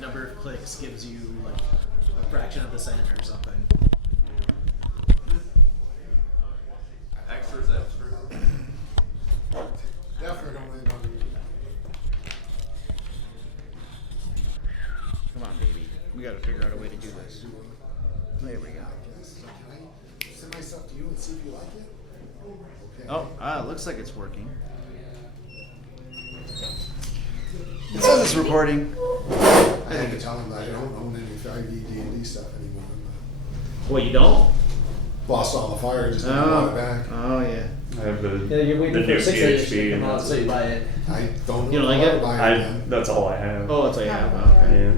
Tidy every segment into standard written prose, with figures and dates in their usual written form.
number of clicks gives you like a fraction of the cent or something. Extras, extras. Definitely don't really know. Come on, baby. We gotta figure out a way to do this. There we go. Can I send my stuff to you and see if you like it? Okay. Oh, looks like it's working. It says it's recording. I had to tell him that I don't own any 5e D&D stuff anymore. What, you don't? Lost all the fire, just didn't want it back. Oh, yeah. I have the Yeah, you're waiting the for new 6th edition to PHP, come and out, so you buy it. I don't You don't know like how it? to buy it I again. that's all I have. Oh, that's what you have. Okay. Yeah.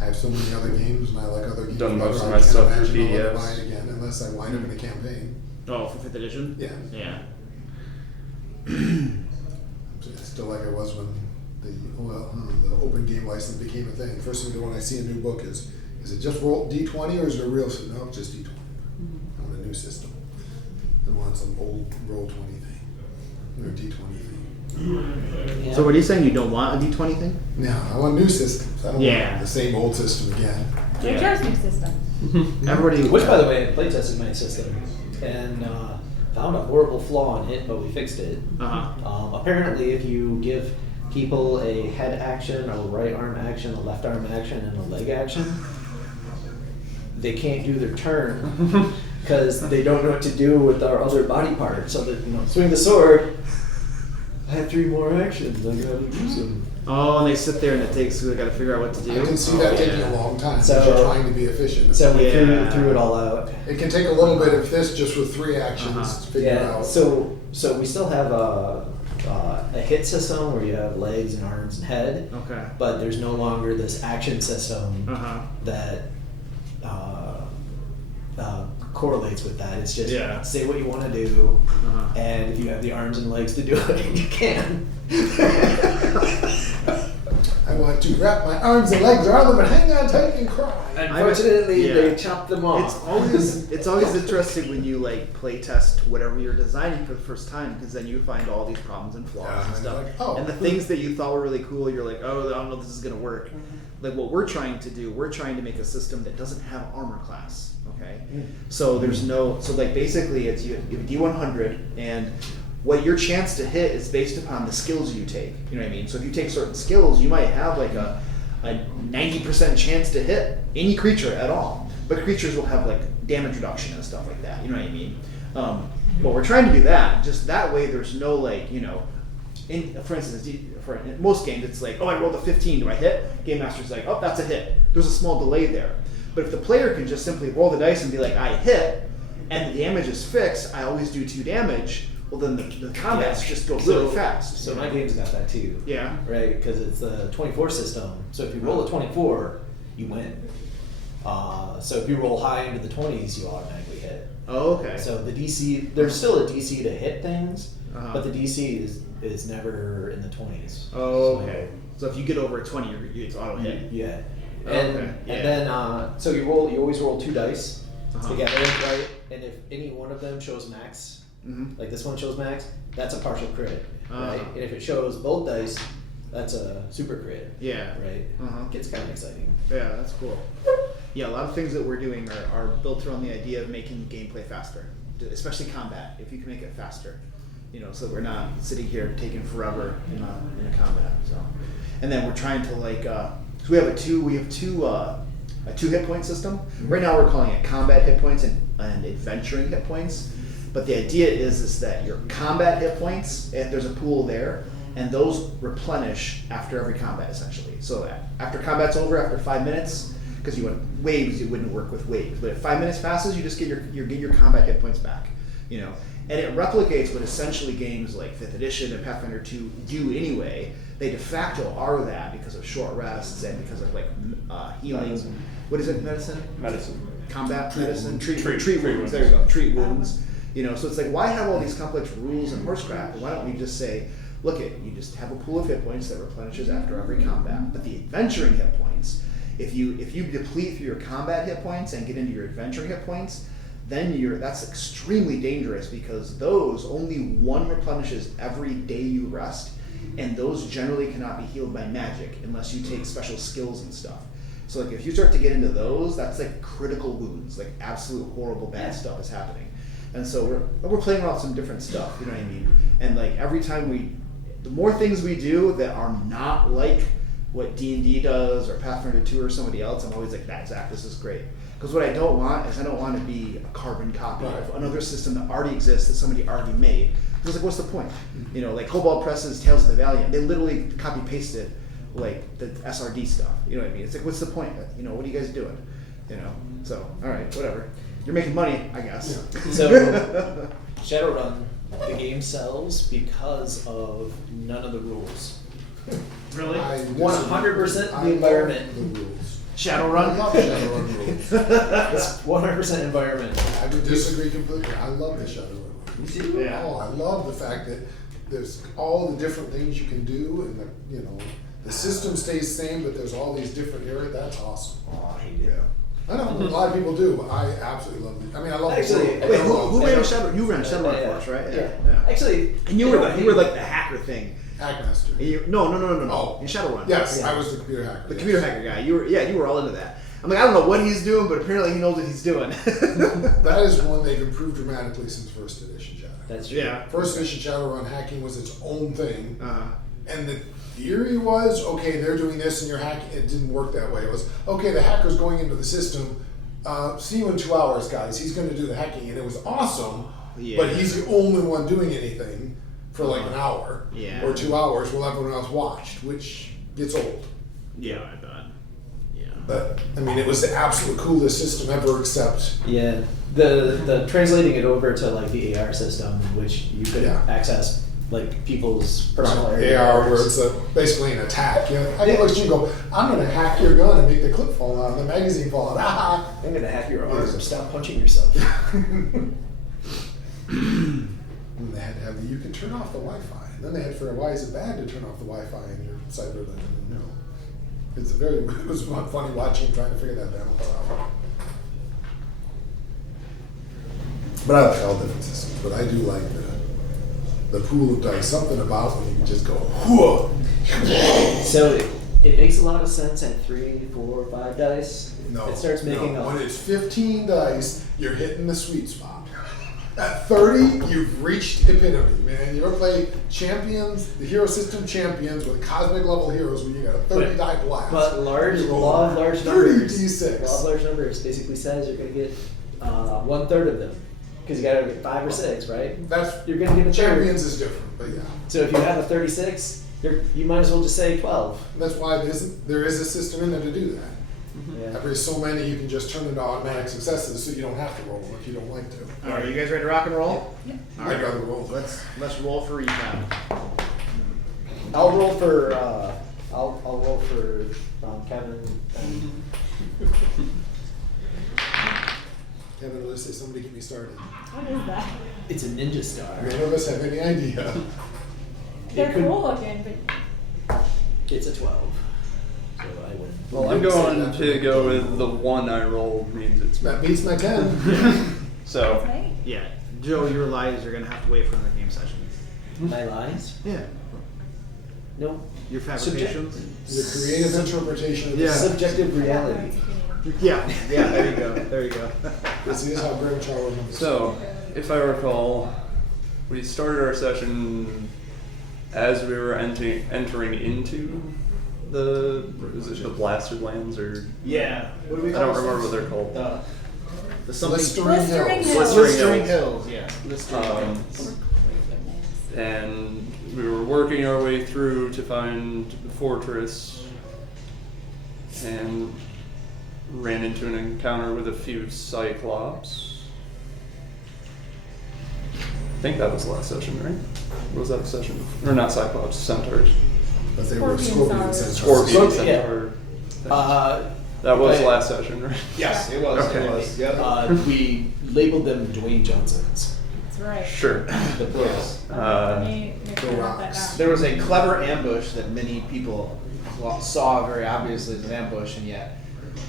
I have so many other games, and I like other games. Done better. most of I my can't stuff imagine through I'll ever PDFs. buy it again unless I wind up in a campaign. Oh, for 5th edition? Yeah. Yeah. It's still like I was when the open game license became a thing. First thing I do when I see a new book is it just roll D20 or is it a real system? No, just D20. I want a new system. I want some old roll 20 thing or D20 thing. Yeah. So what are you saying? You don't want a D20 thing? No, I want new systems. I don't Yeah. want the same old system again. Rejoice new system. Everybody. Which, by the way, I playtested my system and found a horrible flaw in it, but we fixed it. Uh-huh. Apparently, if you give people a head action, a right arm action, a left arm action, and a leg action, they can't do their turn because they don't know what to do with our other body part. So that, swing the sword. I have 3 more actions. I gotta use them. Oh, and they sit there and it takes. So they got to figure out what to do. I can see that taking a long time because So- you're trying to be efficient. So we Yeah. threw it all out. It can take a little bit of this just with 3 actions to figure Yeah. out. So we still have a hit system where you have legs and arms and head. Okay. But there's no longer this action system Uh-huh. that correlates with that. It's just Yeah. say what you want to do, Uh-huh. and if you have the arms and legs to do it, you can. I want to wrap my arms and legs around them and hang on tight and cry. Unfortunately, Yeah. they chopped them It's off. always interesting when you like play test whatever you're designing for the first time because then you find all these problems and flaws Yeah, and stuff. like, oh. And the things that you thought were really cool, you're like, oh, I don't know if this is gonna work. Like what we're trying to do, we're trying to make a system that doesn't have armor class. Okay, so there's so like basically it's you have D100 and what your chance to hit is based upon the skills you take. You know what I mean? So if you take certain skills, you might have like a 90% chance to hit any creature at all. But creatures will have like damage reduction and stuff like that. You know what I mean? But we're trying to do that. Just that way, there's no like for instance, in most games, it's like, oh, I rolled a 15. Do I hit? Game Master's like, oh, that's a hit. There's a small delay there. But if the player can just simply roll the dice and be like, I hit, and the damage is fixed, I always do 2 damage. Well, then the combats just go really fast. So my game's got that too. Yeah. Right, because it's the 24 system. So if you roll a 24, you win. So if you roll high into the 20s, you automatically hit. Oh, okay. So the DC, there's still a DC to hit things, Uh-huh. but the DC is never in the 20s. Oh, okay. So if you get over a 20, it's auto hit. Yeah. Oh, And, okay. Yeah. and then, so you always roll 2 dice Uh-huh. together, right? And if any one of them shows max, Mm-hmm. like this one shows max, that's a partial crit, Uh-huh. right? And if it shows both dice, that's a super crit, Yeah. right? Uh-huh. Gets kind of exciting. Yeah, that's cool. Yeah, a lot of things that we're doing are built around the idea of making gameplay faster, especially combat. If you can make it faster, so we're not sitting here taking forever in a combat. So, and then we're trying to so we have a two hit point system. Right now we're calling it combat hit points and adventuring hit points. But the idea is that your combat hit points, and there's a pool there, and those replenish after every combat essentially. So after combat's over, after 5 minutes, because you want waves, it wouldn't work with waves. But if 5 minutes passes, you just get your combat hit points back. And it replicates what essentially games like 5th edition and Pathfinder 2 do anyway. They de facto are that because of short rests and because of healing. Medicine. What is it? Medicine? Medicine. Combat medicine? Treat Treat wounds. wounds. There you go. Treat wounds. So it's like, why have all these complex rules and horsecraft? Why don't we just say, look, you just have a pool of hit points that replenishes after every combat. But the adventuring hit points, if you deplete through your combat hit points and get into your adventuring hit points, then that's extremely dangerous because those only one replenishes every day you rest, and those generally cannot be healed by magic unless you take special skills and stuff. So like if you start to get into those, that's like critical wounds, like absolute horrible bad stuff is happening. And so we're playing around with some different stuff, you know what I mean? And like every time the more things we do that are not like what D&D does or Pathfinder 2 or somebody else, I'm always like, Zach, this is great. Because what I don't want is I don't want to be a carbon copy of another system that already exists that somebody already made. Because like, what's the point? You know, like Cobalt Press's Tales of the Valiant, they literally copy pasted like the SRD stuff. You know what I mean? It's like, what's the point? You know, what are you guys doing? You know, so all right, whatever. You're making money, I guess. Yeah. So Shadowrun, the game sells because of none of the rules. Really? 100% the I environment. love the rules. I Shadowrun? love Shadowrun rules. It's 100% environment. I would disagree completely. I love the Shadowrun rules. You do? Yeah. Oh, I love the fact that there's all the different things you can do, and the system stays the same, but there's all these different areas. That's awesome. Oh, I hate it. I know a lot of people do, but I absolutely love it. I mean, I love Actually, the Wait, world. who ran Shadowrun? You ran Shadowrun Yeah. for us, right? Yeah. Actually, And you were like the hacker thing. Hackmaster. And no. Oh. In Shadowrun. Yes, Yeah. I was the computer hacker. The yes. computer hacker guy. You were all into that. I'm like, I don't know what he's doing, but apparently he knows what he's doing. That is one they've improved dramatically since first edition Shadow. That's true. Yeah. First edition Shadowrun hacking was its own thing, Uh-huh. and the theory was, okay, they're doing this and you're hacking. It didn't work that way. It was, okay, the hacker's going into the system. See you in 2 hours, guys. He's going to do the hacking, and it was awesome. Yeah. But he's the only one doing anything for like an hour Yeah. or 2 hours while everyone else watched, which gets old. Yeah, I bet. Yeah. But I mean, it was the absolute coolest system ever, except Yeah. The translating it over to like the AR system, which you could Yeah. access like people's personal they AR are where it's basically an attack. I can look at you and go, I'm going to hack your gun and make the clip fall out, and the magazine fall out. Ah! I'm gonna hack your arm. Stop punching yourself. And they had to have you can turn off the Wi-Fi. And then they had to figure out why is it bad to turn off the Wi-Fi in your cyber lane? No, it was funny watching and trying to figure that balance out. But I like all different systems. But I do like the pool of dice. Something about when you can just go, whoa. So it makes a lot of sense at 3, 4, 5 dice. No, It starts making no. a. When it's 15 dice, you're hitting the sweet spot. At 30, you've reached epitome, man. You ever play Champions, the hero system Champions with cosmic level heroes when you got a 30 die blast? But You roll law of large 30 numbers. D6. Law of large numbers basically says you're gonna get 1/3 of them because you gotta get 5 or 6, right? That's You're gonna get a third. Champions is different, but yeah. So if you have a 36, you might as well just say 12. That's why there is a system in there to do that. Yeah. Every so many, you can just turn into automatic successes, so you don't have to roll them if you don't like to. All right, you guys ready to rock and roll? Yeah. All I'd right, rather roll. let's roll for recap. I'll roll for I'll roll for Kevin. Kevin, let's say somebody get me started. What is that? It's a ninja star. None of us have any idea. They're could- cool looking, but It's a 12. So I win. Well, I'm going to go with the 1 I rolled means it's That beats my 10. so. hey, Yeah, Joe, your lies are gonna have to wait for another game session. My lies? Yeah. No. Your fabrications. The creative interpretation of Yeah. the Subjective reality. Yeah. There you go. There you go. This is how Grim Charles was. So, if I recall, we started our session as we were entering into the blasted lands, or Yeah. What do we I call don't remember what they're called. The something. Blistering Blistering Hills. Hills. Blistering Hills. Yeah. Blistering Um, Hills. And we were working our way through to find the fortress, and ran into an encounter with a few cyclops. I think that was the last session, right? Or was that the session? Or not cyclops, centaurs. But they were Scorpion Scorpion Stars. Centaurs. Scorpion Yeah. centaur. That That was last session, right? Yes, it was. Okay. It was. Yep. We labeled them Dwayne Johnsons. that's right. Sure. The pros. Let me make sure I wrote that rocks. down. There was a clever ambush that many people saw very obviously as an ambush, and yet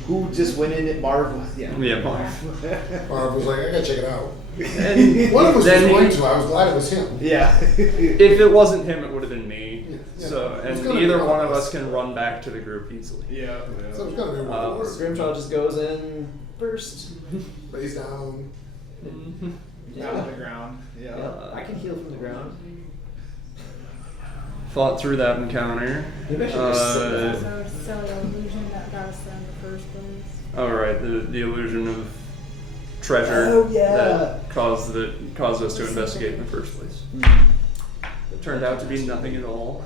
who just went in at Marv? Yeah. Yeah, Marv. Marv was like, I gotta check it out. And One of us was then going to. I was glad it was him. Yeah. if it wasn't him, it would have been me. So, It's and gonna be neither one one of of us. us can run back to the group easily. Yeah. So it's gonna be one of us. Grimshaw just goes in first. Face down. Down on the ground. Yeah. Yeah, I can heal from the ground. Fought through that encounter. Maybe I should just sit down. So silly illusion that got us there in the first place. All right, the illusion of treasure Oh, yeah. that caused us to investigate in the first place. It turned out to be nothing at all.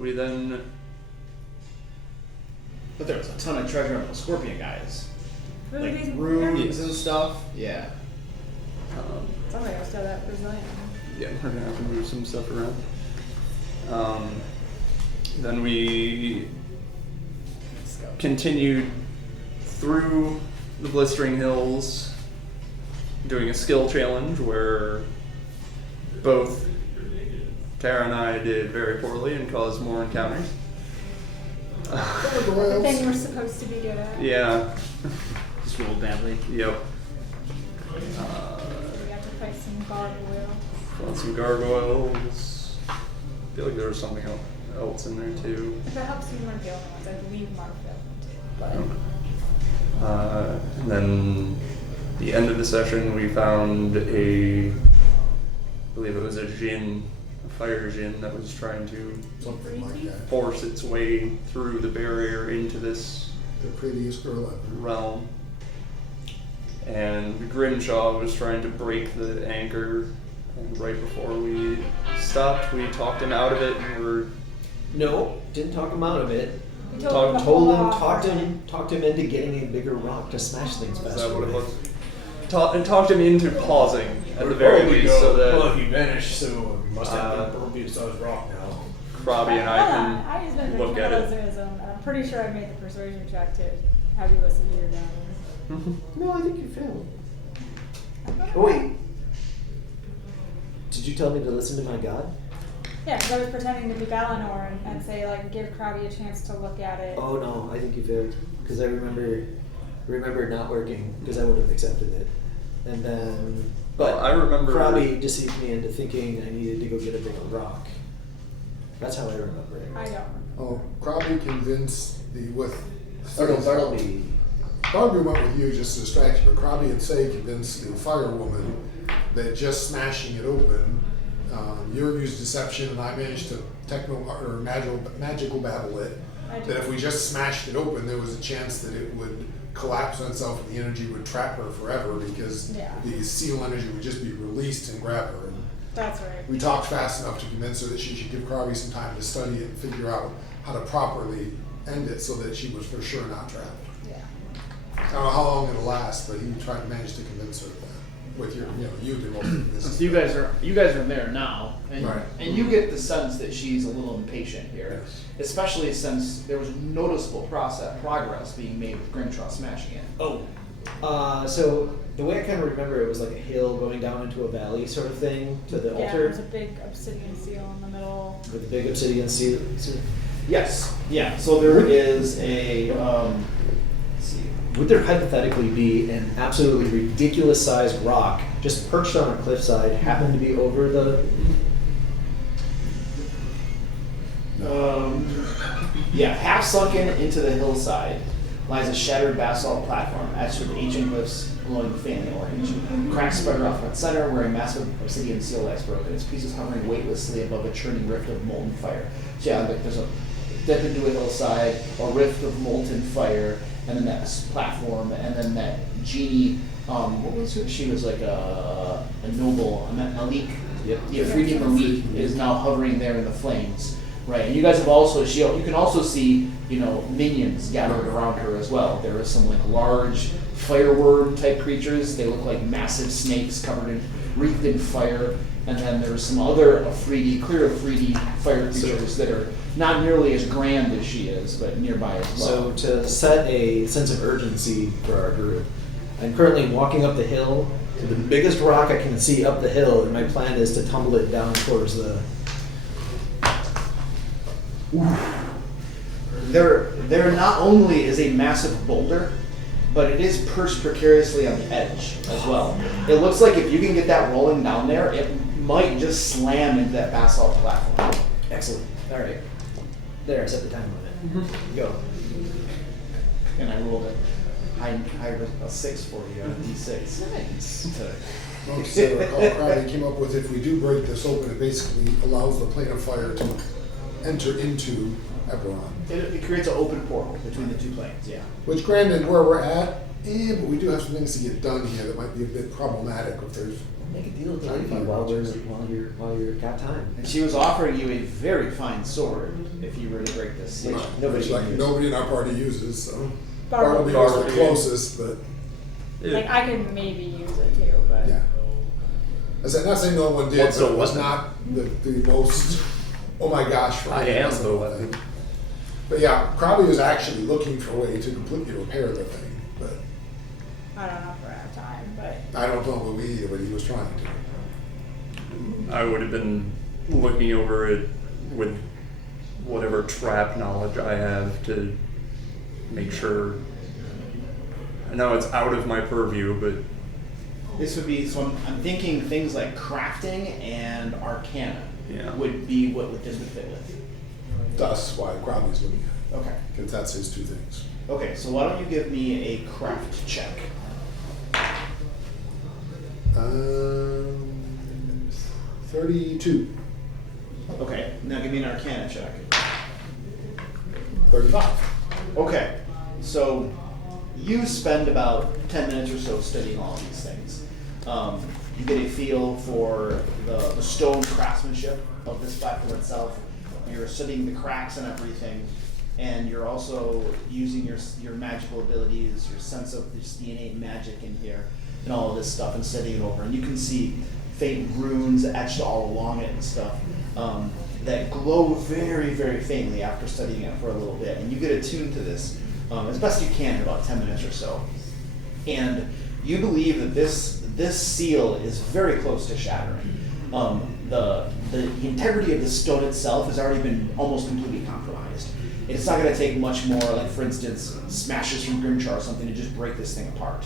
We then But there was a ton of treasure on those scorpion guys. Really Like decent. runes and stuff. Yeah. Somebody else got that Brazilian. yeah, we're gonna have to move some stuff around. Then we continued through the blistering hills, doing a skill challenge where both Tara and I did very poorly and caused more encounters. The thing we're supposed to be good at. Yeah. Just rolled badly. Yep. We got to fight some gargoyle. Fought some gargoyles. I feel like there was something else in there too. If that helps, you weren't the only ones. I believe Mark failed. And then the end of the session, we found I believe it was a djinn, a fire djinn that was trying to Something like that. force its way through the barrier into this The prettiest girl ever. realm. And Grimshaw was trying to break the anchor, and right before we stopped, we talked him out of it, and we were No, didn't talk him out of it. We told him to Told hold him, off talked on him, talked him into getting a bigger rock to smash things is faster. that what it with. was? And talked him into pausing at the very least, so well, that he vanished, so he must have Uh, been impervious sized rock now. Robbie and I I just been can look at those it. in his own. I'm pretty sure I made the persuasion check to have you listen to your down. No, I think you failed. Oh, wait. Did you tell me to listen to my god? Yeah, because I was pretending to be Valinor and say like give Krabby a chance to look at it. Oh no, I think you failed. Because I remember it not working, because I would have accepted it. And then, but Well, I remember- Krabby deceived me into thinking I needed to go get a bigger rock. That's how I remember it. I don't. Oh, Crowley convinced the with. Oh no, Bartleby. Bartleby went with you just to distract you, but Crowley and Say convinced the firewoman that just smashing it open, you used deception and I managed to magical babble it. I That if we just smashed it open, there was a chance that it would collapse on itself and the energy would trap her forever because Yeah. the seal energy would just be released and grab her. And That's right. we talked fast enough to convince her that she should give Crowley some time to study it and figure out how to properly end it so that she was for sure not trapped. Yeah. I don't know how long it'll last, but he tried to manage to convince her of that. With your, you did most of this. So you guys are in there now, and Right. and you get the sense that she's a little impatient here, Yes. especially since there was noticeable progress being made with Grimshaw smashing it. Oh. So the way I kind of remember it was like a hill going down into a valley sort of thing to the Yeah, altar there's a big obsidian seal in the middle. with the big obsidian seal. Yes, yeah. So there is a. Let's see. Would there hypothetically be an absolutely ridiculous sized rock just perched on a cliffside, happen to be over the? Yeah, half sunken into the hillside lies a shattered basalt platform etched with ancient glyphs glowing family orange. Cracks spread off its center where a massive obsidian seal lies broken, its pieces hovering weightlessly above a churning rift of molten fire. So yeah, like there's a dip into a hillside, a rift of molten fire, and then that platform, and then that genie, what was it? She was like a noble, a malik. Yep. The efreeti malik is now hovering there in the flames. Right, and you guys have also, you can also see, minions gathered around her as well. There are some like large fireworm type creatures. They look like massive snakes wreathed in fire. And then there's some other clear efreeti fire creatures that are not nearly as grand as she is, but nearby as well. So to set a sense of urgency for our group, I'm currently walking up the hill to the biggest rock I can see up the hill, and my plan is to tumble it down towards the. There not only is a massive boulder, but it is perched precariously on the edge as well. It looks like if you can get that rolling down there, it might just slam into that basalt platform. Excellent. All right. There, I set the time limit. Go. And I rolled a 6 for you, a d6. Nice. Most recall, Crowley came up with if we do break this open, it basically allows the plane of fire to enter into Eberron. It creates an open portal between the two planes, yeah. Which, granted, where we're at, but we do have some things to get done here that might be a bit problematic if there's. Make a deal with the lady while you're got time. And she was offering you a very fine sword if you were to break this seal. Which nobody in our party uses, so. Bartleby. Bartleby was the closest, but Like I could maybe use it too, but yeah. I said, not saying no one did, What's but the it was weapon? not the most, oh my gosh. I am the weapon. But yeah, Crowley was actually looking for a way to completely repair the thing, but I don't know if we're out of time. But I don't know what we either, but he was trying to. I would have been looking over it with whatever trap knowledge I have to make sure. I know it's out of my purview, but This would be, so I'm thinking things like crafting and arcana Yeah. would be what this would fit with. That's why Crowley's looking at it, Okay. because that's his two things. Okay, so why don't you give me a craft check? 32. Okay, now give me an arcana check. 35. Okay, so you spend about 10 minutes or so studying all of these things. You get a feel for the stone craftsmanship of this platform itself. You're studying the cracks and everything, and you're also using your magical abilities, your sense of just the innate magic in here, and all of this stuff, and studying it over. And you can see faint runes etched all along it and stuff that glow very, very faintly after studying it for a little bit. And you get attuned to this as best you can in about 10 minutes or so. And you believe that this seal is very close to shattering. The integrity of the stone itself has already been almost completely compromised. It's not going to take much more, like for instance, smashes from Grimshar or something to just break this thing apart.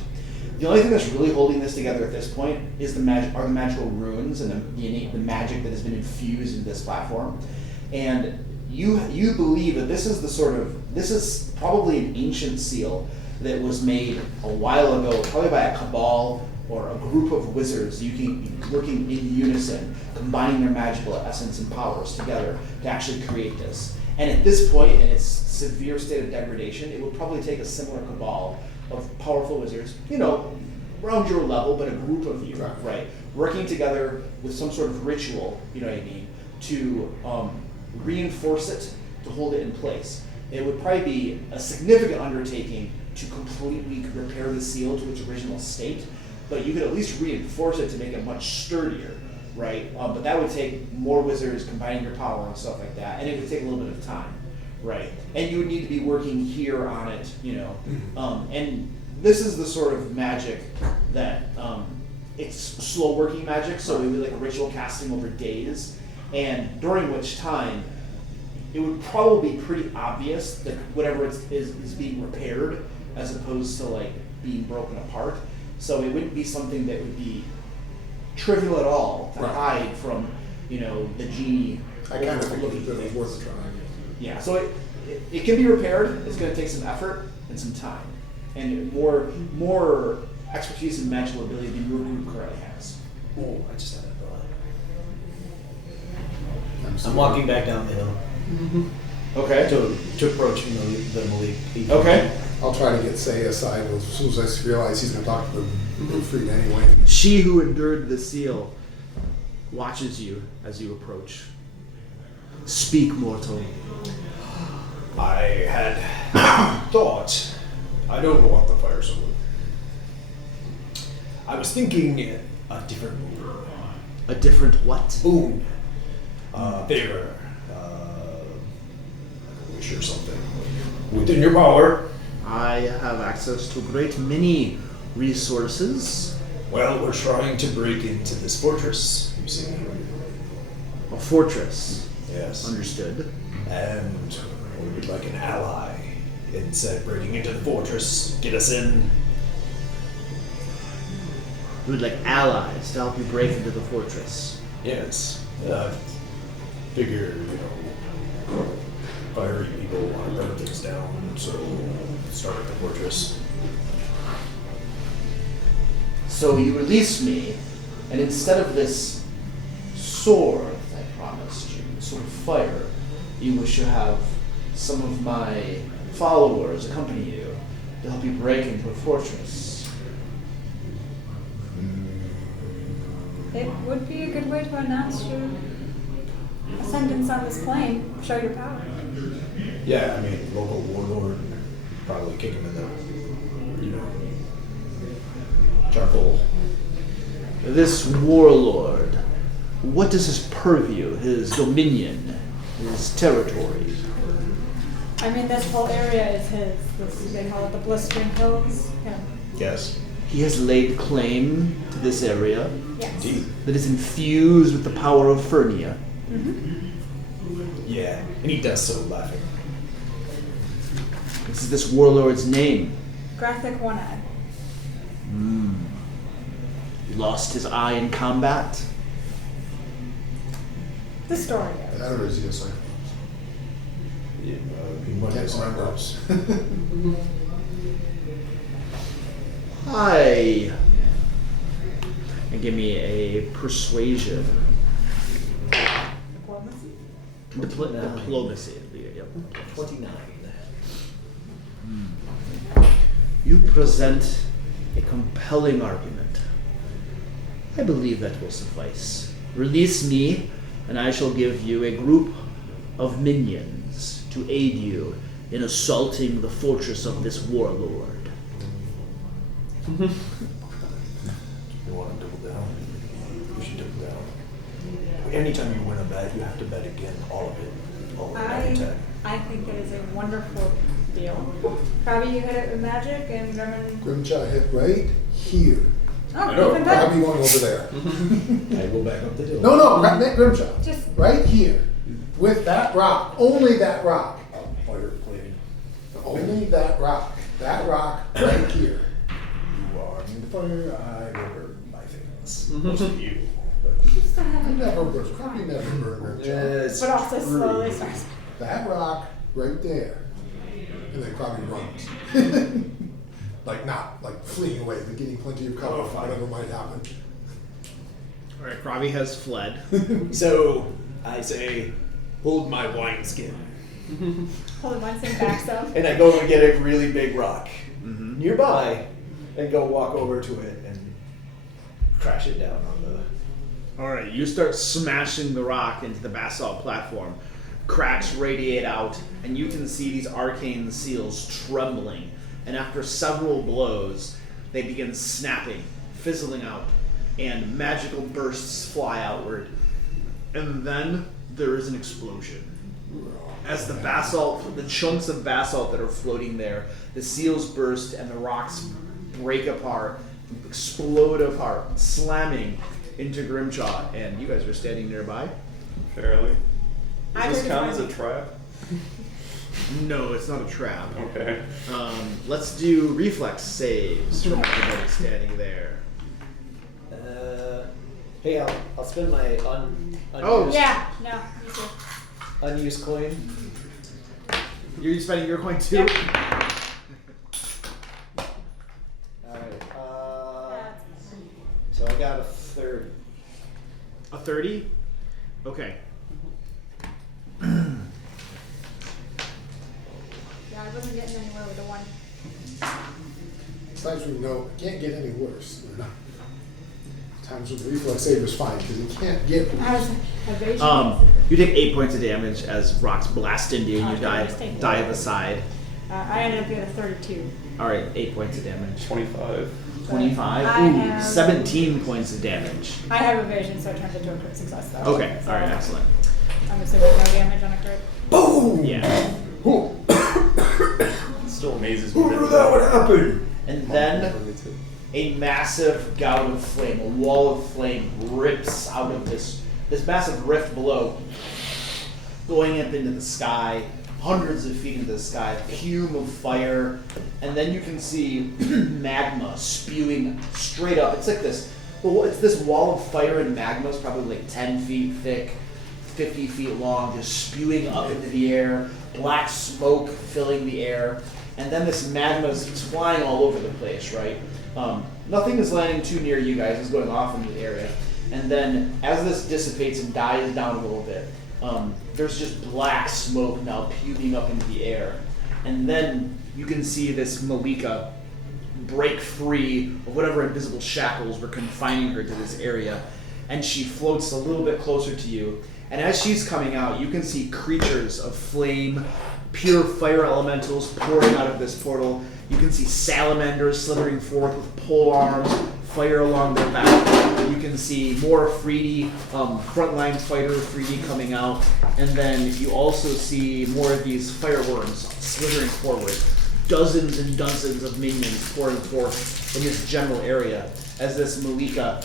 The only thing that's really holding this together at this point is the magical runes and the magic that has been infused into this platform. And you believe that this is probably an ancient seal that was made a while ago, probably by a cabal or a group of wizards working in unison, combining their magical essence and powers together to actually create this. And at this point, in its severe state of degradation, it would probably take a similar cabal of powerful wizards, around your level, but a group of you, right? Working together with some sort of ritual, you know what I mean, to reinforce it, to hold it in place. It would probably be a significant undertaking to completely repair the seal to its original state, but you could at least reinforce it to make it much sturdier, right? But that would take more wizards combining your power and stuff like that, and it would take a little bit of time, right? And you would need to be working here on it, and this is the sort of magic that it's slow working magic, so it would be like ritual casting over days, and during which time it would probably be pretty obvious that whatever is being repaired as opposed to like being broken apart. So it wouldn't be something that would be trivial at all to hide from, the genie. I kind of think looking it was things. worth a try. Yeah, so it can be repaired. It's going to take some effort and some time, and more expertise and magical ability than your group currently has. Oh, I just had a thought. I'm I'm walking back down the hill Okay. to approach the Malik. Okay. I'll try to get Say aside as soon as I realize he's going to talk to the freak anyway. She who endured the seal watches you as you approach. Speak, mortal. I had thought. I don't know what the fire's about. I was thinking a different boon. A different what? Boon. Favor. Like a wish or something. Within your power. I have access to a great many resources. Well, we're trying to break into this fortress, you see. A fortress. Yes. Understood. And we would like an ally. Instead, breaking into the fortress, get us in. You would like allies to help you break into the fortress. Yes. Figure, Fiery people want to burn things down, so start at the fortress. So you release me, and instead of this sword that I promised you, sword of fire, you wish to have some of my followers accompany you to help you break into a fortress. It would be a good way to announce your ascendance on this plane, show your power. Yeah, I mean, local warlord, probably kick him in the, charcoal. This warlord, what is his purview, his dominion, his territory? I mean, this whole area is his. They call it the Blistering Hills. Yeah. Yes. He has laid claim to this area Yes. Indeed. that is infused with the power of Fernia. Yeah, and he does so laughing. This is this warlord's name. Graphic One-Eye. He lost his eye in combat. The story goes. That or is he a cyclops? Yeah, he might Can't be cyclops. Hi. And give me a persuasion. Diplomacy? Diplomacy. Yep. 29. You present a compelling argument. I believe that will suffice. Release me, and I shall give you a group of minions to aid you in assaulting the fortress of this warlord. You want to double down? We should double down. Anytime you win a bet, you have to bet again, all of it. All of it, every time. I think that is a wonderful deal. Probably you hit it with magic and German. Grimshot hit right here. Oh, No, even better. Robbie went over there. I will back up the deal. No, Grimshot. Just- right here. With that rock. Only that rock. Fire plane. Only that rock. That rock right here. You are in the fire, I will burn my things. Mostly you. But You still have I it. never burned. Probably never burned Grimshot. But also slowly starts. That rock right there. And then Krabby runs. Not like fleeing away, but getting plenty of cover for whatever might happen. Alright, Krabi has fled. So, I say, hold my wineskin. Hold one thing back some. And I go and get a really big rock nearby and go walk over to it and crash it down on the... Alright, you start smashing the rock into the basalt platform. Cracks radiate out, and you can see these arcane seals trembling. And after several blows, they begin snapping, fizzling out, and magical bursts fly outward. And then there is an explosion. As the chunks of basalt that are floating there, the seals burst and the rocks break apart, explode apart, slamming into Grimshaw. And you guys are standing nearby. Fairly. I Does this heard count it as a finally. trap? No, it's not a trap. Okay. Let's do reflex saves from everybody standing there. Hey, I'll spend my unused, Oh. Yeah, no, you too. unused coin. You're spending your coin too? Yep. Alright, That's- so I got a 30. A 30? Okay. Yeah, I wasn't getting anywhere with the one. Times we know it can't get any worse. They're not. Times when the reflex save is fine because it can't get I worse. was evasion. You take 8 points of damage as rocks blast into you and you Okay, just take dive that. aside. I ended up getting a 32. Alright, 8 points of damage. 25. 25? I Ooh, have- 17 points of damage. I have evasion, so it turns into a crit success though. Okay, So alright, excellent. I'm assuming no damage on a crit. Boom! Yeah. Still amazes me. Who knew that would happen? And then a massive gout of flame, a wall of flame rips out of this massive rift below, going up into the sky, hundreds of feet into the sky, fume of fire, and then you can see magma spewing straight up. It's like this, well, it's this wall of fire and magma is probably like 10 feet thick, 50 feet long, just spewing up into the air, black smoke filling the air, and then this magma is flying all over the place, right? Nothing is landing too near you guys, it's going off into the area. And then as this dissipates and dies down a little bit, there's just black smoke now puking up into the air. And then you can see this Malika break free of whatever invisible shackles were confining her to this area. And she floats a little bit closer to you. And as she's coming out, you can see creatures of flame, pure fire elementals pouring out of this portal. You can see salamanders slithering forth with pole arms, fire along their back. You can see more efreeti, frontline fighter efreeti coming out. And then you also see more of these fireworms slithering forward. Dozens and dozens of minions pouring forth in this general area as this Malika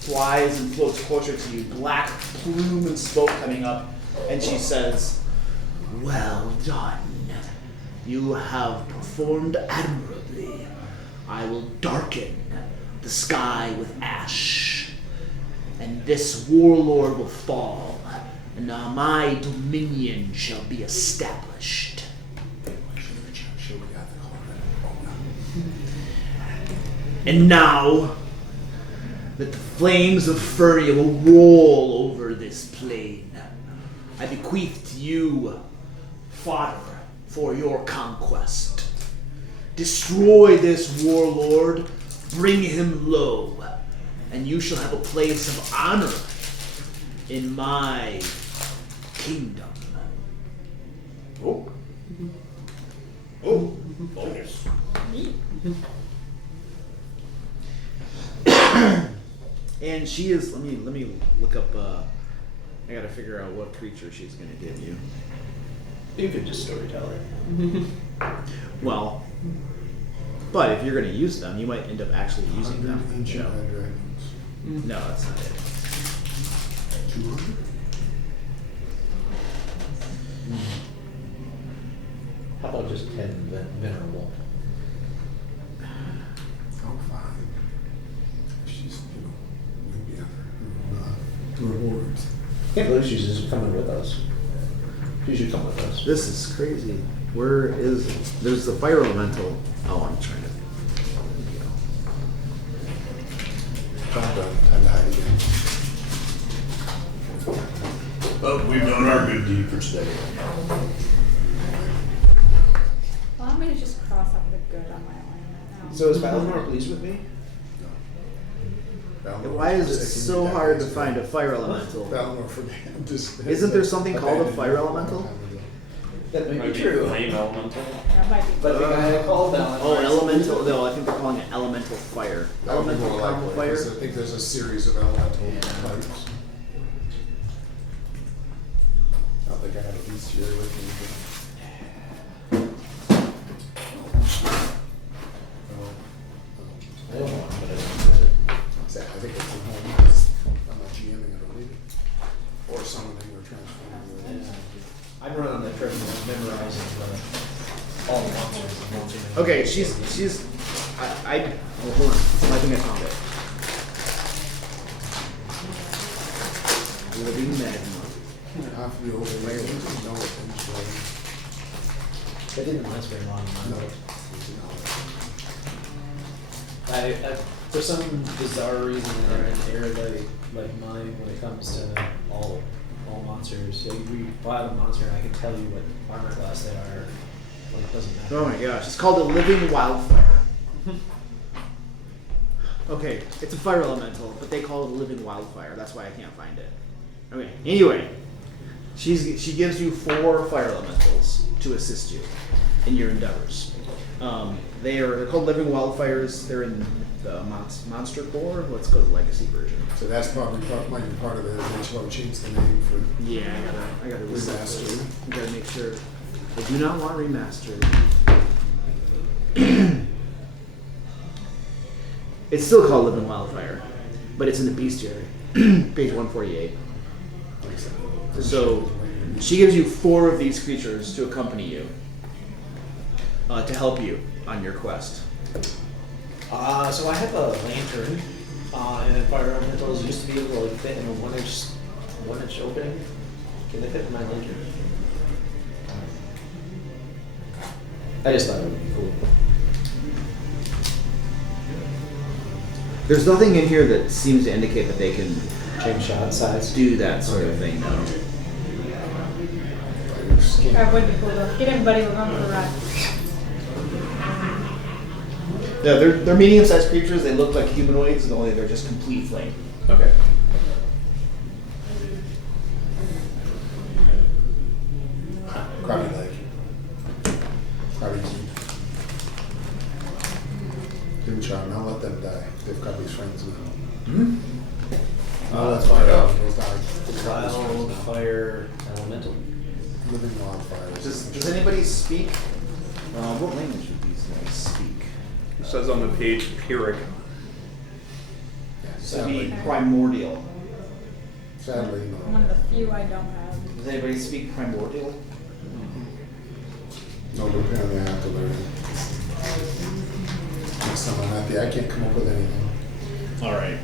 flies and floats closer to you, black plume and smoke coming up, and she says, "Well done. You have performed admirably. I will darken the sky with ash, and this warlord will fall, and my dominion shall be established." And now, that the flames of fury will roll over this plain, I bequeath to you fodder for your conquest. Destroy this warlord, bring him low, and you shall have a place of honor in my kingdom. Oh. Oh. Bonus. And she is. Let me look up. I gotta figure out what creature she's gonna give you. You could just storytell her. Well, but if you're gonna use them, you might end up actually using them. Ancient No, red dragons. no, that's not it. 200? How about just 10 venerable? Oh, fine. She's, maybe other rewards. Can't believe she's just coming with us. She should come with us. This is crazy. Where is? There's the fire elemental. Oh, I'm trying to. Time to hide again. But we've done our good deed for today. Allow me to just cross off the good on my alignment now. So is Valinor pleased with me? Why is it so hard to find a fire elemental? Valinor forget. Isn't there something called a fire elemental? That may Might be be true. flame elemental. That might be. But the guy called Valinor. Oh, elemental. No, I think they're calling it elemental fire. Elemental common fire. I think there's a series of elemental types. I don't think I have a bestiary with me. I don't know, but I don't have it. I think it's at home because I'm not GMing it, I believe. Or summoning or transforming. I'm running on the treasure map, memorizing all the monsters. Okay, she's. Oh, hold on. I think I found it. Living magma. Half the overlay, no attention. That didn't last very long. No. I for some bizarre reason, I'm an erudite like mine when it comes to all monsters. So you buy the monster, and I can tell you what armor class they are. Well, it doesn't matter. Oh my gosh, it's called a living wildfire. Okay, it's a fire elemental, but they call it a living wildfire. That's why I can't find it. Okay, anyway, she gives you 4 fire elementals to assist you in your endeavors. They're called living wildfires. They're in the monster core. Let's go to the legacy version. So that's probably might be part of it. They should probably change the name for. Yeah, I gotta Remaster. remaster. I gotta make sure. I do not want remastered. It's still called Living Wildfire, but it's in the bestiary, page 148. So she gives you 4 of these creatures to accompany you, to help you on your quest. So I have a lantern, and fire elementals used to be able to like fit in a one inch opening. Can they fit in my lantern? I just thought it would be cool. There's nothing in here that seems to indicate that they can Change shot size. do that sort of thing, no. That would be cool though. Get everybody, we're going for a ride. Yeah, they're medium-sized creatures. They look like humanoids, only they're just complete flame. Okay. Crabby leg. Crabby teeth. Give them a shot, and I'll let them die. They've Crabby's friends now. Let's find out. Those die. Wild, fire, elemental. Living wildfires. Does anybody speak? What language would these guys speak? It says on the page, Pyrrhic. That'd be Sadly, primordial. sadly, One no. of the few I don't have. Does anybody speak primordial? No, but apparently I have to learn it. Next time I'm happy, I can't come up with anything. All right.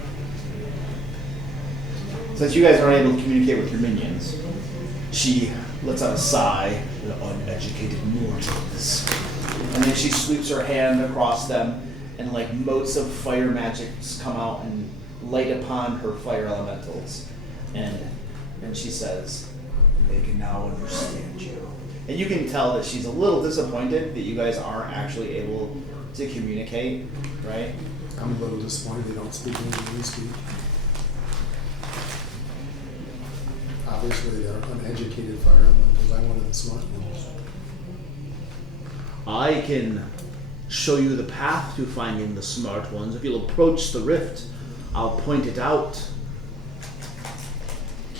Since you guys aren't able to communicate with your minions, she lets out a sigh. Uneducated mortals. And then she sweeps her hand across them, and like motes of fire magics come out and light upon her fire elementals. And she says, "They can now understand you." And you can tell that she's a little disappointed that you guys aren't actually able to communicate, right? I'm a little disappointed they don't speak English we speak. Obviously, they're uneducated fire elementals. I wanted the smart ones. I can show you the path to finding the smart ones. If you'll approach the rift, I'll point it out.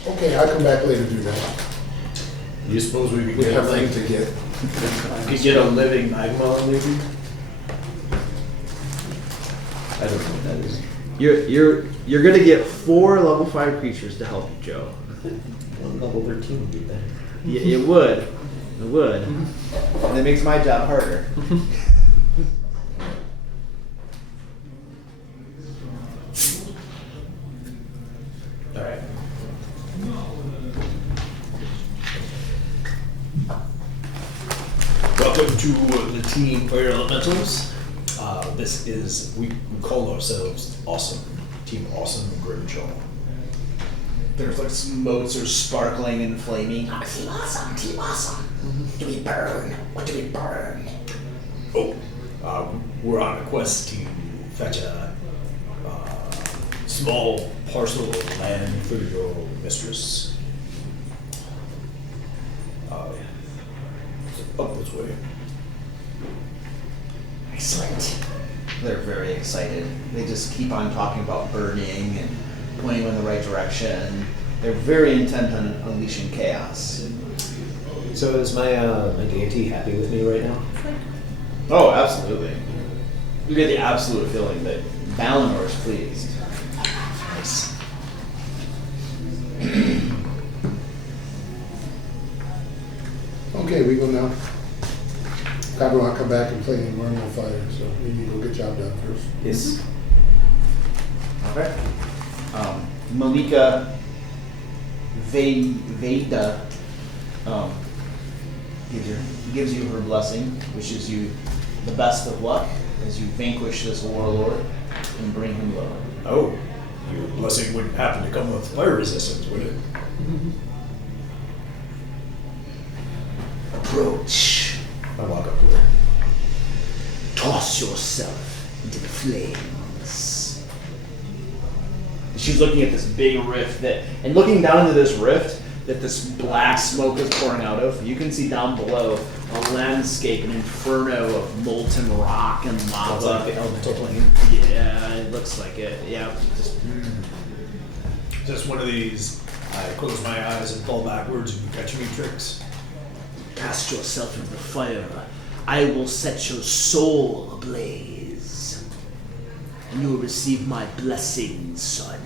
Okay, I'll come back later to do that. You suppose we could We get have a things thing to get. could get a living magma maybe? I don't know what that is. You're gonna get 4 level 5 creatures to help you, Joe. Well, level 13 would be better. It would. It would. And it makes my job harder. Alright. Welcome to the Team Fire Elementals. This is, we call ourselves Awesome. Team Awesome Grimstone. There's like some motes are sparkling and flaming. Team Awesome, Team Awesome. Do we burn? What do we burn? Oh, we're on a quest to fetch a small parcel of land for your mistress. Up this way. Excellent. They're very excited. They just keep on talking about burning and pointing in the right direction. They're very intent on unleashing chaos. So is my my deity happy with me right now? Oh, absolutely. You get the absolute feeling that Valinor is pleased. Nice. Okay, we go now. Probably want to come back and play in Mror Fire, so we need to go get job done first. Yes. Okay. Malika Veda gives you her blessing, wishes you the best of luck as you vanquish this warlord and bring him low. Oh, your blessing wouldn't happen to come with fire resistance, would it? Approach. I walk up to her. Toss yourself into the flames. She's looking at this big rift and looking down into this rift that this black smoke is pouring out of. You can see down below a landscape, an inferno of molten rock and Sounds lava. like the elemental plane. Yeah, it looks like it. Yeah, Just one of these, I close my eyes and fall backwards and you catch me tricks. cast yourself into the fire. I will set your soul ablaze, and you will receive my blessing, son.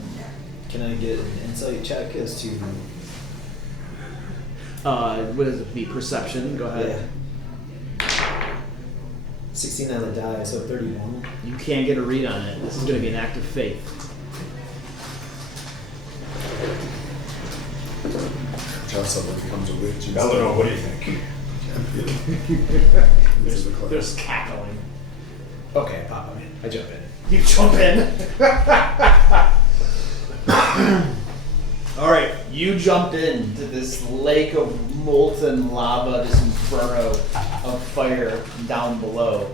Can I get an insight check as to? What does it be? Perception. Go ahead. Yeah. 16 on the die, so 31. You can't get a read on it. This is going to be an act of faith. Just suddenly becomes a witch. Eleanor, what do you think? There's cackling. Okay, Papa, man. I jump in. You jump in. All right, you jumped into this lake of molten lava, this inferno of fire down below,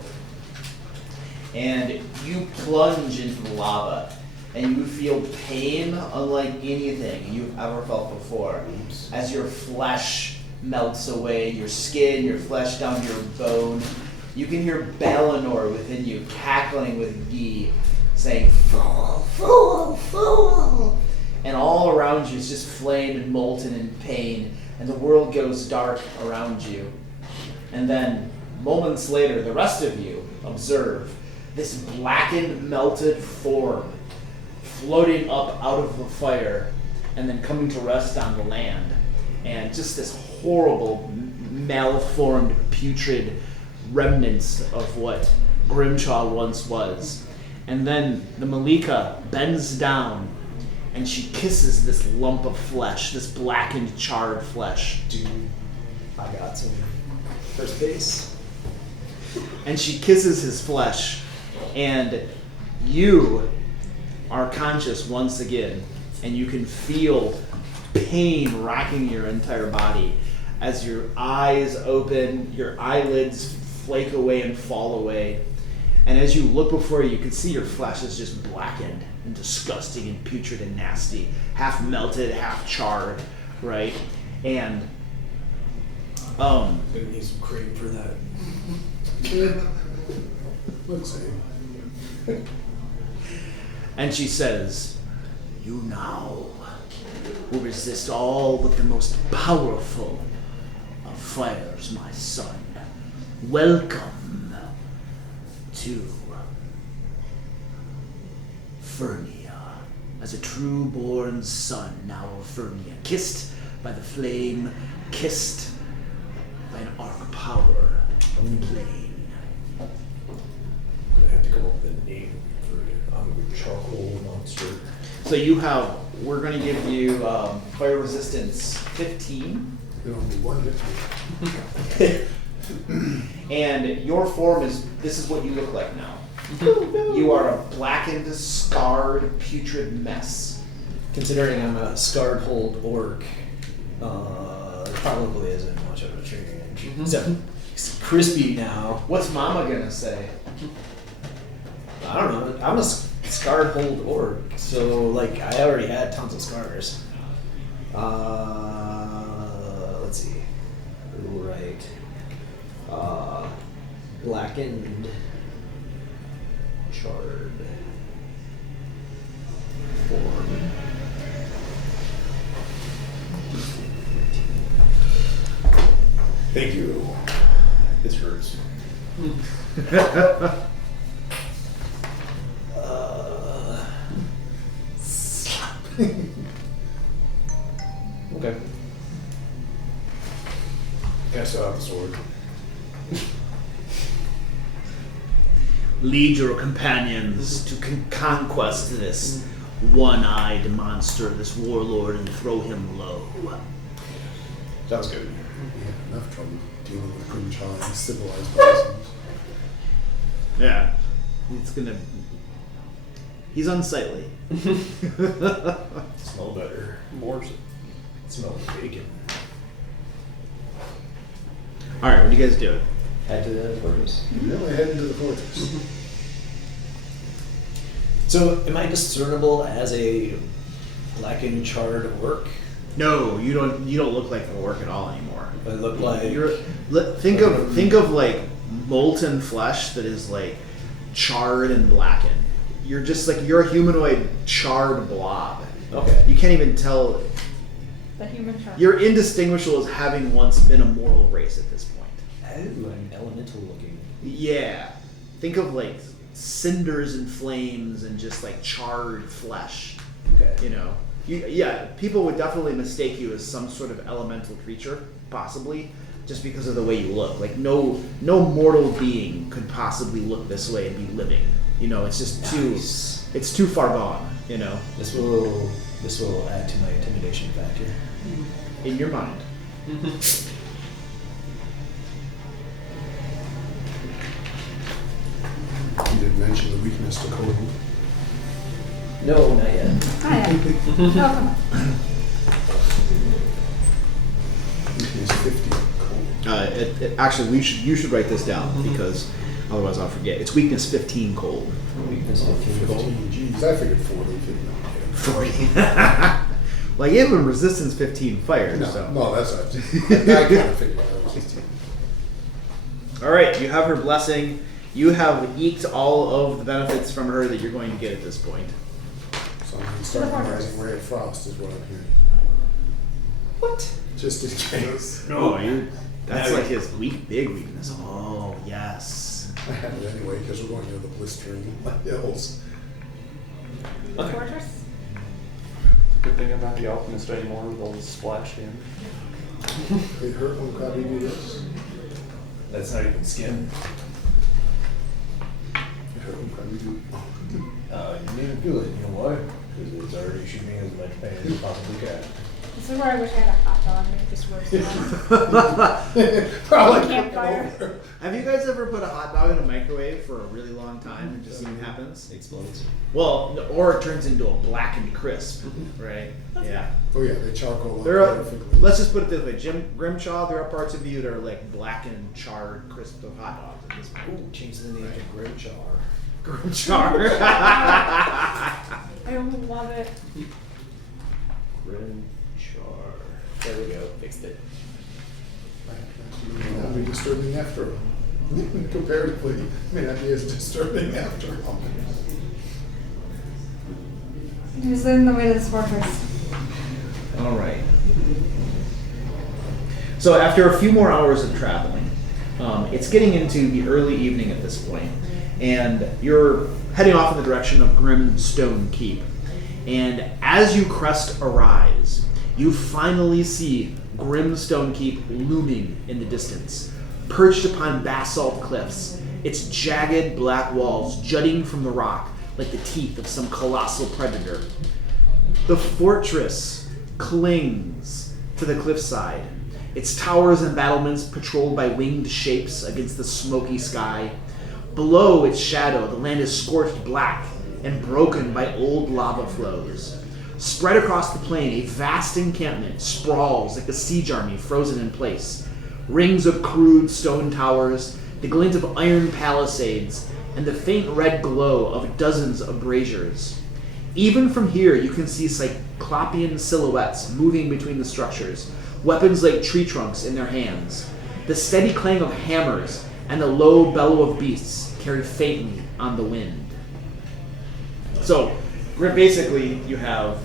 and you plunge into the lava, and you feel pain unlike anything you've ever felt before, as your flesh melts away, your skin, your flesh down to your bone. You can hear Balinor within you cackling with ghee, saying, "Fool, fool, fool." And all around you is just flame and molten in pain, and the world goes dark around you. And then, moments later, the rest of you observe this blackened, melted form floating up out of the fire and then coming to rest on the land. And just this horrible, malformed, putrid remnants of what Grimshaw once was. And then the Malika bends down and she kisses this lump of flesh, this blackened, charred flesh. Dude, I got some first base. And she kisses his flesh, and you are conscious once again, and you can feel pain racking your entire body as your eyes open, your eyelids flake away and fall away. And as you look before you, you can see your flesh is just blackened and disgusting and putrid and nasty, half melted, half charred, right? And Gonna need some cream for that. Let's see. and she says, "You now will resist all but the most powerful of fires, my son. Welcome to Fernia, as a true-born son now of Fernia, kissed by the flame, kissed by an arc power of the plane." I'm gonna have to come up with a name for it. I'm a charcoal monster. So we're going to give you fire resistance 15, There only one hit. and your form this is what you look like now. You are a blackened, scarred, putrid mess. Considering I'm a scarred hold orc, probably isn't much of a change. So, it's crispy now. What's Mama gonna say? I don't know. I'm a scarred hold orc, so like I already had tons of scars. Let's see. Right. Blackened, charred form. Thank you. This hurts. Okay. I still have the sword. Lead your companions to conquest this one-eyed monster, this warlord, and throw him low. Sounds good. We had enough trouble dealing with Grimshaw and civilized persons. Yeah. He's unsightly. Smell better. More. Smell like bacon. Alright, what are you guys doing? Head to the fortress. Then we head into the fortress. So, am I discernible as a blackened, charred orc? No, you don't look like an orc at all anymore. I look like Think of like molten flesh that is like charred and blackened. You're a humanoid charred blob. okay. You can't even tell. The human shark. You're indistinguishable as having once been a mortal race at this point. Oh, I'm elemental looking. Yeah. Think of like cinders and flames and just like charred flesh. Okay. You know. People would definitely mistake you as some sort of elemental creature, possibly, just because of the way you look. Like no mortal being could possibly look this way and be living. You know, it's just it's too far gone, you know. This will add to my intimidation factor. in your mind. You didn't mention the weakness to cold. No, not yet. Hi. Oh, come on. Weakness 50 cold. Actually, you should write this down because otherwise I'll forget. It's weakness 15 cold. Weakness 15 gold. 15, jeez, I figured 40. 40. Well, I gave him resistance 15 fire. No, So. no, that's not. I kind of figured that was 16. All right, you have her blessing. You have eked all of the benefits from her that you're going to get at this point. So I'm going to start memorizing Ray of Frost is what I'm hearing. What? Just in case. Oh, that's like his big weakness. Oh, yes. I have it anyway because we're going near the blistering hills. Fortress? Good thing about the alchemist anymore, they'll splash in. It hurt when Crabby do this. That's not even skin. It hurt when Crabby do. You need to feel it. You know why? Because it's already shooting as much pain as you possibly can. This is where I wish I had a hot dog and just roast it on Probably campfire. Have you guys ever put a hot dog in a microwave for a really long time and just nothing happens? It explodes. Well, or it turns into a blackened crisp, right? Yeah. Oh yeah, they charcoal up There are, perfectly. let's just put it this way, Grimshaw, there are parts of you that are like blackened, charred crisp of hot dogs at this point. Ooh, change the name to Grimchar. Grimchar. I love it. Grimchar. There we go. Fixed it. May not be disturbing after all. Comparatively, may not be as disturbing after all. Who's in the way to this fortress? All right. So after a few more hours of traveling, it's getting into the early evening at this point, and you're heading off in the direction of Grimstone Keep. And as you crest a rise, you finally see Grimstone Keep looming in the distance, perched upon basalt cliffs, its jagged black walls jutting from the rock like the teeth of some colossal predator. The fortress clings to the cliffside, its towers and battlements patrolled by winged shapes against the smoky sky. Below its shadow, the land is scorched black and broken by old lava flows. Spread across the plain, a vast encampment sprawls like a siege army frozen in place. Rings of crude stone towers, the glint of iron palisades, and the faint red glow of dozens of braziers. Even from here, you can see cyclopean silhouettes moving between the structures, weapons like tree trunks in their hands. The steady clang of hammers and the low bellow of beasts carry faintly on the wind. So, basically, you have...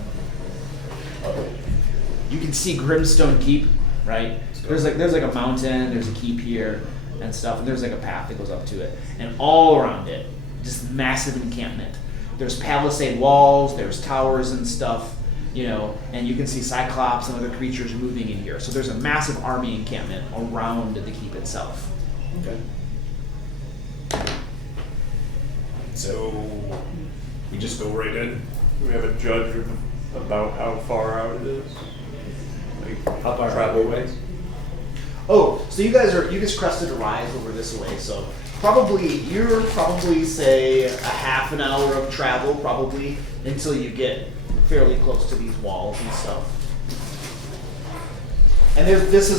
You can see Grimstone Keep, right? There's like a mountain, there's a keep here and stuff, and there's like a path that goes up to it. And all around it, just massive encampment. There's palisade walls, there's towers and stuff, and you can see cyclops and other creatures moving in here. So there's a massive army encampment around the keep itself. Okay. So we just go right in. Do we have a judge of about how far out it is? Like How far travel out? ways? Oh, so you just crested a rise over this way, so you're probably say a half an hour of travel probably until you get fairly close to these walls and stuff. And there's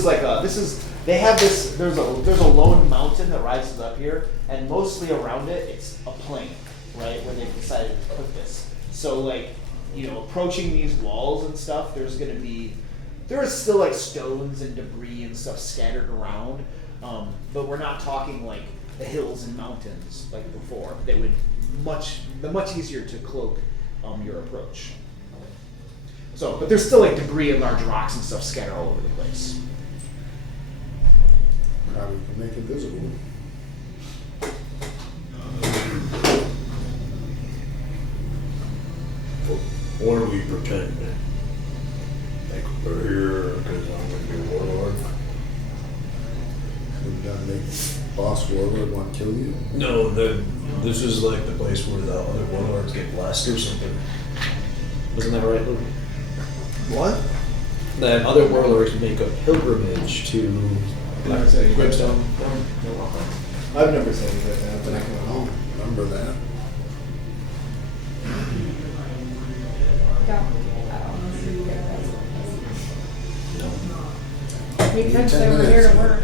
a lone mountain that rises up here, and mostly around it it's a plain, right, where they've decided to put this. So approaching these walls and stuff, there is still like stones and debris and stuff scattered around, but we're not talking like the hills and mountains like before. They would much easier to cloak your approach. So, but there's still like debris and large rocks and stuff scattered all over the place. Crabby can make it visible. What do we pretend? Like we're here because I'm going to be a warlord? We've got to make boss warlord want to kill you. No, this is like the place where the other warlords get blessed or something. Wasn't that right, Luke? What? Then other warlords make a pilgrimage to Never said anything. Grimstone. I've never said anything like that, but I can Oh, remember that. We Need could 10 say we're here to minutes. work.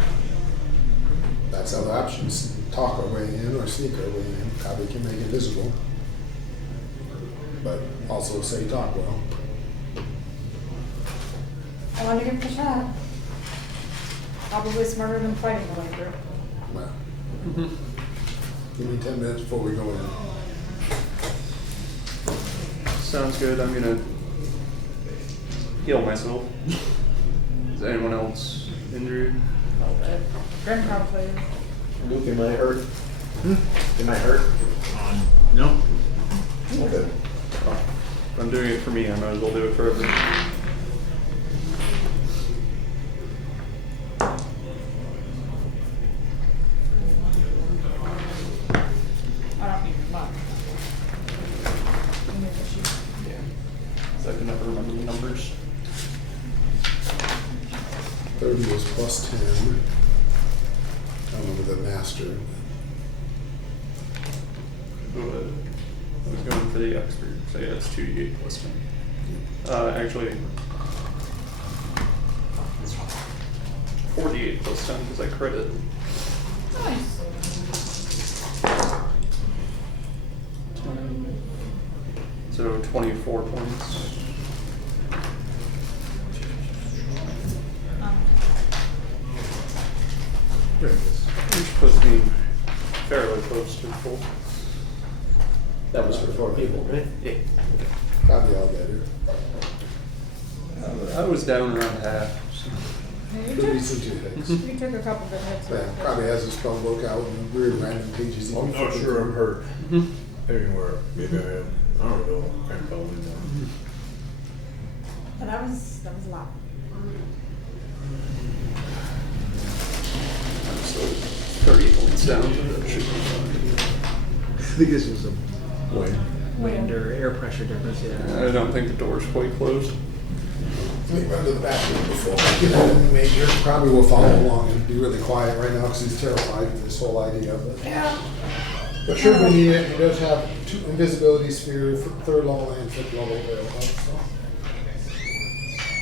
That's other options. Talk our way in or sneak our way in. Probably can make it visible. But also say talk well. I want to give it a shot. Probably smarter than fighting the way through. Well, give me 10 minutes before we go in. Sounds good. I'm gonna heal myself. Is anyone else injured? Grim probably. Luke, it might hurt. It might hurt. No. Okay. If I'm doing it for me, I might as well do it for everyone. I don't need your luck. So I can never remember the numbers. 30 is plus 10. I don't know the master. I was going for the expert, so yeah, it's 2d8 plus 10. Actually, it's 4d8 plus 10 because I credit. Nice. 10, so 24 points. Which puts me fairly close to full. That was for 4 people, right? Yeah. Probably all better. I was down around half. So. Could be some 2 hits. You took a couple good hits. Yeah, probably has a spell book out and weird random pages. I'm not sure I'm hurt. Anywhere. Maybe I am. I don't know. I'm probably not. But that was a lot. I'm still 30 points down, so that should be fine. I think this was a Wait. wind or air pressure difference. Yeah. I don't think the door's quite closed. Let me run to the bathroom before I get home and Major probably will follow along and be really quiet right now because he's terrified of this whole idea of it. Yeah. But sure we need it. He does have 2 invisibility sphere, 3rd level and 5th level available. So.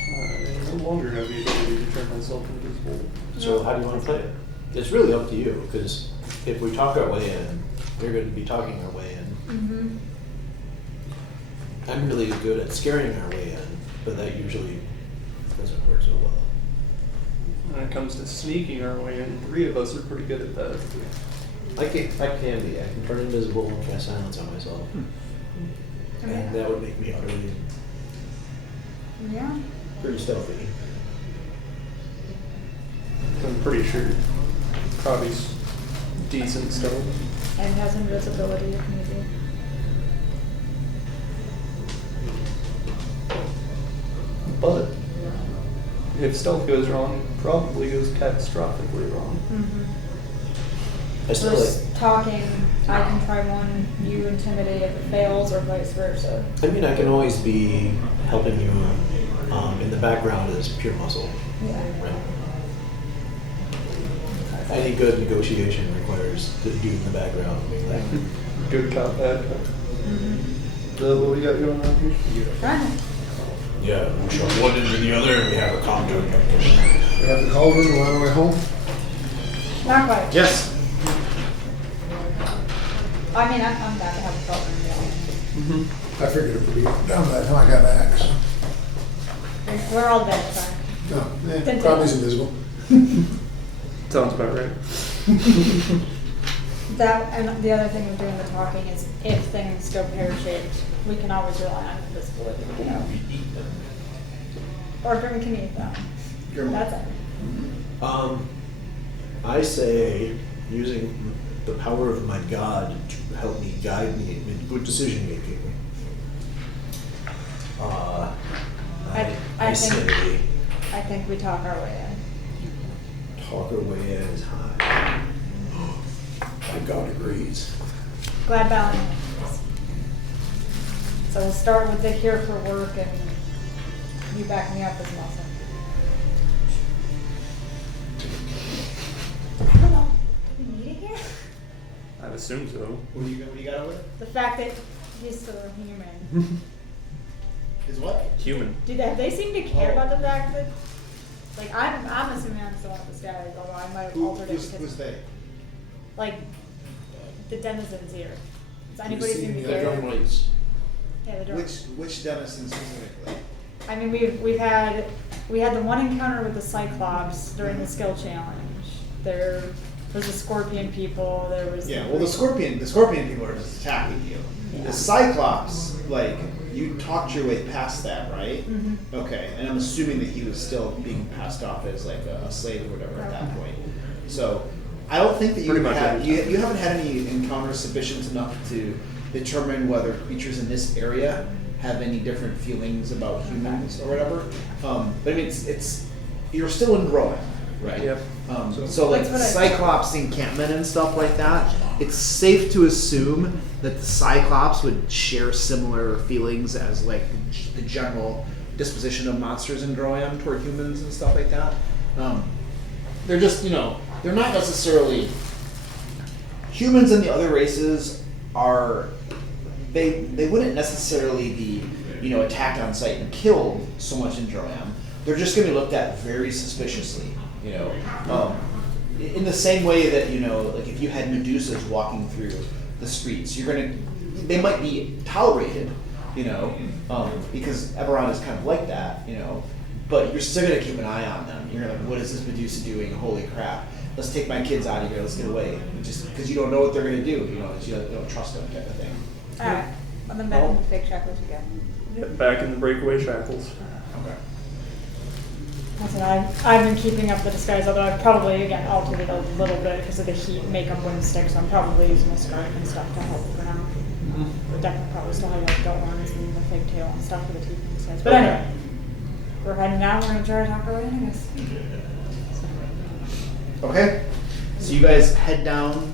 I no longer have the ability to turn myself invisible. So how do you want to play it? It's really up to you, because if we talk our way in, you're going to be talking our way in. Mm-hmm. I'm really good at scaring our way in, but that usually doesn't work so well. When it comes to sneaking our way in, 3 of us are pretty good at that. I can be. I can turn invisible and cast silence on myself. And that would make me utterly Yeah. pretty stealthy. I'm pretty sure probably decent stealth. And has invisibility if needed. But if stealth goes wrong, it probably goes catastrophically wrong. Mm-hmm. I still Just talking, I can try one, you intimidate if it fails, or vice versa. I mean, I can always be helping you in the background as pure muscle. Yeah. Right. Any good negotiation requires the dude in the background being like, Good cop, bad cop. Mm-hmm. What we got going on here? Right. Yeah, we shove one into the other and we have a cocktail. We have the cauldron. We're on our way home. Not quite. Yes. I mean, I'm down to have a problem. Yeah. I figured it would be done by the time I got back. So. We're all dead, sorry. No, probably invisible. Sounds about right. That, and the other thing of doing the talking is if things go pear-shaped, we can always rely on invisibility, you know. Or Grim can eat them. That's it. I say using the power of my God to help me guide me in good decision making. I say I think we talk our way in. talk our way in is high. My God agrees. Glad Valley agrees. So we'll start with the here for work and you back me up as muscle. I'd assume so. What do you got over it? The fact that he's still a human. Is what? Human. Have they seemed to care about the fact that, like, I'm assuming I'm still at the status, although I might have altered it Who's because, they? like, the denizens here. Does anybody seem to the care? drones. Yeah, the drones. Which denizen specifically? I mean, we had the one encounter with the Cyclops during the skill challenge. There was the Scorpion people. There was Yeah, well, the scorpion people are just attacking you. Yeah. The Cyclops, like, you talked your way past that, right? Mhm. Okay, and I'm assuming that he was still being passed off as like a slave or whatever at that point. So, I don't think that you Pretty much have any you haven't had any encounters sufficient enough to determine whether creatures in this area have any different feelings about humans or whatever. But I mean, it's you're still in growing, right? Yep. So like That's what I- Cyclops encampment and stuff like that, it's safe to assume that the Cyclops would share similar feelings as like the general disposition of monsters in Droiam toward humans and stuff like that. They're just, they're not necessarily humans, and the other races are they wouldn't necessarily be attacked on sight and killed so much in Droiam. They're just going to be looked at very suspiciously, in the same way that like if you had Medusas walking through the streets, they might be tolerated, because Eberron is kind of like that, but you're still going to keep an eye on them. You're like, what is this Medusa doing? Holy crap! Let's take my kids out of here. Let's get away. Just because you don't know what they're going to do, you don't trust them, type of thing. Alright. And then back in the fake shackles again. Get back in the breakaway shackles. Okay. Listen, I've been keeping up the disguise, although I've probably, again, altered it a little bit because of the heat makeup wind stick, so I'm probably using a scarf and stuff to help for now. But definitely probably still have like goat horns and the fake tail and stuff for the teeth and disguise. But anyway, we're heading down, we're gonna try to talk our way in, I guess. Okay. So you guys head down,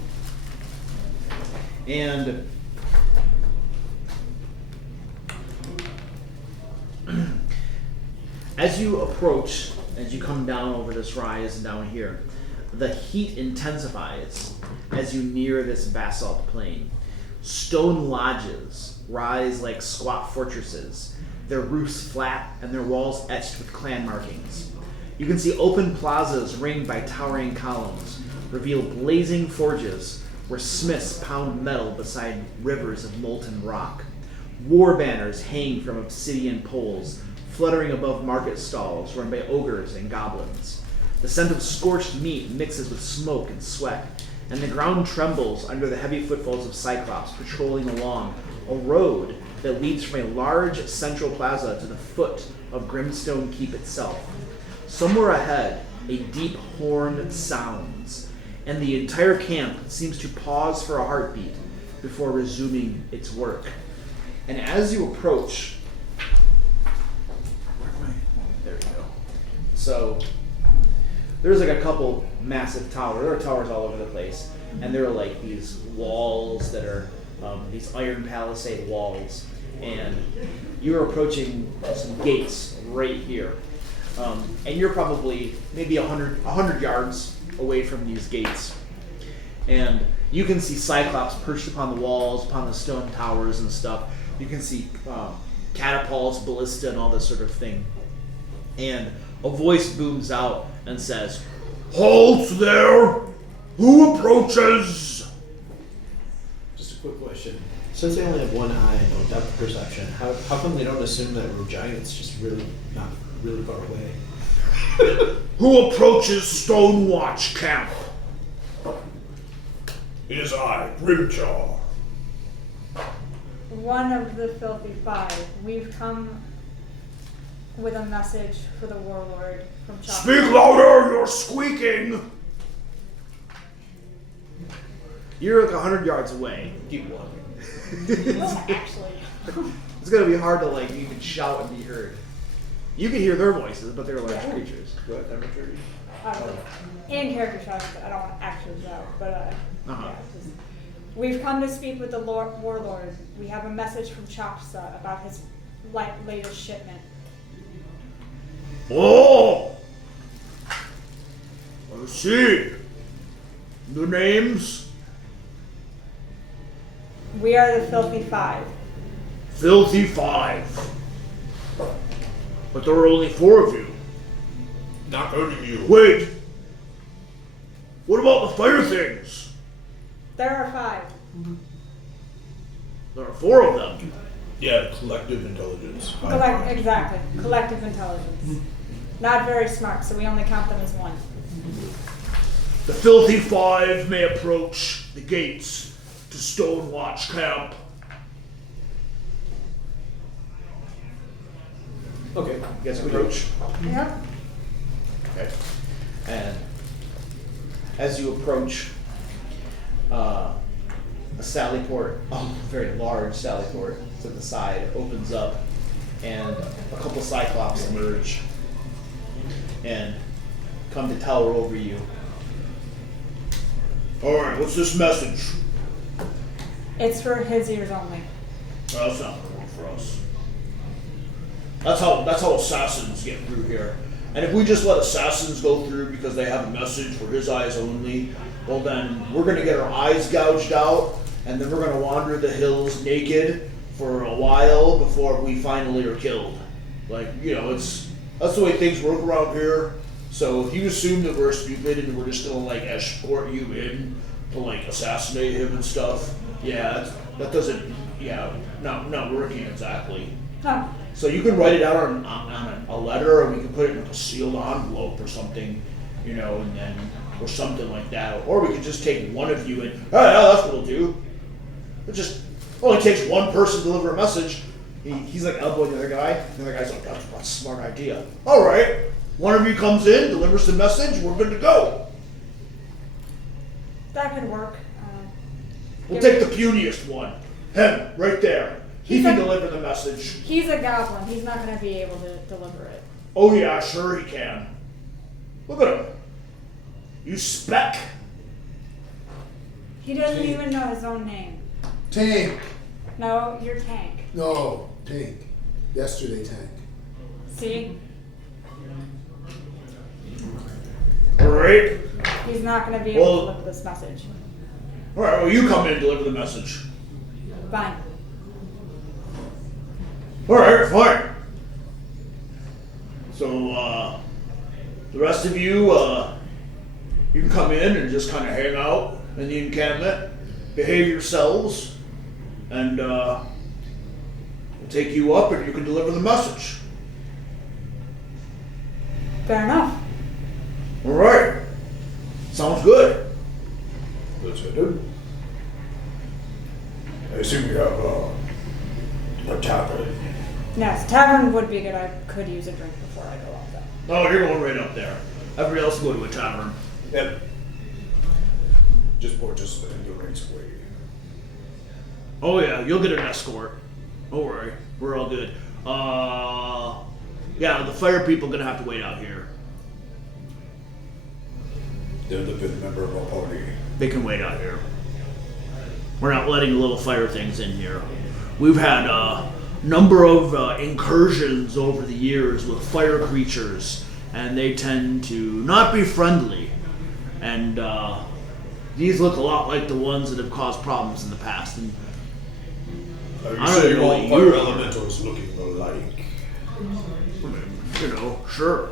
and as you approach, as you come down over this rise and down here, the heat intensifies as you near this basalt plain. Stone lodges rise like squat fortresses, their roofs flat and their walls etched with clan markings. You can see open plazas ringed by towering columns, reveal blazing forges where smiths pound metal beside rivers of molten rock. War banners hang from obsidian poles, fluttering above market stalls run by ogres and goblins. The scent of scorched meat mixes with smoke and sweat, and the ground trembles under the heavy footfalls of Cyclops patrolling along a road that leads from a large central plaza to the foot of Grimstone Keep itself. Somewhere ahead, a deep horn sounds, and the entire camp seems to pause for a heartbeat before resuming its work. And as you approach, there we go. So there's like a couple massive towers. There are towers all over the place, and there are like these walls that are these iron palisade walls, and you're approaching some gates right here, and you're probably maybe 100 yards away from these gates, and you can see Cyclops perched upon the walls, upon the stone towers and stuff. You can see catapults, ballista, and all this sort of thing. And a voice booms out and says, "Halt there! Who approaches?" Just a quick question. Since they only have one eye and no depth perception, how come they don't assume that we're giants just really not really far away? Who approaches Stonewatch Camp? It is I, Grimjaw. One of the Filthy Five. We've come with a message for the warlord from Chop. Speak louder, you're squeaking! You're like 100 yards away. Keep walking. Well, actually. It's gonna be hard to like even shout and be heard. You can hear their voices, but they're large creatures. What temperature? In character shots, I don't want to actually shout, but Uh-huh. yeah. We've come to speak with the warlord. We have a message from Chopsa about his latest shipment. Oh! I see. The names? We are the Filthy Five. Filthy Five. But there are only 4 of you. Not hurting you. Wait! What about the fire things? There are 5. There are 4 of them. Yeah, collective intelligence. Exactly. Collective intelligence. Not very smart, so we only count them as 1. The Filthy Five may approach the gates to Stonewatch Camp. Okay, you guys approach. Yep. Okay. And as you approach, a sally port, a very large sally port to the side opens up, and a couple cyclops emerge and come to tower over you. Alright, what's this message? It's for his ears only. Well, that's not gonna work for us. That's how assassins get through here. And if we just let assassins go through because they have a message for his eyes only, well then we're gonna get our eyes gouged out, and then we're gonna wander the hills naked for a while before we finally are killed. Like, you know, that's the way things work around here. So if you assume that we're stupid and we're just gonna like escort you in to like assassinate him and stuff, yeah, that doesn't, not working exactly. No. So you can write it out on a letter, or we can put it in a sealed envelope or something, you know, and then, or something like that. Or we could just take one of you and, oh yeah, that's what we'll do. It just only takes one person to deliver a message. He's like elbowing the other guy, and the other guy's like, that's a smart idea. All right, one of you comes in, delivers the message, we're good to go. That could work. We'll take the puniest one. Him, right there. He can deliver the message. He's a goblin. He's not going to be able to deliver it. Oh yeah, sure he can. Look at him. You speck. He doesn't even know his own name. Tank. No, you're Tank. No, Tank. Yesterday, Tank. See? Alright. He's not going to be able Well- to deliver this message. Alright, well you come in and deliver the message. Fine. Alright, fine. So, the rest of you, you can come in and just kind of hang out in the encampment, behave yourselves, and, we'll take you up and you can deliver the message. Fair enough. Alright. Sounds good. That's what I do. I assume you have a tavern. Yes, tavern would be good. I could use a drink before I go up though. Oh, you're going right up there. Everybody else go to a tavern. Yep. Just in the right way. Oh yeah, you'll get an escort. Don't worry, we're all good. Yeah, the fire people are gonna have to wait out here. They're the fifth member of our party. They can wait out here. We're not letting little fire things in here. We've had a number of incursions over the years with fire creatures, and they tend to not be friendly. And these look a lot like the ones that have caused problems in the past. And Are you I don't saying know all what you fire are. elementals looking alike? you know, sure.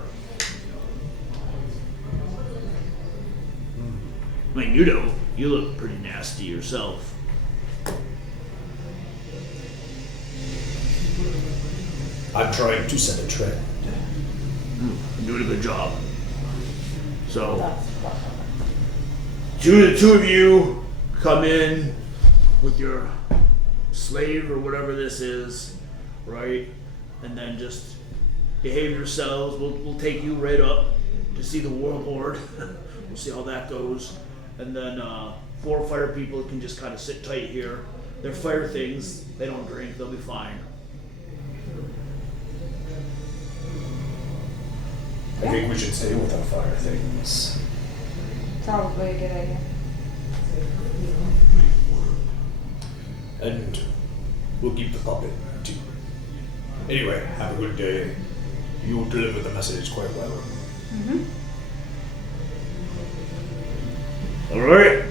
I mean, you look pretty nasty yourself. I'm trying to set a trend. You're doing a good job. So, two of you come in with your slave or whatever this is, right? And then just behave yourselves. We'll take you right up to see the warlord. We'll see how that goes. And then 4 fire people can just kind of sit tight here. They're fire things. They don't drink. They'll be fine. I think we should stay with our fire things. Probably a good idea. And we'll keep the puppet too. Anyway, have a good day. You deliver the message quite well. Mm-hmm. All right.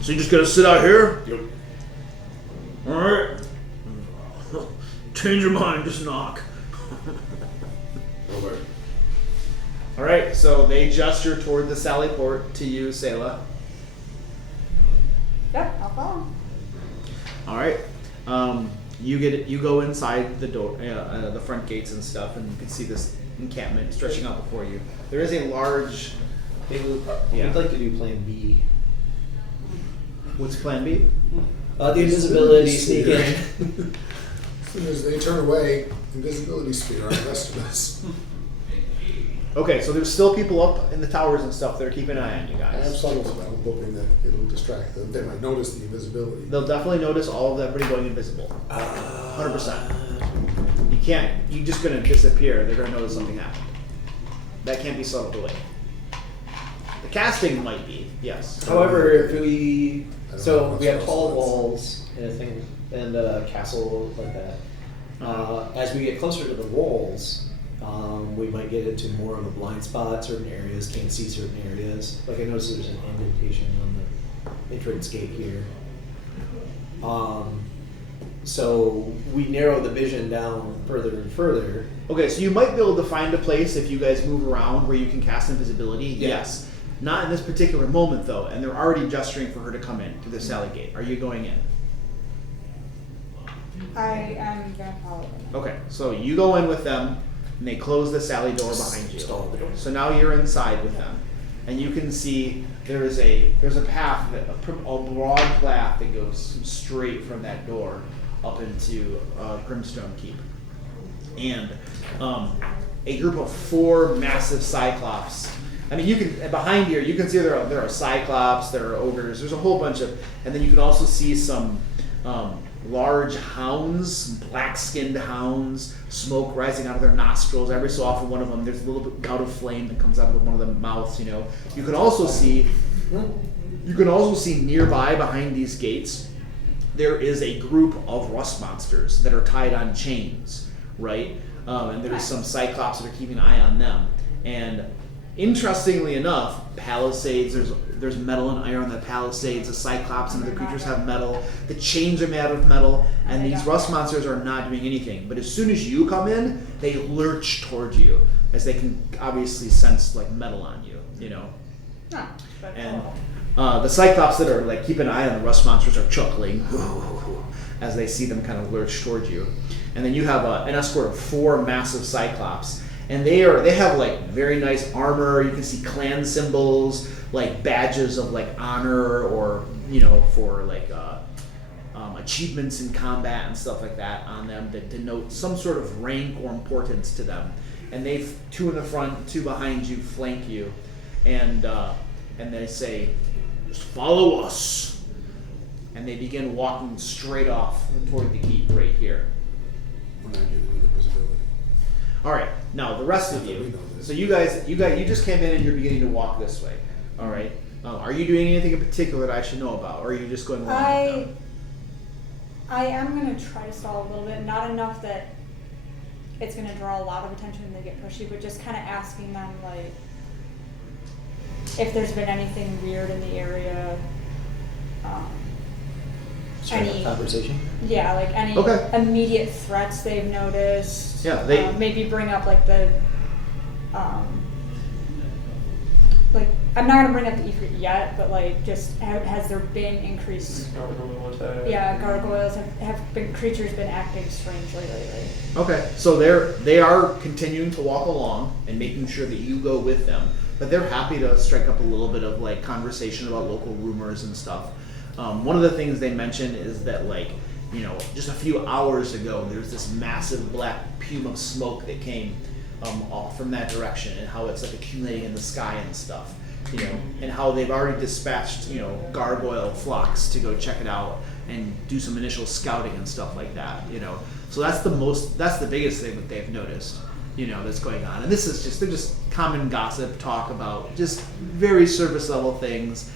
So you just gonna sit out here? Yep. change your mind, just knock. Over. All right, so they gesture toward the Sally Port to you, Selah. Yep, I'll follow. All right. You go inside the door, the front gates and stuff, and you can see this encampment stretching out before you. There is a large. Hey, Luke, Yeah. we'd like to do Plan B. What's Plan B? The invisibility sneak in. As soon as they turn away, invisibility sphere on the rest of us. Okay, so there's still people up in the towers and stuff that are keeping an eye on you I have guys. subtle spell, hoping that it'll distract them. They might notice the invisibility. They'll definitely notice all of everybody going invisible. 100%. You can't. You're just gonna disappear. They're gonna notice something happened. That can't be subtled away. The casting might be, yes. However, if we I don't know so much we have else tall that's- walls and a thing and a castle like that. As we get closer to the walls, we might get into more of a blind spot. Certain areas can't see certain areas. Like I noticed there's an indentation on the entrance gate here. So we narrow the vision down further and further. Okay, so you might be able to find a place if you guys move around where you can cast invisibility. Yeah. Yes. Not in this particular moment though, and they're already gesturing for her to come in through the Sally gate. Are you going in? I am gonna follow them. Okay, so you go in with them, and they close the Sally door behind you. Stall the door. So now you're inside with them, and you can see there's a path, a broad path that goes straight from that door up into Grimstone Keep, and a group of 4 massive cyclops. I mean, you can behind here you can see there are cyclops, there are ogres, there's a whole bunch of, and then you can also see some large hounds, black-skinned hounds, smoke rising out of their nostrils. Every so often, one of them there's a little bit gout of flame that comes out of one of the mouths. You know, you can also see nearby behind these gates, there is a group of rust monsters that are tied on chains, right? And there's some cyclops that are keeping an eye on them. And interestingly enough, palisades, there's metal and iron on the palisades. The cyclops and other creatures have metal. The chains are made out of metal, and these rust monsters are not doing anything. But as soon as you come in, they lurch towards you, as they can obviously sense like metal on you, you know. No, but And the cyclops that are like keeping an eye on the rust monsters are chuckling as they see them kind of lurch towards you. And then you have an escort of 4 massive cyclops, and they have like very nice armor. You can see clan symbols, like badges of like honor, or you know, for like achievements in combat and stuff like that on them that denote some sort of rank or importance to them. And they 2 in the front, 2 behind you, flank you, and they say, "Just follow us." And they begin walking straight off toward the keep right here. We're not getting into the visibility. All right, now the rest of We you. know this. So you just came in and you're beginning to walk this way. All right. Are you doing anything in particular that I should know about, or are you just going along with them? I am gonna try to stall a little bit, not enough that it's gonna draw a lot of attention and they get pushy, but just kind of asking them like if there's been anything weird in the area. Strike up Any conversation. Yeah, like any Okay. immediate threats they've noticed. Yeah, they- maybe bring up like the, like I'm not gonna bring up the efreeti yet, but like just has there been increased? Gargoyle attack. Yeah, gargoyles have been creatures been acting strangely lately. Okay, so they are continuing to walk along and making sure that you go with them, but they're happy to strike up a little bit of like conversation about local rumors and stuff. One of the things they mention is that like, you know, just a few hours ago there's this massive black plume of smoke that came off from that direction, and how it's like accumulating in the sky and stuff, you know, and how they've already dispatched, you know, gargoyle flocks to go check it out and do some initial scouting and stuff like that, you know. So that's the biggest thing that they've noticed, you know, that's going on. And they're just common gossip talk about just very surface level things.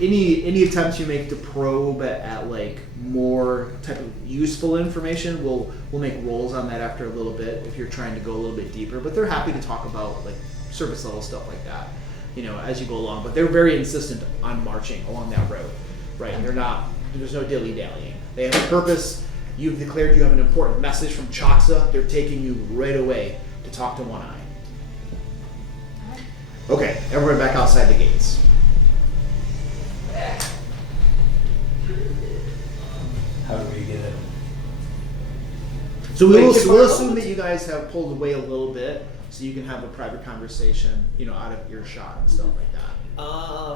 Any attempts you make to probe at like more type of useful information, we'll make rolls on that after a little bit if you're trying to go a little bit deeper. But they're happy to talk about like surface level stuff like that, you know, as you go along. But they're very insistent on marching along that road, right? There's no dilly dallying. They have a purpose, You've declared you have an important message from Choxa. They're taking you right away to talk to One Eye. Okay, everyone back outside the gates. How do we get it? So Wait, we'll get assume my- that you guys have pulled away a little bit, so you can have a private conversation, out of earshot and stuff like that.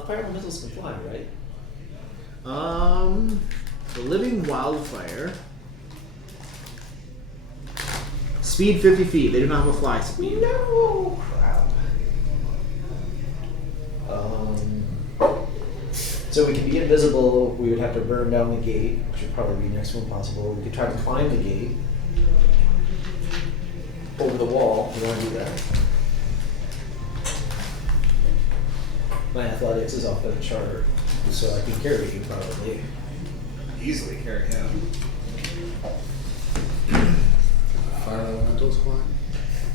Fire elementals can fly, right? The living wildfire. Speed 50 feet. They do not have a fly speed. No crap. So we can be invisible. We would have to burn down the gate, which would probably be next to impossible. We could try to climb the gate over the wall. We want to do that. My athletics is off the chart, so I can carry you probably. Easily carry him. Fire elementals climb.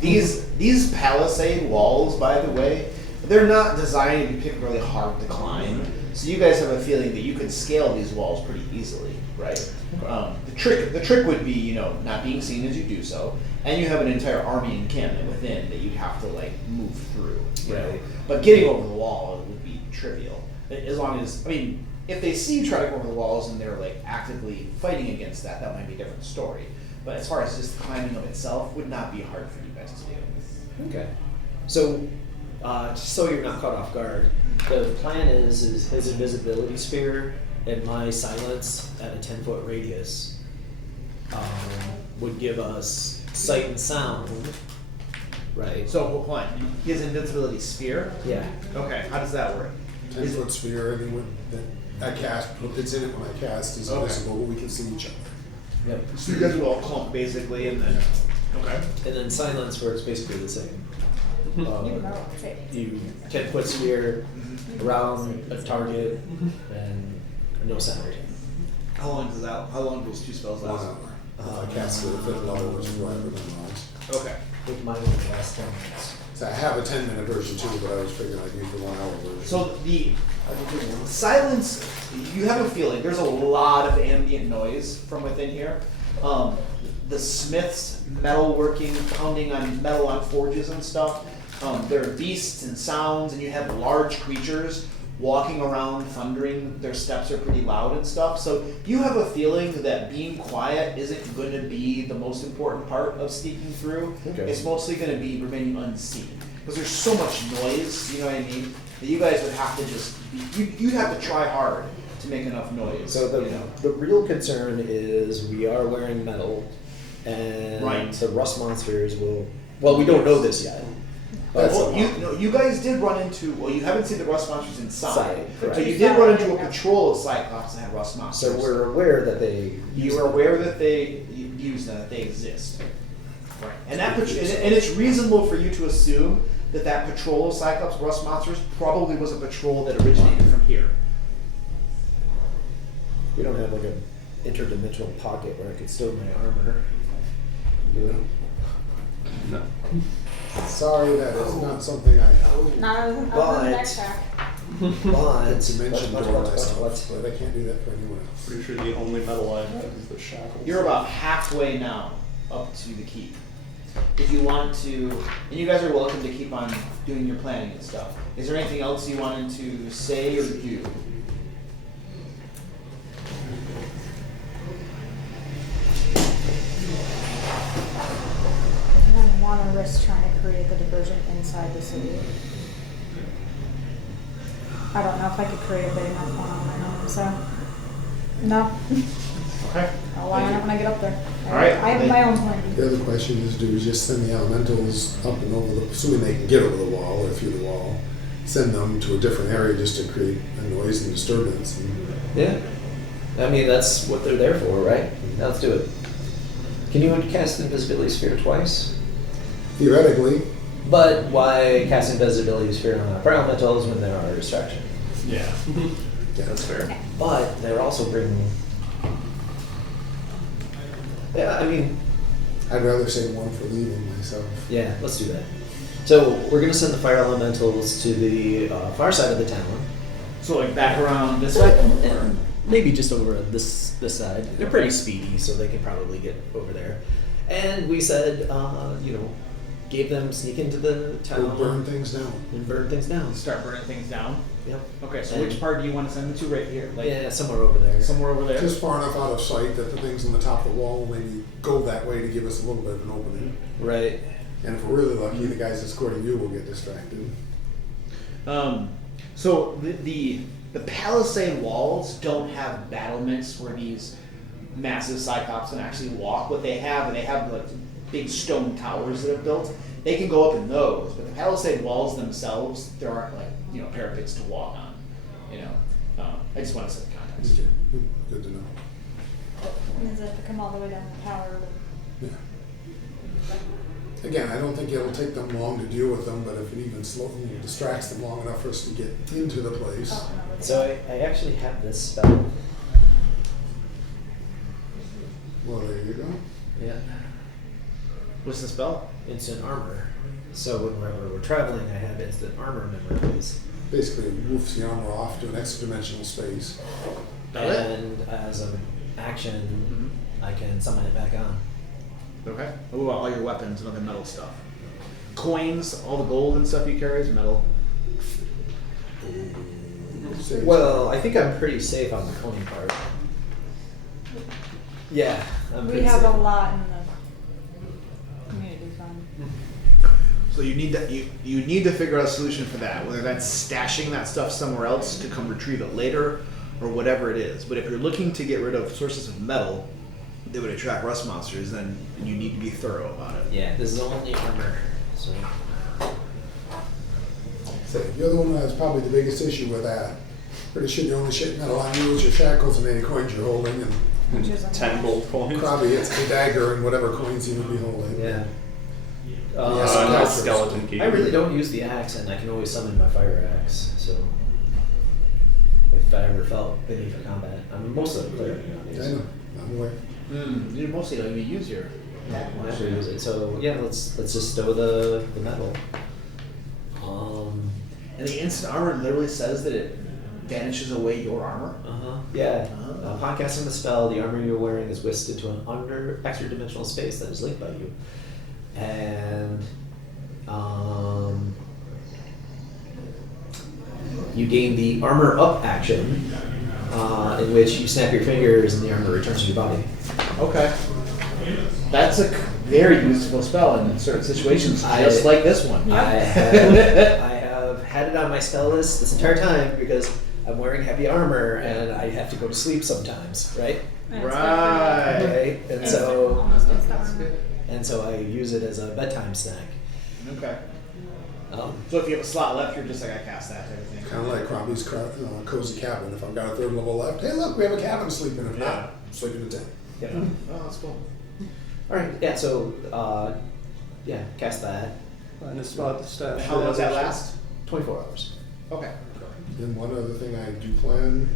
These palisade walls, by the way, they're not designed to be particularly hard to climb. So you guys have a feeling that you can scale these walls pretty easily, right? The trick would be, not being seen as you do so, and you have an entire army encampment within that you'd have to move through. Right. But getting over the wall would be trivial, as long as if they see you try to go over the walls and they're actively fighting against that might be a different story. But as far as just the climbing of itself, would not be hard for you guys to do. Okay. So, just so you're not caught off guard, the plan is his invisibility sphere and my silence at a 10-foot radius would give us sight and sound, right? So hold on, his invincibility sphere. Yeah. Okay, how does that work? 10-foot sphere, and then when I cast, it's in it when I cast, is Okay. invisible, but we can see each other. Yep. So you guys would all clump basically, and then okay. And then silence works basically the same. You know, okay. You 10-foot sphere around a target and no sound. How long does that? How long do those two spells 1 last? hour. If I cast it at 5th level, which is what I memorized. Okay. With mine only last 10 minutes. So I have a 10-minute version too, but I was figuring I'd use the 1 hour version. So the silence, you have a feeling there's a lot of ambient noise from within here. The smiths metalworking, pounding on metal on forges and stuff. There are beasts and sounds, and you have large creatures walking around, thundering. Their steps are pretty loud and stuff. So you have a feeling that being quiet isn't going to be the most important part of sneaking through. Okay. It's mostly going to be remaining unseen. Because there's so much noise, you know what I mean, that you guys would have to just you'd have to try hard to make enough noise. So the real concern is we are wearing metal, and Right. the rust monsters will. Well, we don't know this yet. But Well, you guys did run into, you haven't seen the rust monsters inside, Side, so correct. you did run into a patrol of Cyclops that had rust so monsters. we're aware that they. You are aware that they use them, that they exist. Right. And and it's reasonable for you to assume that patrol of Cyclops rust monsters probably was a patrol that originated from here. We don't have an interdimensional pocket where I could stow my armor. Do we? No. Sorry, that is not something I have. Not other than But- the backpack. But It's dimension what- door what- myself, what- but I can't do that for anyone else. Pretty sure the only metal I have is the shackles. You're about halfway now up to the keep. If you want to, and you guys are welcome to keep on doing your planning and stuff. Is there anything else you wanted to say or do? I don't want to risk trying to create the diversion inside the city. I don't know if I could create a big enough one on my own, so no. Okay. I'll line up when I get up there. All right. I have my own plan. The other question is, do we just send the elementals up and over the, assuming they can get over the wall or through the wall, send them to a different area just to create a noise and disturbance? And Yeah. I mean, that's what they're there for, right? Now let's do it. Can you cast Invisibility Sphere twice? theoretically, But why cast Invisibility Sphere on fire elementals when there are distractions? Yeah. yeah, That's fair. But they're also bringing. Yeah, I mean, I'd rather say one for leaving myself. yeah, let's do that. So we're gonna send the fire elementals to the far side of the town. So like back around this way? Or- maybe just over on this side. They're pretty speedy, so they can probably get over there. And we said, gave them sneak into the town. We'll burn things down. And burn things down. Start burning things down. Yep. Okay, so And- which part do you want to send them to? Right here, like Yeah, somewhere over there. somewhere over there. Just far enough out of sight that the things on the top of the wall will maybe go that way to give us a little bit of an opening. Right. And if we're really lucky, the guys escorting you will get distracted. So the palisade walls don't have battlements where these massive cyclops can actually walk. What they have, like big stone towers that are built. They can go up in those, but the palisade walls themselves, there aren't like parapets to walk on. I just want to set the context. Good to know. Does it have to come all the way down the tower? Yeah. Again, I don't think it'll take them long to deal with them, but if it even distracts them long enough for us to get into the place. Oh, no, it's- So I actually have this spell. Well, there you go. Yeah. What's the spell? Instant armor. So whenever we're traveling, I have instant armor memories. Basically, it woofs the armor off to an extra dimensional space. And as an action, I can summon it back on. Okay. What about all your weapons and other metal stuff? Coins, all the gold and stuff you carry is metal. Sage. Well, I think I'm pretty safe on the coin part. Yeah, I'm We pretty have safe. a lot in the community fund. So you need to figure out a solution for that, whether that's stashing that stuff somewhere else to come retrieve it later, or whatever it is. But if you're looking to get rid of sources of metal that would attract rust monsters, then you need to be thorough about it. Yeah, this is only armor. So So you're the one who has probably the biggest issue with that. Pretty sure the only shit metal on you is your shackles and any coins you're holding, and Which is 10 gold coins. probably it's the dagger and whatever coins you would be holding. yeah. Yes, And a Uh, skeleton key. I really don't use the axe, and I can always summon my fire axe. So if I ever felt the need for combat, I'm mostly a cleric I nowadays. know. I'm aware. You mostly don't even use your attack I much. never use it. So yeah, let's just stow the metal. And the instant armor literally says that it vanishes away your armor. Yeah. Upon casting the spell, the armor you're wearing is whisked into an extra dimensional space that is linked by you. And you gain the armor up action, in which you snap your fingers and the armor returns to your body. Okay. That's a very useful spell in certain situations, just like this one. I have had it on my spell list this entire time because I'm wearing heavy armor and I have to go to sleep sometimes, right? And it's Right. Right. And good for- so almost instant armor. I use it as a bedtime snack. Okay. Um, So if you have a slot left, you're just like, I cast that type of thing. Kind of like Crombie's cozy cabin. If I've got a third level left, hey look, we have a cabin to sleep in. If not, sleep in a tent. yeah. Oh, that's cool. All right. Yeah. So cast that. Find a spot to stash. How long does that last? 24 hours. Okay. And one other thing I do plan,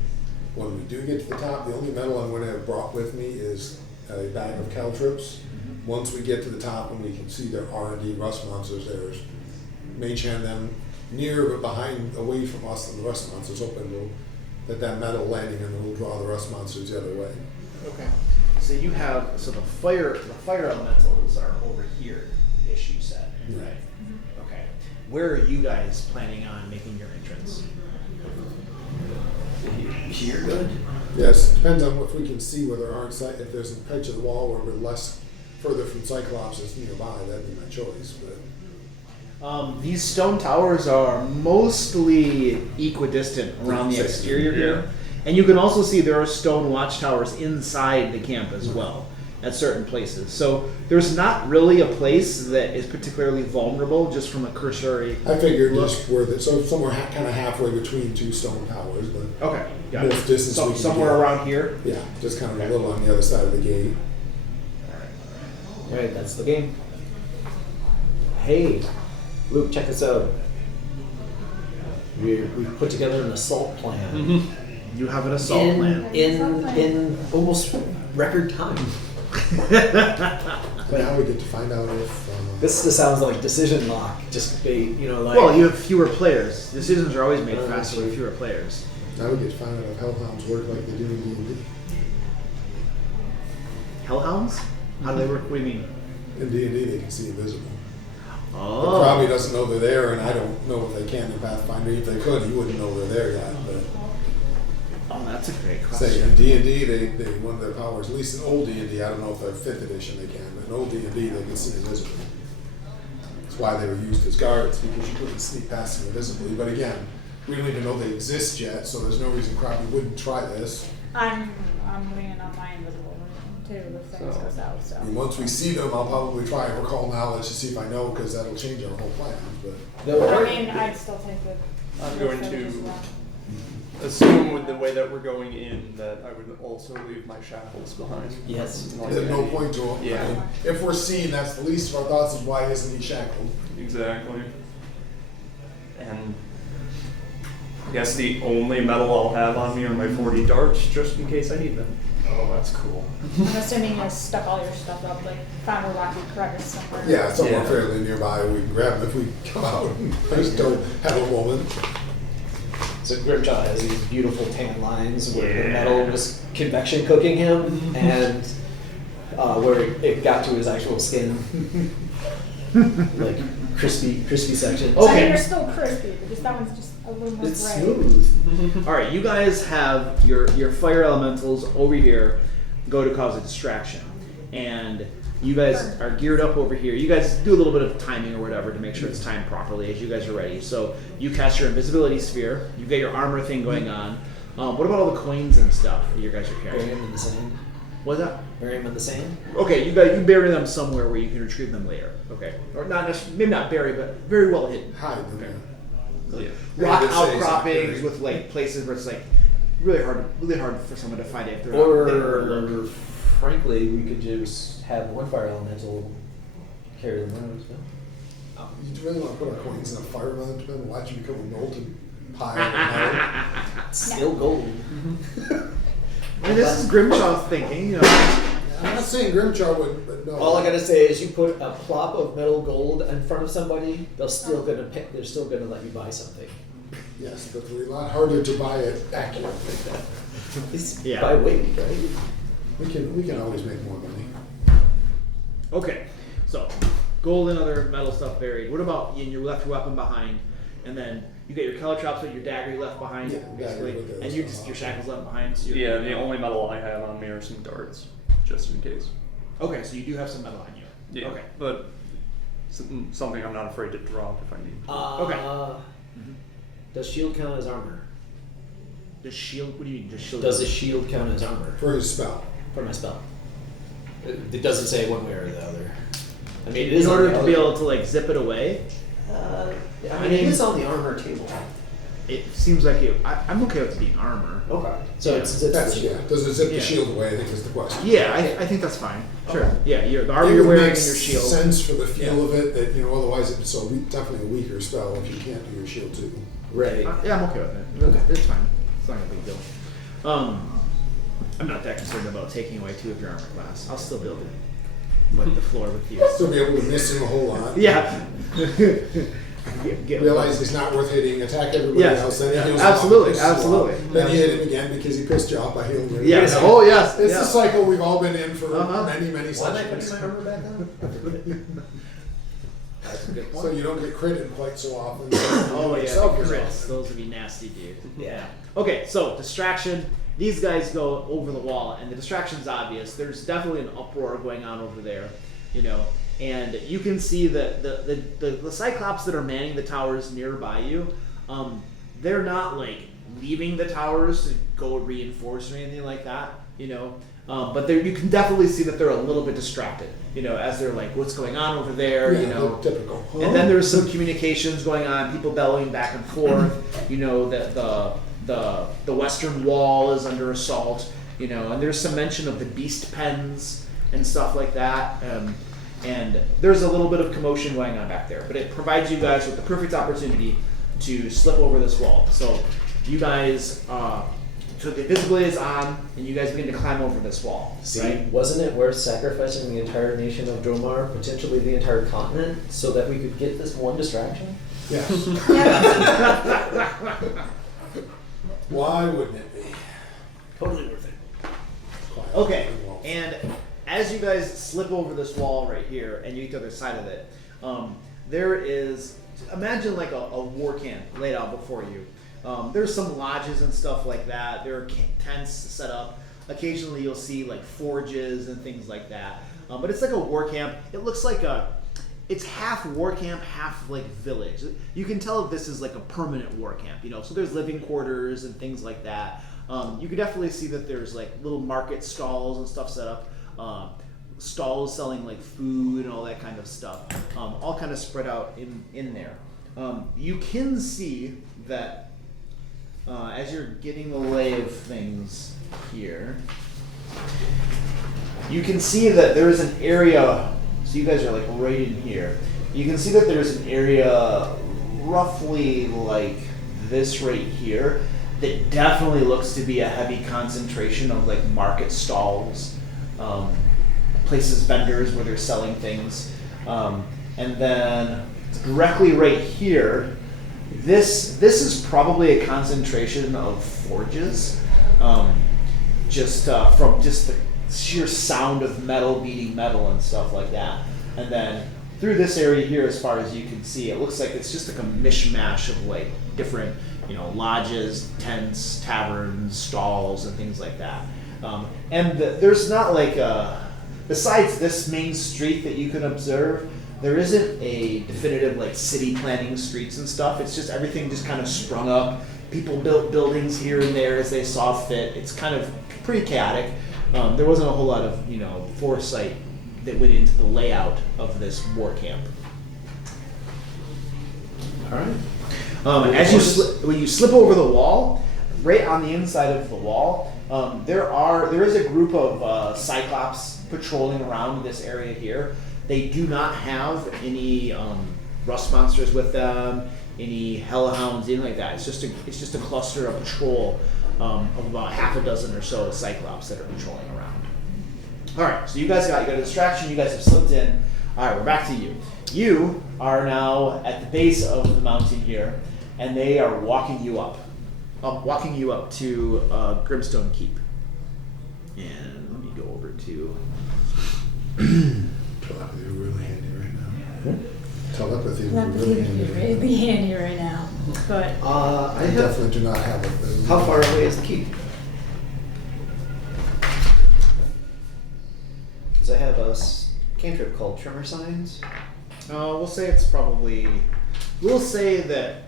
when we do get to the top, the only metal I'm going to have brought with me is a bag of caltrips. Once we get to the top and we can see there are indeed rust monsters, there's mage hand them near but behind, away from us, and the rust monsters open, that metal landing and will draw the rust monsters the other way. Okay. So you have the fire elementals are over here, ish you said, Yeah. right? Okay. Where are you guys planning on making your entrance? You're good. Yes, depends on if we can see where there aren't, if there's an edge of the wall where we're less further from Cyclops is nearby, that'd be my choice, but. These stone towers are mostly equidistant around the exterior here. And you can also see there are stone watchtowers inside the camp as well at certain places. So there's not really a place that is particularly vulnerable just from a cursory. I figured just where so somewhere kind of halfway between two stone towers, but Okay, got most distance we can somewhere get. around here. Yeah, just kind of a little on the other side of the gate. All right. That's the game. Hey, Luke, check this out. We've put together an assault plan. You have an assault plan. in almost record time. Now we get to find out if. This just sounds like decision lock. Just like Well, you have fewer players. Decisions are always made faster with fewer players. I would get to find out if hellhounds work like they do in D&D. Hellhounds? How do they work? What do you mean? In D&D, they can see invisible. Oh. But probably doesn't know they're there, and I don't know if they can in Pathfinder. If they could, you wouldn't know they're there yet. But Oh, that's a great say question. in D&D, they one of their powers, at least in old D&D, I don't know if they're 5th edition they can, but in old D&D they can see invisible. That's why they were used as guards, because you couldn't sneak past them invisibly. But again, we don't even know they exist yet, so there's no reason Crappie wouldn't try this. I'm leaning on my invisible version too if things So- go south. So. And once we see them, I'll probably try and recall knowledge to see if I know, because that'll change our whole plan. But The I orc- mean, I'd still take the. I'm the going footage to- as well. Assume with the way that we're going in that I would also leave my shackles behind. Yes. Like there's no any- point to them. Yeah. I mean, if we're seen, that's the least of our thoughts is why isn't he shackled? Exactly. And I guess the only metal I'll have on me are my 40 darts, just in case I need them. Oh, that's cool. I'm assuming you stuck all your stuff up, like found a rocky crevice somewhere. Yeah, somewhere Yeah. fairly nearby, we can grab them if we come out and just don't have a moment. So Grimshaw has these beautiful tan lines where the metal was convection cooking him, and where it got to his actual skin, like crispy section. So Okay. you're still crispy, but just that one's just a little more It's gray. smooth. All right, you guys have your fire elementals over here go to cause a distraction, and you guys are geared up over here. You guys do a little bit of timing or whatever to make sure it's timed properly as you guys are ready. So you cast your invisibility sphere. You get your armor thing going on. What about all the coins and stuff that you guys are Bury carrying? him in the sand. What's that? Bury him in the sand. Okay, you bury them somewhere where you can retrieve them later. Okay, or not necessarily, maybe not bury, but very well hidden. Hide them. Okay. Yeah. Rock They did say outcroppings something. with like places where it's like really hard for someone to find it if they're not there. Or frankly, we could just have one fire elemental carry them around. So. You really want to put our coins in a fire element and watch you become a molten pile of metal? Still gold. I mean, this is Grimshaw's thinking, you know. I'm not saying Grimchar would, but no. All I gotta say is, you put a plop of metal gold in front of somebody, they're still gonna let you buy something. Yes, but it's a lot harder to buy it accurately. It's Yeah. by weight, right? We can always make more money. Okay, so gold and other metal stuff buried. What about you? You left your weapon behind, and then you get your caltrops with your dagger you left behind, Yeah, basically, dagger with the and you stuff just on. your shackles left behind. So you're Yeah, good the to go. only metal I have on me are some darts, just in case. Okay, so you do have some metal on you. Yeah, Okay. but something I'm not afraid to drop if I need. Okay. Does shield count as armor? Does shield? What do you mean? Does shield? Does a shield count as armor For his spell. for my spell? It doesn't say one way or the other. I mean, it is in on order the to be able to like zip it away? I mean, it is on the armor table. It seems like it. I'm okay with it being armor. Okay. So it's the That's, shield. yeah. Does it zip Yeah. the shield away? I think is the question. Yeah, I think that's fine. Sure. Okay. Yeah, the armor It you're would wearing make and your shield. sense for the feel Yeah. of it that, you know, otherwise it's definitely a weaker spell if you can't do your shield too. Right. Yeah, I'm okay with it. Okay. It's fine. It's not a big deal. I'm not that concerned about taking away 2 of your armor class. I'll still build it. Wipe the floor with you. Still be able to miss him a whole lot. Yeah. Realize he's not worth hitting, attack everybody Yes. else, then he Yeah. heals him Absolutely, off, pisses him off. absolutely. Then you Yeah. hit him again because he pissed you off by healing you. Yes. Oh, yes. It's yeah. the cycle we've all been in for Uh-huh. many Why am I sessions. putting my armor back on? That's a good point. So you don't get critted quite so often. Oh yeah, Yourself the is crits. awesome. Those would be nasty, dude. Yeah. Okay, so distraction. These guys go over the wall, and the distraction's obvious. There's definitely an uproar going on over there, you know, and you can see that the Cyclops that are manning the towers nearby you, they're not like leaving the towers to go reinforce or anything like that, you know. But you can definitely see that they're a little bit distracted, you know, as they're like, what's going on over there, Yeah, you know. typical. And then there's some communications going on, people bellowing back and forth. You know that the western wall is under assault. You know, and there's some mention of the beast pens and stuff like that. And there's a little bit of commotion going on back there, but it provides you guys with the perfect opportunity to slip over this wall. So you guys, so the invisibility is on, and you guys begin to climb over this wall. See, right? wasn't it worth sacrificing the entire nation of Dromar, potentially the entire continent, so that we could get this one distraction? Yes. Why wouldn't it be? Totally worth it. Quiet. Okay, Well, and as you guys slip over this wall right here and you get to the other side of it, there is, imagine like a war camp laid out before you. There's some lodges and stuff like that. There are tents set up. Occasionally you'll see like forges and things like that. But it's like a war camp. It looks like it's half war camp, half like village. You can tell this is like a permanent war camp, you know. So there's living quarters and things like that. You can definitely see that there's like little market stalls and stuff set up. Stalls selling like food and all that kind of stuff. All kind of spread out in there. You can see that as you're getting the lay of things here, you can see that there is an area, so you guys are like right in here. You can see that there's an area roughly like this right here that definitely looks to be a heavy concentration of like market stalls, places, vendors where they're selling things. And then directly right here, this is probably a concentration of forges, just from just the sheer sound of metal beating metal and stuff like that. And then through this area here, as far as you can see, it looks like it's just like a mishmash of like different, you know, lodges, tents, taverns, stalls, and things like that. There's not like besides this main street that you can observe, there isn't a definitive like city planning streets and stuff. It's just everything just kind of sprung up. People built buildings here and there as they saw fit. It's kind of pretty chaotic. There wasn't a whole lot of, you know, foresight that went into the layout of this war camp. All right. When you slip over the wall, right on the inside of the wall, there is a group of Cyclops patrolling around this area here. They do not have any rust monsters with them, any hellhounds, anything like that. It's just a cluster of patrol of about half a dozen or so Cyclops that are patrolling around. All right, so you guys got a distraction. You guys have slipped in. All right, we're back to you. You are now at the base of the mountain here, and they are walking you up to Grimstone Keep. And let me go over to. Telepathy would be really handy right now. Telepathy would be Telepathy really would handy be right now. really handy right now. But I definitely do not have it. How far away is the keep? Because I have a cantrip called Tremor Signs. We'll say it's probably. We'll say that.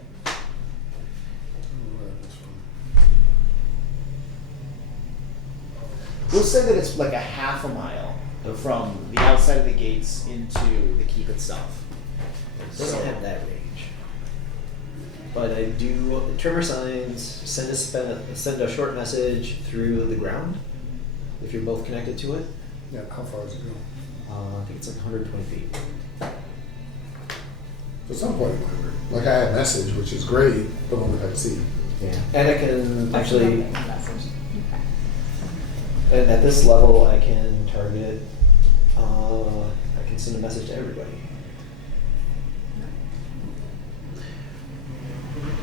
We'll say that it's like a half a mile from the outside of the gates into the keep itself. It doesn't have that range. But I do Tremor Signs send a short message through the ground if you're both connected to it. Yeah, how far does it go? I think it's like 120 feet. At some point it might work. Like I have message, which is great, but only if I can see. Yeah. And I can actually, message. Okay. and at this level, I can target. I can send a message to everybody.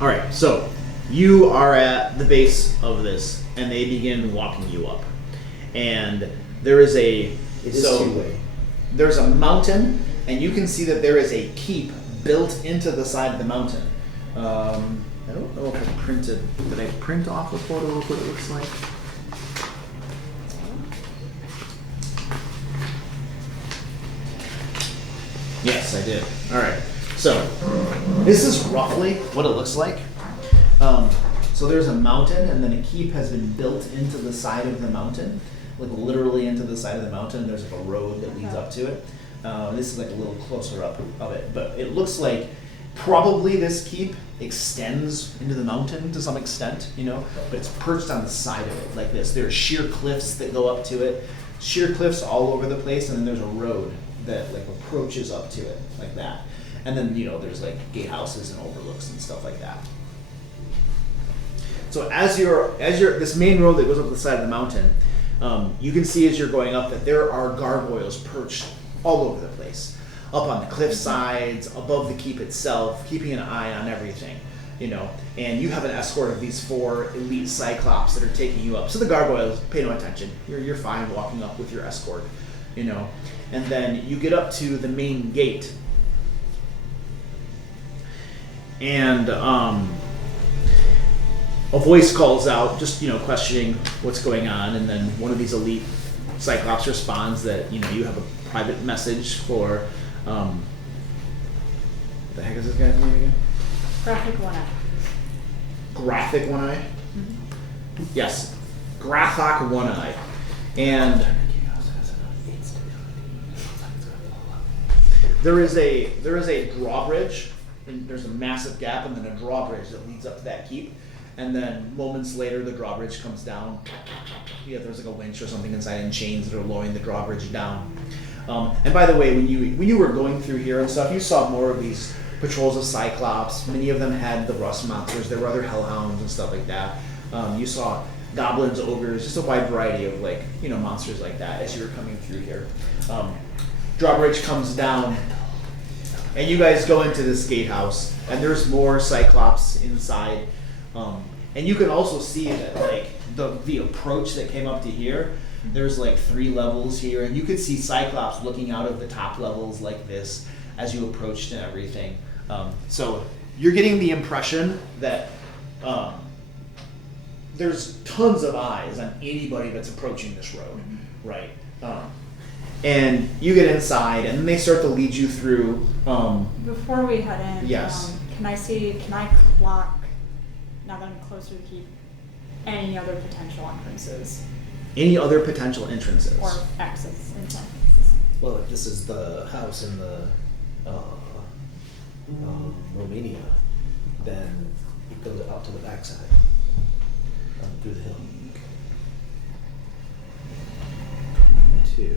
All right, so you are at the base of this, and they begin walking you up, and there is a. It is two-way. There's a mountain, and you can see that there is a keep built into the side of the mountain. I don't know if I printed. Did I print off a photo of what it looks like? Yes, I did. All right. So this is roughly what it looks like. So there's a mountain, and then a keep has been built into the side of the mountain, like literally into the side of the mountain. There's like a road that leads up to it. This is like a little closer up of it, but it looks like probably this keep extends into the mountain to some extent, you know, but it's perched on the side of it like this. There are sheer cliffs that go up to it, sheer cliffs all over the place, and then there's a road that like approaches up to it like that. And then, you know, there's like gatehouses and overlooks and stuff like that. So as you're this main road that goes up the side of the mountain, you can see as you're going up that there are gargoyles perched all over the place, up on the cliff sides, above the keep itself, keeping an eye on everything. you know, and you have an escort of these 4 elite cyclops that are taking you up. So the gargoyles pay no attention. You're fine walking up with your escort, you know, and then you get up to the main gate, and a voice calls out, just, you know, questioning what's going on, and then one of these elite cyclops responds that, you know, you have a private message for what the heck is this guy's name again? Graphic one eye. Graphic One Eye? Yes. Grathok One Eye. And there is a drawbridge, and there's a massive gap, and then a drawbridge that leads up to that keep. And then moments later, the drawbridge comes down. Yeah, there's like a winch or something inside, and chains that are lowering the drawbridge down. And by the way, when you were going through here and stuff, you saw more of these patrols of Cyclops. Many of them had the rust monsters. There were other hellhounds and stuff like that. You saw goblins, ogres, just a wide variety of, like, you know, monsters like that as you were coming through here. Drawbridge comes down, and you guys go into this gatehouse, and there's more Cyclops inside. And you can also see that, like, the approach that came up to here, there's like 3 levels here, and you could see Cyclops looking out of the top levels like this as you approached and everything. So you're getting the impression that there's tons of eyes on anybody that's approaching this road, right? And you get inside, and then they start to lead you through. Before we head in, Yes. Can I clock, now that I'm closer to the keep, any other potential entrances Any other potential entrances? or exits into entrances? Well, if this is the house in the Romania, then it goes out to the backside, through the hill. 2.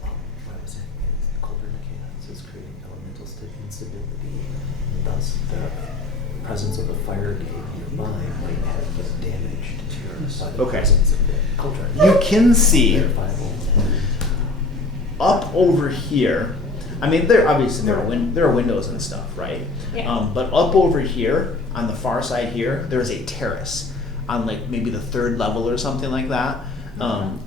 What I was saying is the colder mechanics is creating elemental instability, and thus the presence of a fire gate nearby might have damage to your by the Okay. presence of the cauldron. You can see Verifiable. up over here. I mean, there are windows and stuff, right? Yeah. But up over here on the far side here, there's a terrace on, like, maybe the 3rd level or something like that.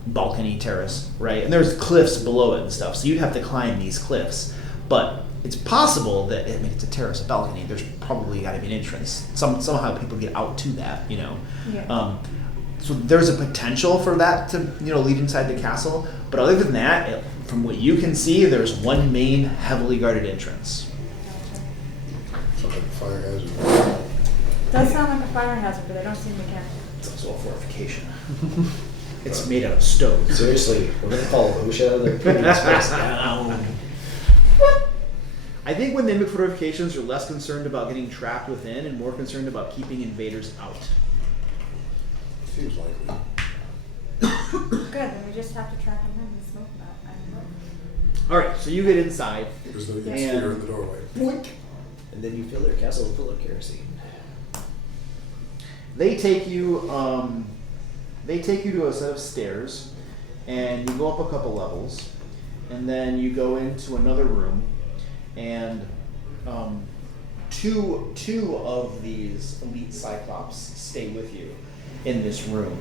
Balcony terrace, right? And there's cliffs below it and stuff, so you'd have to climb these cliffs. But it's possible that, I mean, it's a terrace, a balcony. There's probably got to be an entrance. Somehow people get out to that, you know. Yeah. So there's a potential for that to, you know, lead inside the castle. But other than that, from what you can see, there's one main heavily guarded entrance. Sounds like a fire hazard. Does sound like a fire hazard, but I don't seem to care. It's also a fortification. It's made out of stone. Seriously, we're gonna call OSHA. They're putting this place down. I think when they make fortifications, you're less concerned about getting trapped within and more concerned about keeping invaders out. Seems likely. Good, then we just have to track him in and smoke that. I don't know. All right, so you get inside. There's no And- spear in the doorway. Boink. And then you fill their castle full of kerosene. They take you to a set of stairs, and you go up a couple levels, and then you go into another room, and two of these elite Cyclops stay with you in this room,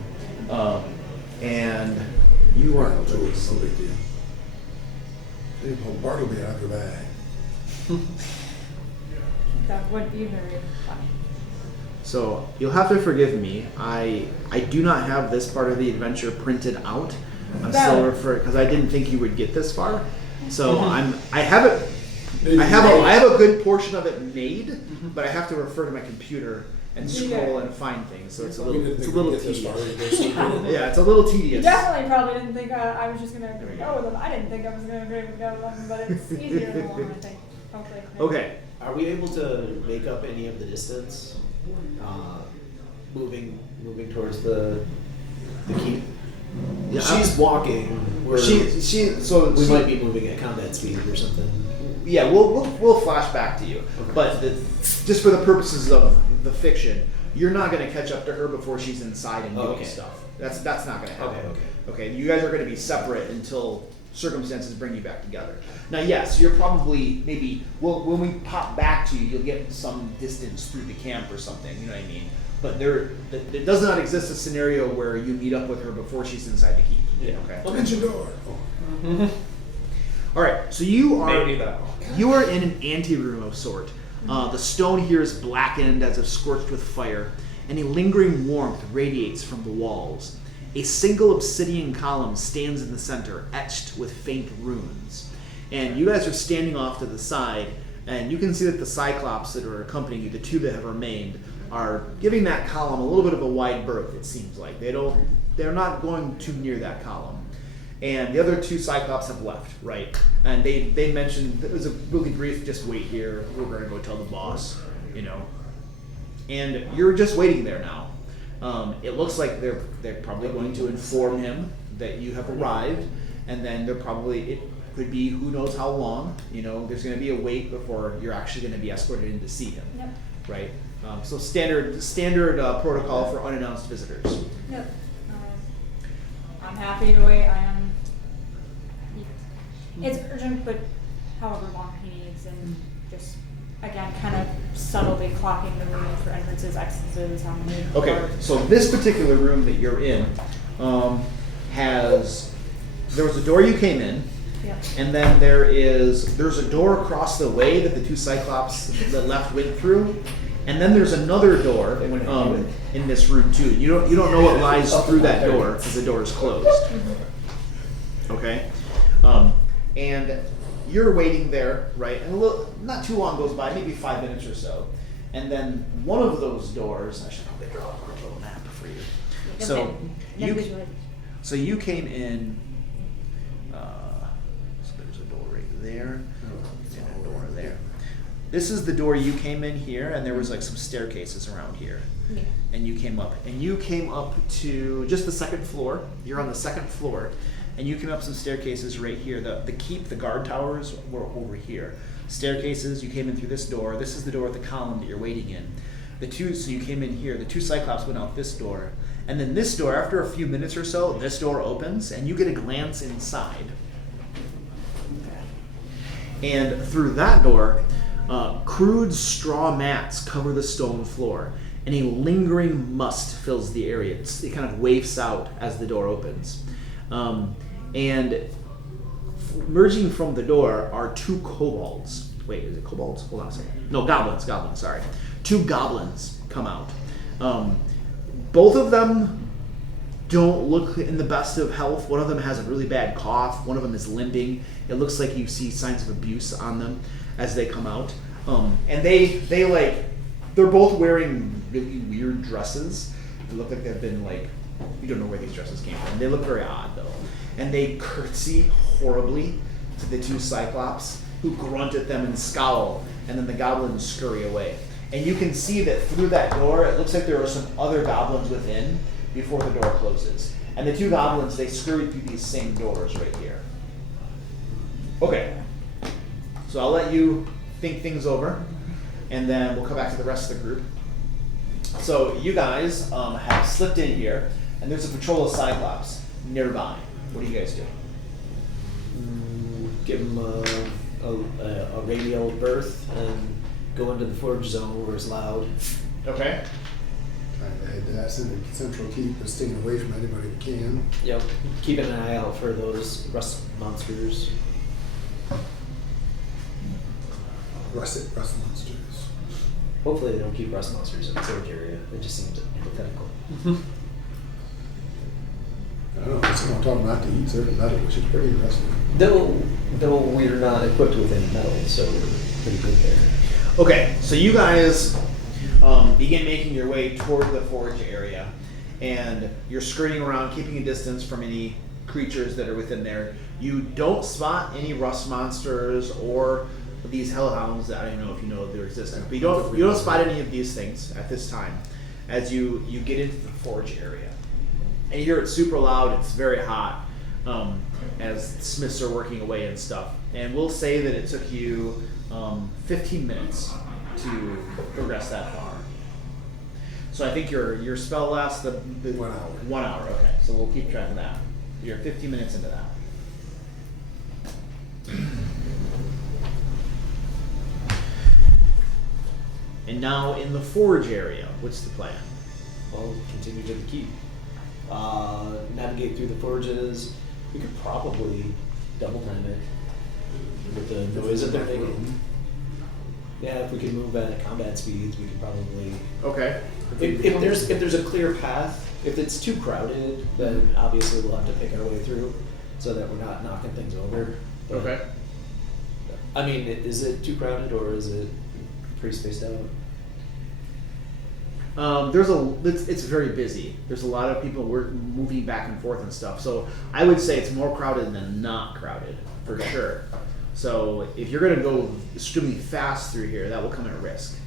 and you are No big deal. Hey, Bart will be out your bag. That would be very funny. So you'll have to forgive me. I do not have this part of the adventure printed out. I'm still because I didn't think you would get this far. So I have it. I have a good portion of it made, but I have to refer to my computer and scroll and find things. So it's a little tedious. Yeah, it's a little You tedious. definitely probably didn't think I was just gonna go with them. I didn't think I was gonna agree with go with them, but it's easier in the long run, I think. Hopefully. Okay. Are we able to make up any of the distance? Moving towards the keep. Yeah, She's walking. we Might be moving at combat speed or something. Yeah, we'll flash back to you, but just for the purposes of the fiction, you're not going to catch up to her before she's inside and doing stuff. That's not going to happen. Okay. Okay, you guys are going to be separate until circumstances bring you back together. Now, yes, you're probably maybe when we pop back to you, you'll get some distance through the camp or something. You know what I mean? But there does not exist a scenario where you meet up with her before she's inside the keep. Yeah. Okay. Look at your door. Oh. All right. So you are Maybe that. you are in an anteroom of sort. The stone here is blackened as if scorched with fire, and a lingering warmth radiates from the walls. A single obsidian column stands in the center, etched with faint runes. And you guys are standing off to the side, and you can see that the Cyclops that are accompanying you, the two that have remained, are giving that column a little bit of a wide berth, it seems like. They're not going too near that column. And the other two Cyclops have left, right? And they mentioned, it was a really brief, just wait here, we're going to go tell the boss, you know. And you're just waiting there now. It looks like they're probably going to inform him that you have arrived, and then it could be who knows how long, you know, there's going to be a wait before you're actually going to be escorted in to see him, Yep. right? So standard protocol for unannounced visitors. Yep. I'm happy to wait. It's urgent, but however long he needs, and just again, kind of subtly clocking the room for entrances, exits, how many. Okay, so this particular room that you're in there was a door you came in, Yep. and then there's a door across the way that the two Cyclops that left went through, and then there's another door in this room too. You don't know what lies through that door because the door is closed. Okay, and you're waiting there, right? And not too long goes by, maybe 5 minutes or so, and then one of those doors. I should probably draw a quick little map for you. So you came in. So there's a door right there, and a door there. This is the door you came in here, and there was like some staircases around here. Yeah. And you came up to just the second floor. You're on the second floor, and you came up some staircases right here. The keep, the guard towers were over here. Staircases, you came in through this door. This is the door with the column that you're waiting in. So you came in here. The two Cyclops went out this door. And then this door, after a few minutes or so, this door opens, and you get a glance inside. And through that door, crude straw mats cover the stone floor, and a lingering must fills the area. It kind of wafts out as the door opens. And emerging from the door are two kobolds. Wait, is it kobolds? Hold on a second. No, goblins, sorry. Two goblins come out. Both of them don't look in the best of health. One of them has a really bad cough. One of them is limping. It looks like you see signs of abuse on them as they come out. And they're both wearing really weird dresses. They look like they've been you don't know where these dresses came from. They look very odd though. And they curtsy horribly to the two Cyclops, who grunt at them and scowl, and then the goblins scurry away. And you can see that through that door, it looks like there are some other goblins within before the door closes. And the two goblins, they scurry through these same doors right here. Okay. So I'll let you think things over, and then we'll come back to the rest of the group. So you guys have slipped in here, and there's a patrol of Cyclops nearby. What do you guys do? Give him a radial berth and go into the forge zone where it's loud. Okay. Trying to head to that central keep and staying away from anybody that can. Yep. Keeping an eye out for those rust monsters. Rust monsters. Hopefully they don't keep rust monsters in the forge area. It just seems antithetical. I don't know, if someone told them not to eat certain metal, which is pretty impressive. Though we're not equipped with any metal, so we're pretty good there. Okay, so you guys begin making your way toward the forge area, and you're skirting around, keeping a distance from any creatures that are within there. You don't spot any rust monsters or these hellhounds. I don't know if you know their existence, but you don't spot any of these things at this time as you get into the forge area. And you hear it super loud. It's very hot as smiths are working away and stuff. And we'll say that it took you 15 minutes to progress that far. So I think your spell lasts the 1 hour. 1 hour. Okay, so we'll keep track of that. You're 15 minutes into that. And now in the forge area, what's the plan? Well, continue to the keep. Navigate through the forges. We could probably double time it with the noise that they're making. Yeah, if we could move at combat speeds, we could probably. Okay. If there's a clear path, if it's too crowded, then obviously we'll have to pick our way through, so that we're not knocking things over. But, Okay. I mean, is it too crowded or is it pretty spaced out? It's very busy. There's a lot of people moving back and forth and stuff. So I would say it's more crowded than not crowded, for sure. So if you're going to go extremely fast through here, that will come at risk.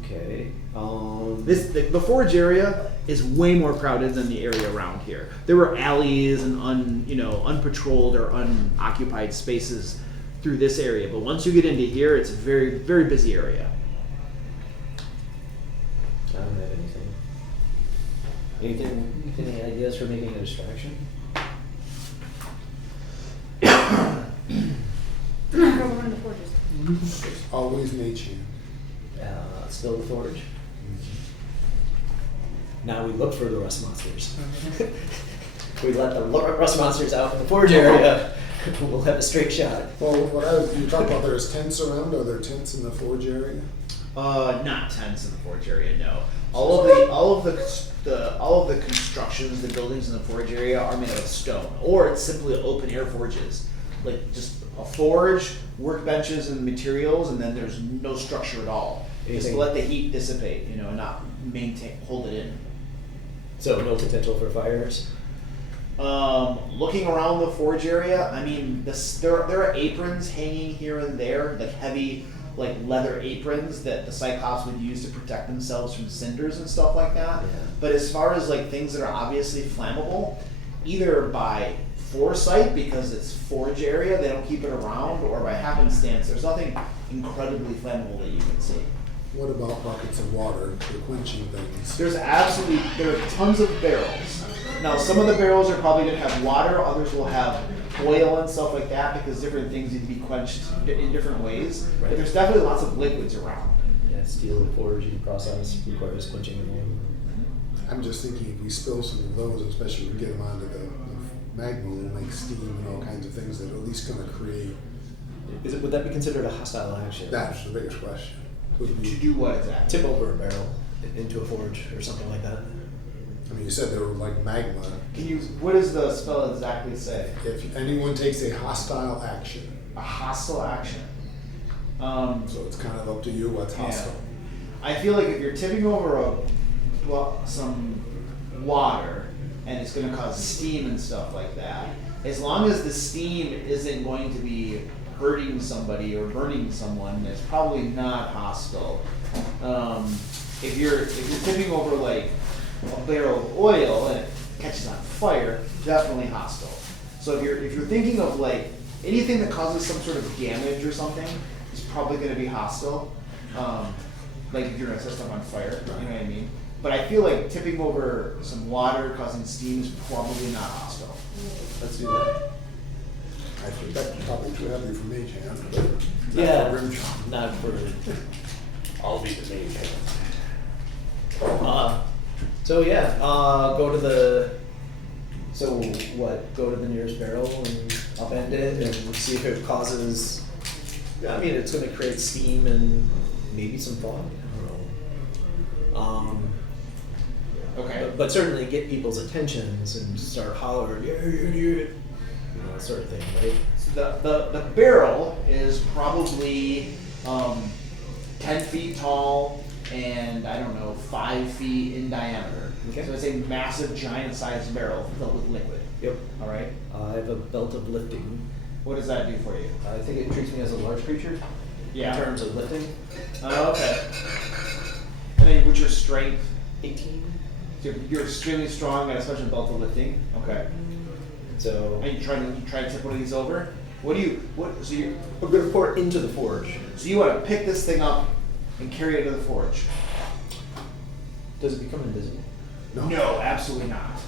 Okay. The forge area is way more crowded than the area around here. There were alleys and unpatrolled or unoccupied spaces through this area, but once you get into here, it's a very, very busy area. I don't have anything. Any ideas for making a distraction? Go run the forges. There's always mage hand. Still the forge. Now we look for the rust monsters. We let the rust monsters out in the forge area. We'll have a straight shot. Well, you talk about there's tents around. Are there tents in the forge area? Not tents in the forge area. No. All of the constructions, the buildings in the forge area are made out of stone, or it's simply open air forges, like just a forge, workbenches and materials, and then there's no structure at all. Just to let the heat dissipate, and not hold it in. So no potential for fires. Looking around the forge area, I mean, there are aprons hanging here and there, like heavy, like leather aprons that the Cyclops would use to protect themselves from cinders and stuff like that. Yeah. But as far as like things that are obviously flammable, either by foresight because it's forge area, they don't keep it around, or by happenstance, there's nothing incredibly flammable that you can see. What about buckets of water for quenching things? There are tons of barrels. Now, some of the barrels are probably going to have water, others will have oil and stuff like that because different things need to be quenched in different ways. Right. But there's definitely lots of liquids around. Yeah, steel and forging process requires quenching in oil. I'm just thinking if we spill some of those, especially if we get them onto the magma, we'll make steam and all kinds of things that are at least going to create. Would that be considered a hostile action? That's the biggest question. Would To we, do what exactly? Tip over a barrel into a forge or something like that. I mean, you said they were like magma. What does the spell exactly say? If anyone takes a hostile action, A hostile action. so it's kind of up to you what's hostile. I feel like if you're tipping over some water and it's going to cause steam and stuff like that, as long as the steam isn't going to be hurting somebody or burning someone, it's probably not hostile. If you're tipping over like a barrel of oil and it catches on fire, definitely hostile. So if you're thinking of like anything that causes some sort of damage or something, it's probably going to be hostile. Like if you're going to set stuff on fire, you know what I mean? But I feel like tipping over some water causing steam is probably not hostile. Let's do that. I think that's probably too heavy for mage hand. But Yeah, not for Grimstone. not for. I'll be the mage. So yeah, go to the. So what? Go to the nearest barrel and upend it and see if it causes. I mean, it's going to create steam and maybe some fog. I don't know. Okay. But certainly get people's attentions and start hollering, yeah, that sort of thing, right? So the barrel is probably 10 feet tall and I don't know 5 feet in diameter. Okay. So it's a massive, giant-sized barrel filled with liquid. Yep. All right. I have a belt of lifting. What does that do for you? I think it treats me as a large creature Yeah. in terms of lifting. Okay. And then what's your strength? 18. So you're extremely strong at a special belt of lifting. Okay. So And you try to tip one of these over. So you I'm going to pour it into the forge. So you want to pick this thing up and carry it to the forge? Does it become invisible? No, absolutely not.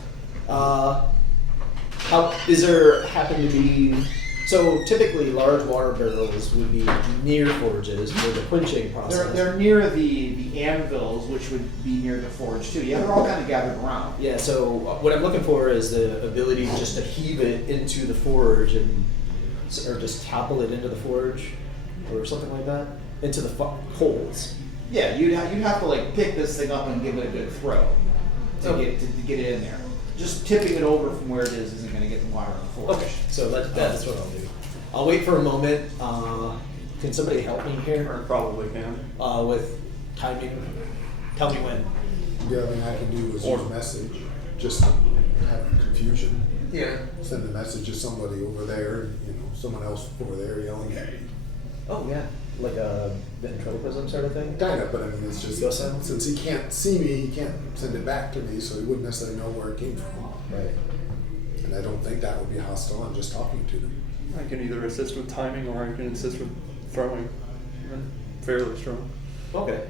How is there happen to be So typically, large water barrels would be near forges for the quenching process. They're near the anvils, which would be near the forge too. Yeah, they're all kind of gathered around. Yeah. So what I'm looking for is the ability just to heave it into the forge or just topple it into the forge, or something like that, into the holes. Yeah, you'd have to like pick this thing up and give it a good throw to get it in there. Just tipping it over from where it is isn't going to get the water in the forge. Okay, so that's what I'll do. I'll wait for a moment. Can somebody help me here? Or probably can. With timing? Tell me when. The other thing I can do is use a message, just to have confusion. Yeah. Send a message to somebody over there, someone else over there yelling at me. Oh yeah, like a ventriloquism sort of thing. Kind of, but I mean, it's just, Ghost sound? since he can't see me, he can't send it back to me, so he wouldn't necessarily know where it came from. Right. And I don't think that would be hostile, I'm just talking to them. I can either assist with timing or I can assist with throwing. I'm fairly strong. Okay.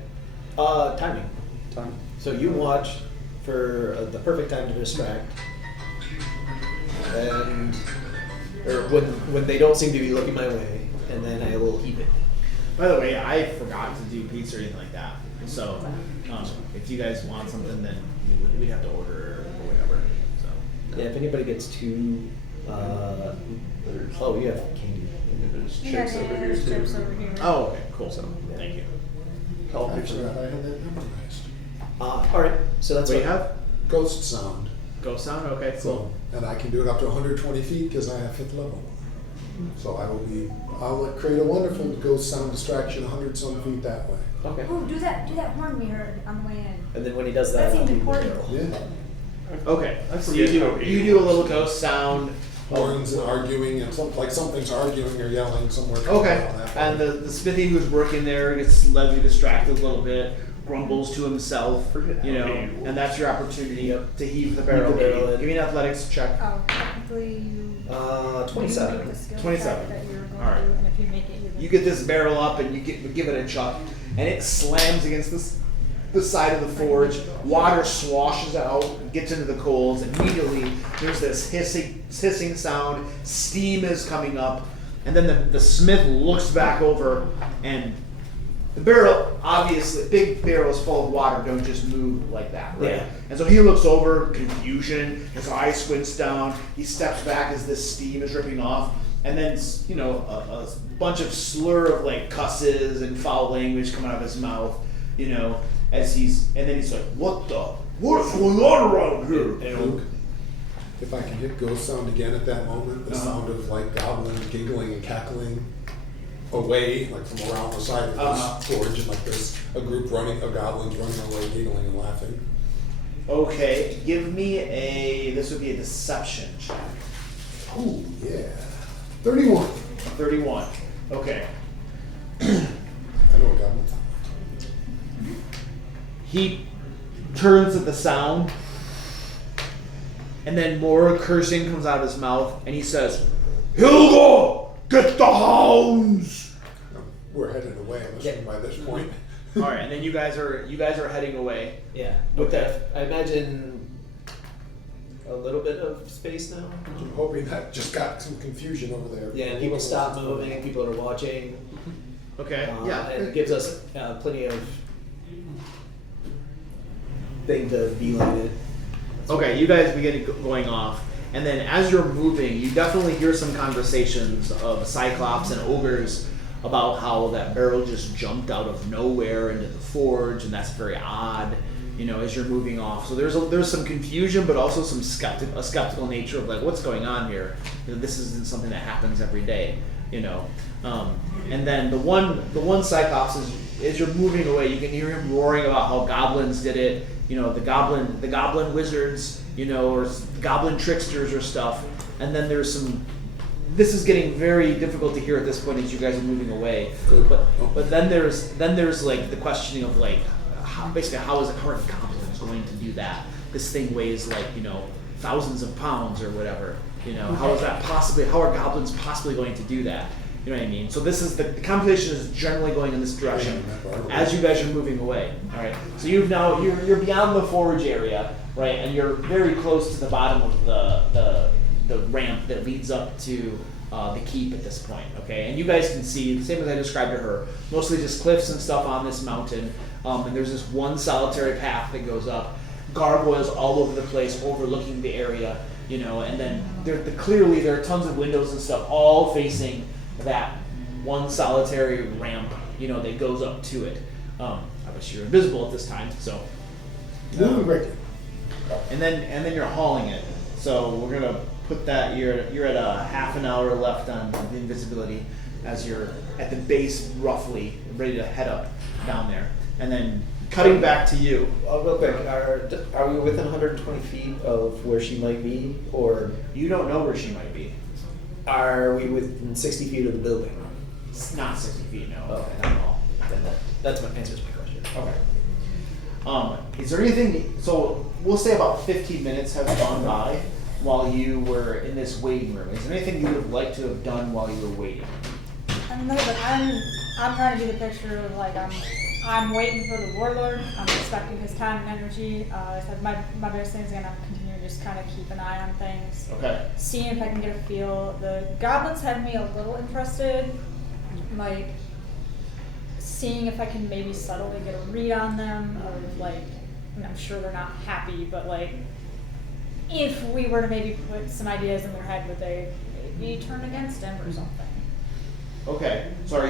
Timing. Time. So you watch for the perfect time to distract, and or when they don't seem to be looking my way, and then I will heap it. By the way, I forgot to do pizza or anything like that. So if you guys want something, then we'd have to order or whatever. So Yeah, if anybody gets too, you have candy. There's chips over here too. Chips over here. oh, okay, cool. So thank you. Call I picture. forgot I had that memorized. All right, so that's What what you have? Ghost sound. Ghost sound. Okay, cool. So, and I can do it up to 120 feet because I have 5th level. So I'll create a wonderful ghost sound distraction 100 some feet that way. Okay. Oh, do that horn we heard on the way in. And then when he does that, That seems I'll heap the important. barrel. Yeah. Okay, I so forget how you do a little ghost sound. Horns and arguing and something's arguing or yelling somewhere. Okay, around that and way. the smithy who's working there gets Levy distracted a little bit, grumbles to himself, and that's your opportunity to heave the barrel. Heave the barrel in. Give me an athletics check. Oh, technically you. 27. You make the skill 27. check that you're going All right. to do, and if you make it, You get this barrel up and you give it a chuck, and it slams against the side of the forge. Water swashes out, gets into the coals. Immediately, there's this hissing sound. Steam is coming up, and then the smith looks back over, and the barrel, obviously, big barrels full of water don't just move like that, right? Yeah. And so he looks over, confusion. His eye squints down. He steps back as this steam is dripping off. And then, a bunch of slur of like cusses and foul language coming out of his mouth, and then he's like, what's going on around here? If I can hit ghost sound again at that moment, the sound of like goblins giggling and cackling away, like from around the side of this forge, and like there's a group of goblins running away, giggling and laughing. Okay, give me this would be a deception check. Oh yeah, 31. 31. Okay. I know a goblin. He turns at the sound, and then more cursing comes out of his mouth, and he says, Hilda, get the hounds! We're headed away, I'm assuming by this point. All right, and then you guys are heading away. Yeah. With that, I imagine a little bit of space now. I'm hoping that just got some confusion over there. Yeah, people stop moving, people are watching. Okay. And it gives us plenty of thing to beeline it. Okay, you guys begin going off, and then as you're moving, you definitely hear some conversations of Cyclops and ogres about how that barrel just jumped out of nowhere into the forge, and that's very odd, as you're moving off. So there's some confusion, but also some skeptical nature of like, what's going on here? This isn't something that happens every day, And then the one Cyclops as you're moving away, you can hear him roaring about how goblins did it. The goblin wizards, or goblin tricksters or stuff. And then there's some. This is getting very difficult to hear at this point as you guys are moving away. But then there's like the questioning of like, how are goblins going to do that? This thing weighs like thousands of pounds or whatever. How are goblins possibly going to do that? You know what I mean? So this is the conversation is generally going in this direction as you guys are moving away. All right. So you're beyond the forge area, right? And you're very close to the bottom of the ramp that leads up to the keep at this point. Okay, and you guys can see, same as I described to her, mostly just cliffs and stuff on this mountain. And there's this one solitary path that goes up, gargoyles all over the place, overlooking the area. And then clearly there are tons of windows and stuff, all facing that one solitary ramp. That goes up to it. I wish you were invisible at this time. So, and then you're hauling it. So we're gonna put that. You're at a half an hour left on the invisibility as you're at the base, roughly ready to head up down there, and then cutting back to you. Real quick, are we within 120 feet of where she might be, or You don't know where she might be. are we within 60 feet of the building? It's not 60 feet, no. Okay. Not at all. Then that's what answers my question. Okay. Is there anything? So we'll say about 15 minutes have gone by while you were in this waiting room. Is there anything you would have liked to have done while you were waiting? I'm trying to do the picture of like I'm waiting for the warlord. I'm expecting his time and energy. So my biggest thing is gonna continue to just kind of keep an eye on things. Okay. Seeing if I can get a feel. The goblins have me a little interested. Like seeing if I can maybe subtly get a read on them of like, and I'm sure they're not happy, but like if we were to maybe put some ideas in their head, would they maybe turn against him or something? Okay. So are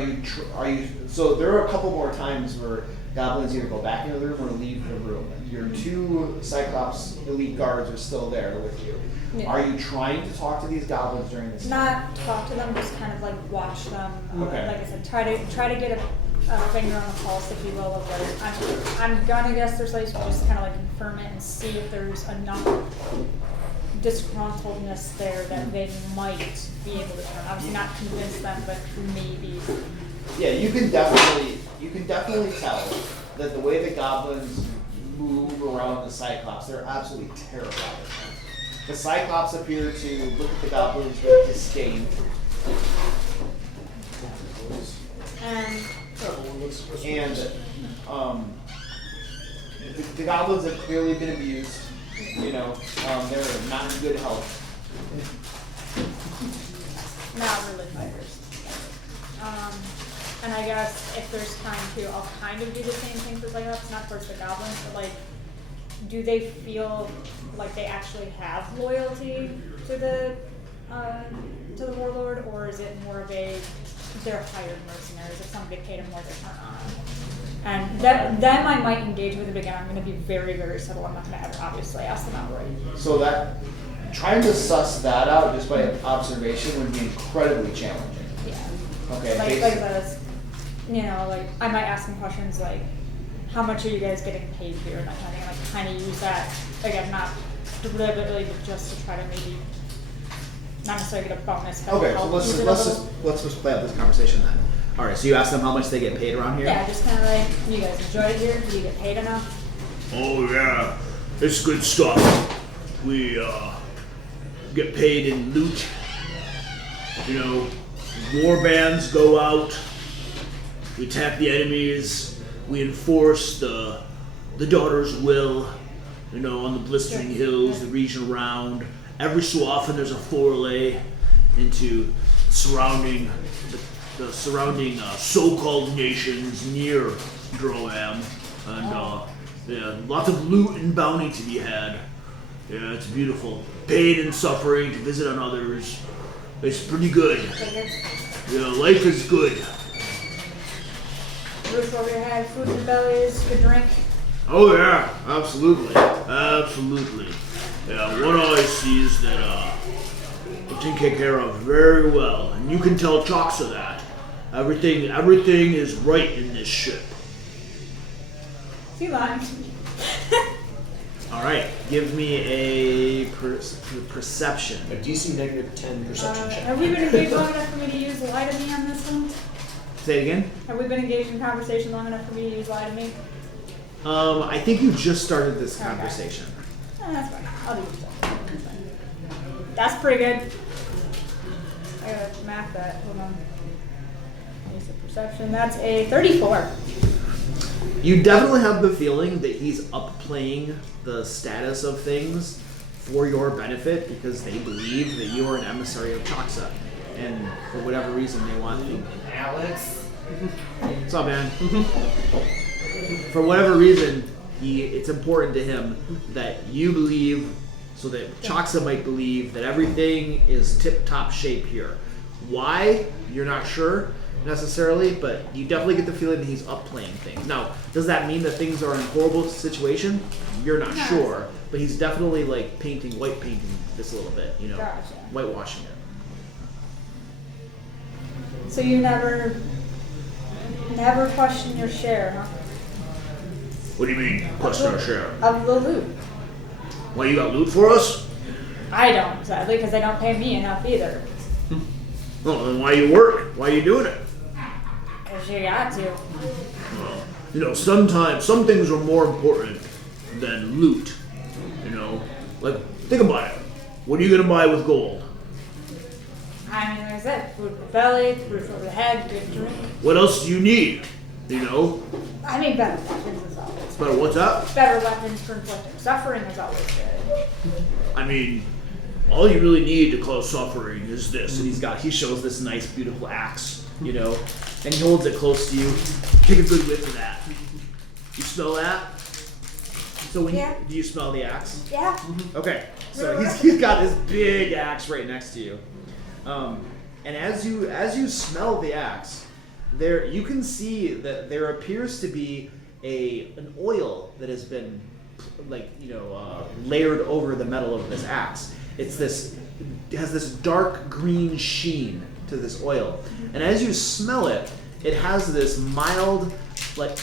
you? So there are a couple more times where goblins either go back into the room or leave the room. Your two Cyclops elite guards are still there with you. Yeah. Are you trying to talk to these goblins during this time? Not talk to them, just kind of like watch them. Okay. Like I said, try to get a finger on the pulse, if you will, of like I'm gonna guess their slaves, but just kind of like confirm it and see if there's enough disgruntledness there that they might be able to turn. Obviously, not convince them, but maybe. Yeah, you can definitely tell that the way the goblins move around the Cyclops, they're absolutely terrified of them. The Cyclops appear to look at the goblins with disdain. And The goblins have clearly been abused. They're not in good health. not really fighters. And I guess if there's time to, I'll kind of do the same thing for Cyclops, not towards the goblins, but like, do they feel like they actually have loyalty to the warlord, or is it more of a they're hired mercenaries? If somebody paid them more, they turn on them. And them I might engage with, but again, I'm going to be very, very subtle. I'm not going to ever obviously ask them outright. So that trying to suss that out just by observation would be incredibly challenging. Yeah. Okay. Like this, like I might ask them questions like, how much are you guys getting paid here? And that kind of thing. Like kind of use that again, not deliberately, but just to try to maybe not necessarily get a bonus. But Okay, so help let's use it a let's just play out this conversation then. All right, so you ask them how much they get paid around here. Yeah, just kind of like, you guys enjoy it here? Do you get paid enough? Oh yeah, it's good stuff. We get paid in loot. War bands go out. We attack the enemies. We enforce the daughter's will. On the blistering hills, the region around. Every so often, there's a foray into surrounding the surrounding so-called nations near Droam, and lots of loot and bounty to be had. Yeah, it's beautiful. Pain and suffering to visit on others. It's pretty good. Yeah, life is good. Roof over your head, food in your bellies, good drink. Oh yeah, absolutely, absolutely. Yeah, what I see is that we take care of very well, and you can tell Choxa that. Everything is right in this ship. See lying. All right, give me a perception. A DC -10 perception check. Have we been engaged long enough for me to use lie to me on this one? Say it again. Have we been engaged in conversation long enough for me to use lie to me? I think you just started this conversation. That's fine. I'll do it. That's pretty good. I gotta map that. Hold on. Use of perception. That's a 34. You definitely have the feeling that he's upplaying the status of things for your benefit because they believe that you are an emissary of Chaksa. And for whatever reason, they want you. Alex. What's up, man? For whatever reason, it's important to him that you believe, so that Chaksa might believe that everything is tip-top shape here. Why? You're not sure necessarily, but you definitely get the feeling that he's upplaying things. Now, does that mean that things are in a horrible situation? You're not sure, but he's definitely like white painting this a little bit, you know, Gotcha. whitewashing it. So you never question your share, huh? What do you mean, question our share? Of the loot. Why, you got loot for us? I don't, sadly, because they don't pay me enough either. Well, then why you work? Why you doing it? Because you got to. Well, you know, sometimes some things are more important than loot. You know, like think about it. What are you gonna buy with gold? I mean, like I said, food for the belly, roof over the head, good drink. What else do you need? You know, I mean, better weapons is always but what's up? better weapons for inflicting suffering is always good. I mean, all you really need to cause suffering is this. And he shows this nice, beautiful axe, you know, and he holds it close to you. Take a good whiff of that. You smell that? So when Yeah. do you smell the axe? Yeah. Okay, so he's got this big axe right next to you, and as you smell the axe, there you can see that there appears to be an oil that has been layered over the metal of this axe. It has this dark green sheen to this oil, and as you smell it, it has this mild, like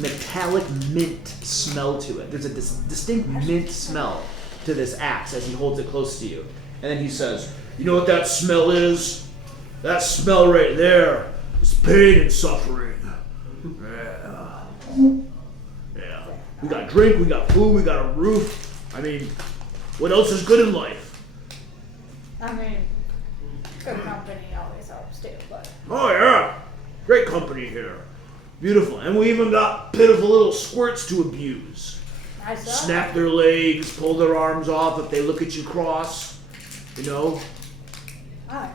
metallic mint smell to it. There's a distinct mint smell to this axe as he holds it close to you, and then he says, You know what that smell is? That smell right there is pain and suffering. Yeah. Yeah. We got drink, we got food, we got a roof. I mean, what else is good in life? I mean, good company always helps too, but Oh yeah. Great company here. Beautiful. And we even got pitiful little squirts to abuse. I saw Snap their legs, pull their arms off if they look at you cross. You know? Hi.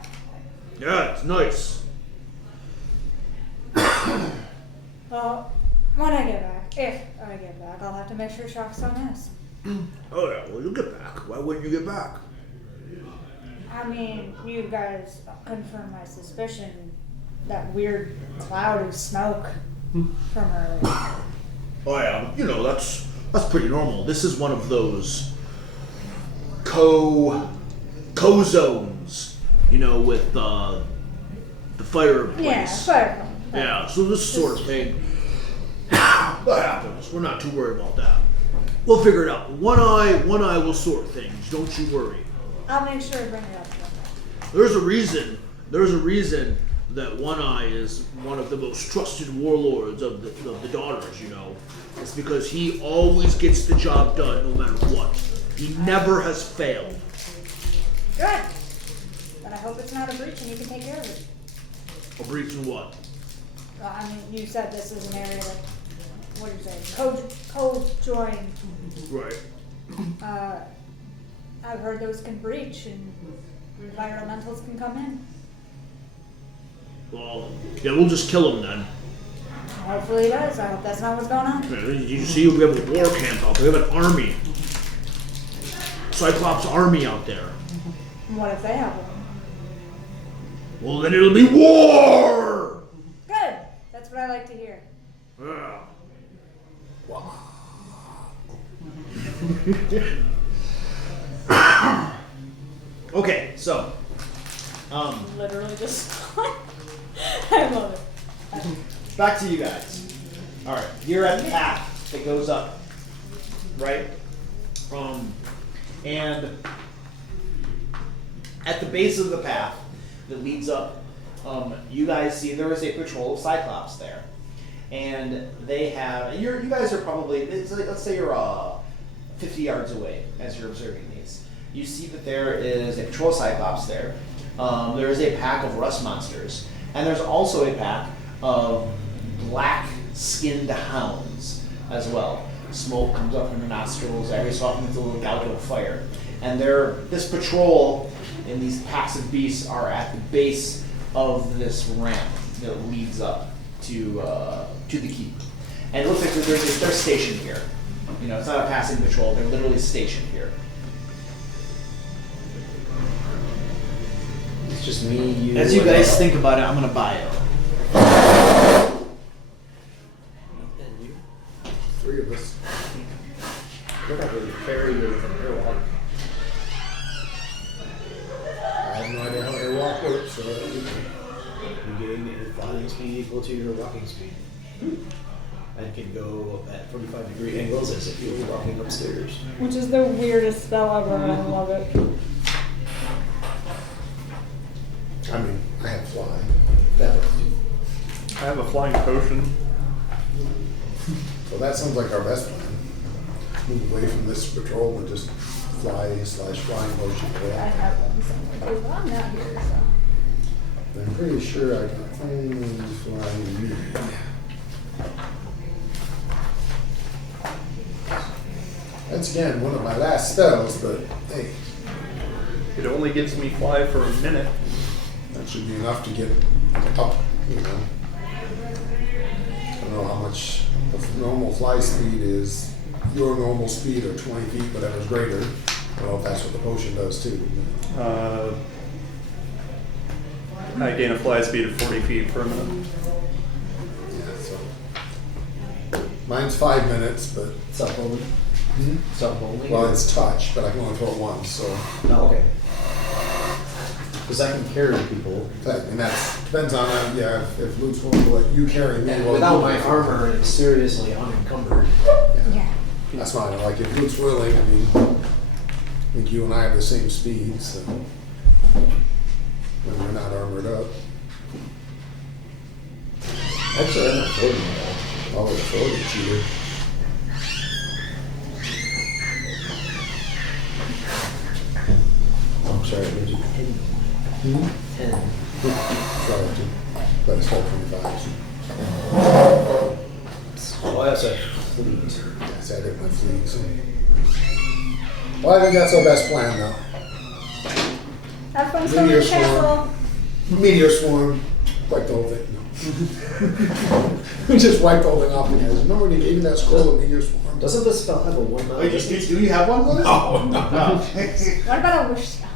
Yeah, it's nice. Well, when I get back, if I get back, I'll have to make sure Shock's on this. Oh yeah, well you'll get back. Why wouldn't you get back? I mean, you guys confirm my suspicion. That weird cloud of smoke from earlier. Oh yeah, you know, that's pretty normal. This is one of those co-zones, you know, with the fireplace. Yeah, fireplace. Yeah, so this sort of thing that happens. We're not too worried about that. We'll figure it out. One eye will sort things. Don't you worry. I'll make sure to bring it up. There's a reason that One Eye is one of the most trusted warlords of the daughters, you know. It's because he always gets the job done no matter what. He never has failed. Good. But I hope it's not a breach and you can take care of it. A breach in what? Well, I mean, you said this is an area that, what do you say, co-join. Right. I've heard those can breach and environmentals can come in. Well, yeah, we'll just kill him then. Hopefully it does. I hope that's not what's going on. You see, we have a war camp out there. We have an army. Cyclops army out there. What if they have one? Well, then it'll be war! Good. That's what I like to hear. Yeah. okay, so Literally just. I love it. back to you guys. All right, you're at the path that goes up, right? And at the base of the path that leads up, you guys see there is a patrol of Cyclops there, and they have. And you guys are probably, let's say you're 50 yards away as you're observing these. You see that there is a patrol of Cyclops there. There is a pack of rust monsters, and there's also a pack of black-skinned hounds as well. Smoke comes up from their nostrils. Every so often it's a little gout of fire. And this patrol and these passive beasts are at the base of this ramp that leads up to the keep. And it looks like they're stationed here. You know, it's not a passing patrol, they're literally stationed here. It's just me, you. As you guys think about it, I'm gonna buy it. And you. 3 of us. We're not really very good with an airwalk. I have no idea how airwalk works, so You gain a flying speed equal to your walking speed. And can go at 45-degree angles as if you were walking upstairs. Which is the weirdest spell ever, and I love it. I mean, I have fly. That works. I have a flying potion. So that sounds like our best plan. Move away from this patrol and just flying motion. I have one somewhere too, but I'm not here, so. I'm pretty sure I can only fly me. That's again one of my last spells, but hey, It only gives me fly for a minute. that should be enough to get up, you know. I don't know how much of normal fly speed is. Your normal speed or 20 feet, whatever's greater. I don't know if that's what the potion does too. I gain a fly speed of 40 feet per minute. Yeah, so mine's 5 minutes, but Sup only? Sup only? well, it's touch, but I can only throw it once, so Oh, okay. Because I can carry people. and that depends on if Luke's willing to let you carry me. And while without you- my armor, I'm seriously unencumbered. Yeah. That's fine. Like if Luke's willing, I mean, I think you and I have the same speed, so when we're not armored up. Actually, I'm not floating at all. Oh, it's totally cheater. I'm sorry, there's a 10. Sorry, but it's all 25. Oh, that's a fleet. Yes, I did my fleas. Well, I think that's our best plan, though. Have fun storming the Meteor swarm. castle. Meteor swarm, wipe the whole thing. No. We just wiped the whole thing off, you guys. Remember when you gave me that scroll of meteor swarm? Doesn't this spell have a 1 mile distance? Do you have one, Louis? No. What about a wish spell?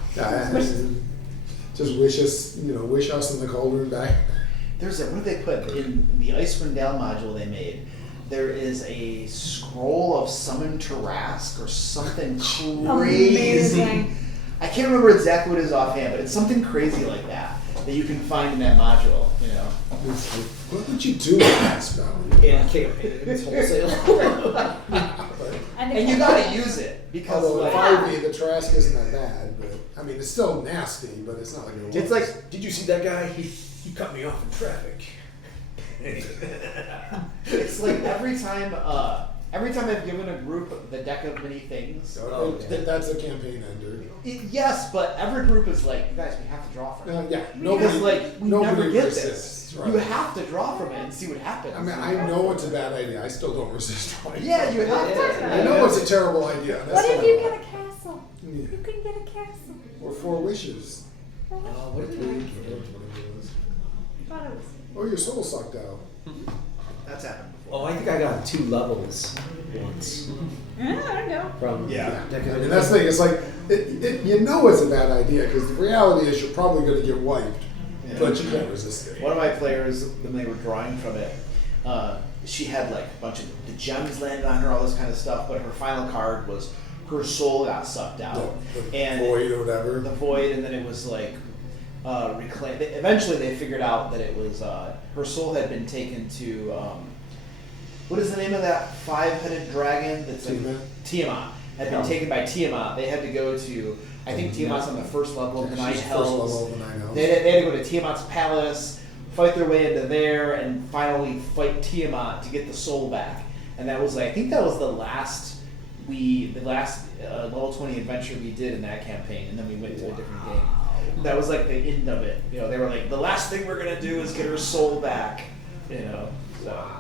Just wish us in the cauldron back. There's what did they put in the Icewind Dale module they made? There is a scroll of summon Tarask or something crazy. Amazing. I can't remember exactly what it is offhand, but it's something crazy like that you can find in that module. You know. What would you do with that spell? In campaign, it's wholesale. And you gotta use it because Although like, if the Trask isn't that bad, but I mean it's still nasty, but it's not like it it's like Did you see that guy? He cut me off in traffic. it's like every time I've given a group the deck of many things. that's a campaign ender. Yes, but every group is like, you guys, we have to draw from it. Yeah, Because like we never nobody get resists, this. right. You have to draw from it and see what happens. I mean, I know it's a bad idea. I still don't resist trying. Yeah, you have to. I know it's a terrible idea. That's What if why- you get a castle? Yeah. You can get a castle. Or 4 wishes. What did we get? I thought it was. Oh, your soul sucked out. That's happened before. Oh, I think I got 2 levels once. Yeah, I know. From Yeah. Deck I of mean, that's the thing. It's like, you know it's a bad idea because the reality is you're probably going to get wiped, but you can't resist it. One of my players, when they were drawing from it, she had like a bunch of the gems landed on her, all this kind of stuff, but her final card was her soul got sucked out. The and void or whatever. The void, and then it was like reclaimed. Eventually they figured out that it was her soul had been taken to what is the name of that 5-headed dragon that's Tiamat had been taken by Tiamat. They had to go to, I think Tiamat's on the first level of the Night Hells. They had to go to Tiamat's palace, fight their way into there, and finally fight Tiamat to get the soul back. And that was I think that was the last level 20 adventure we did in that campaign, and then we went to a different game. That was like the end of it. You know, they were like, the last thing we're gonna do is get her soul back. You know, so.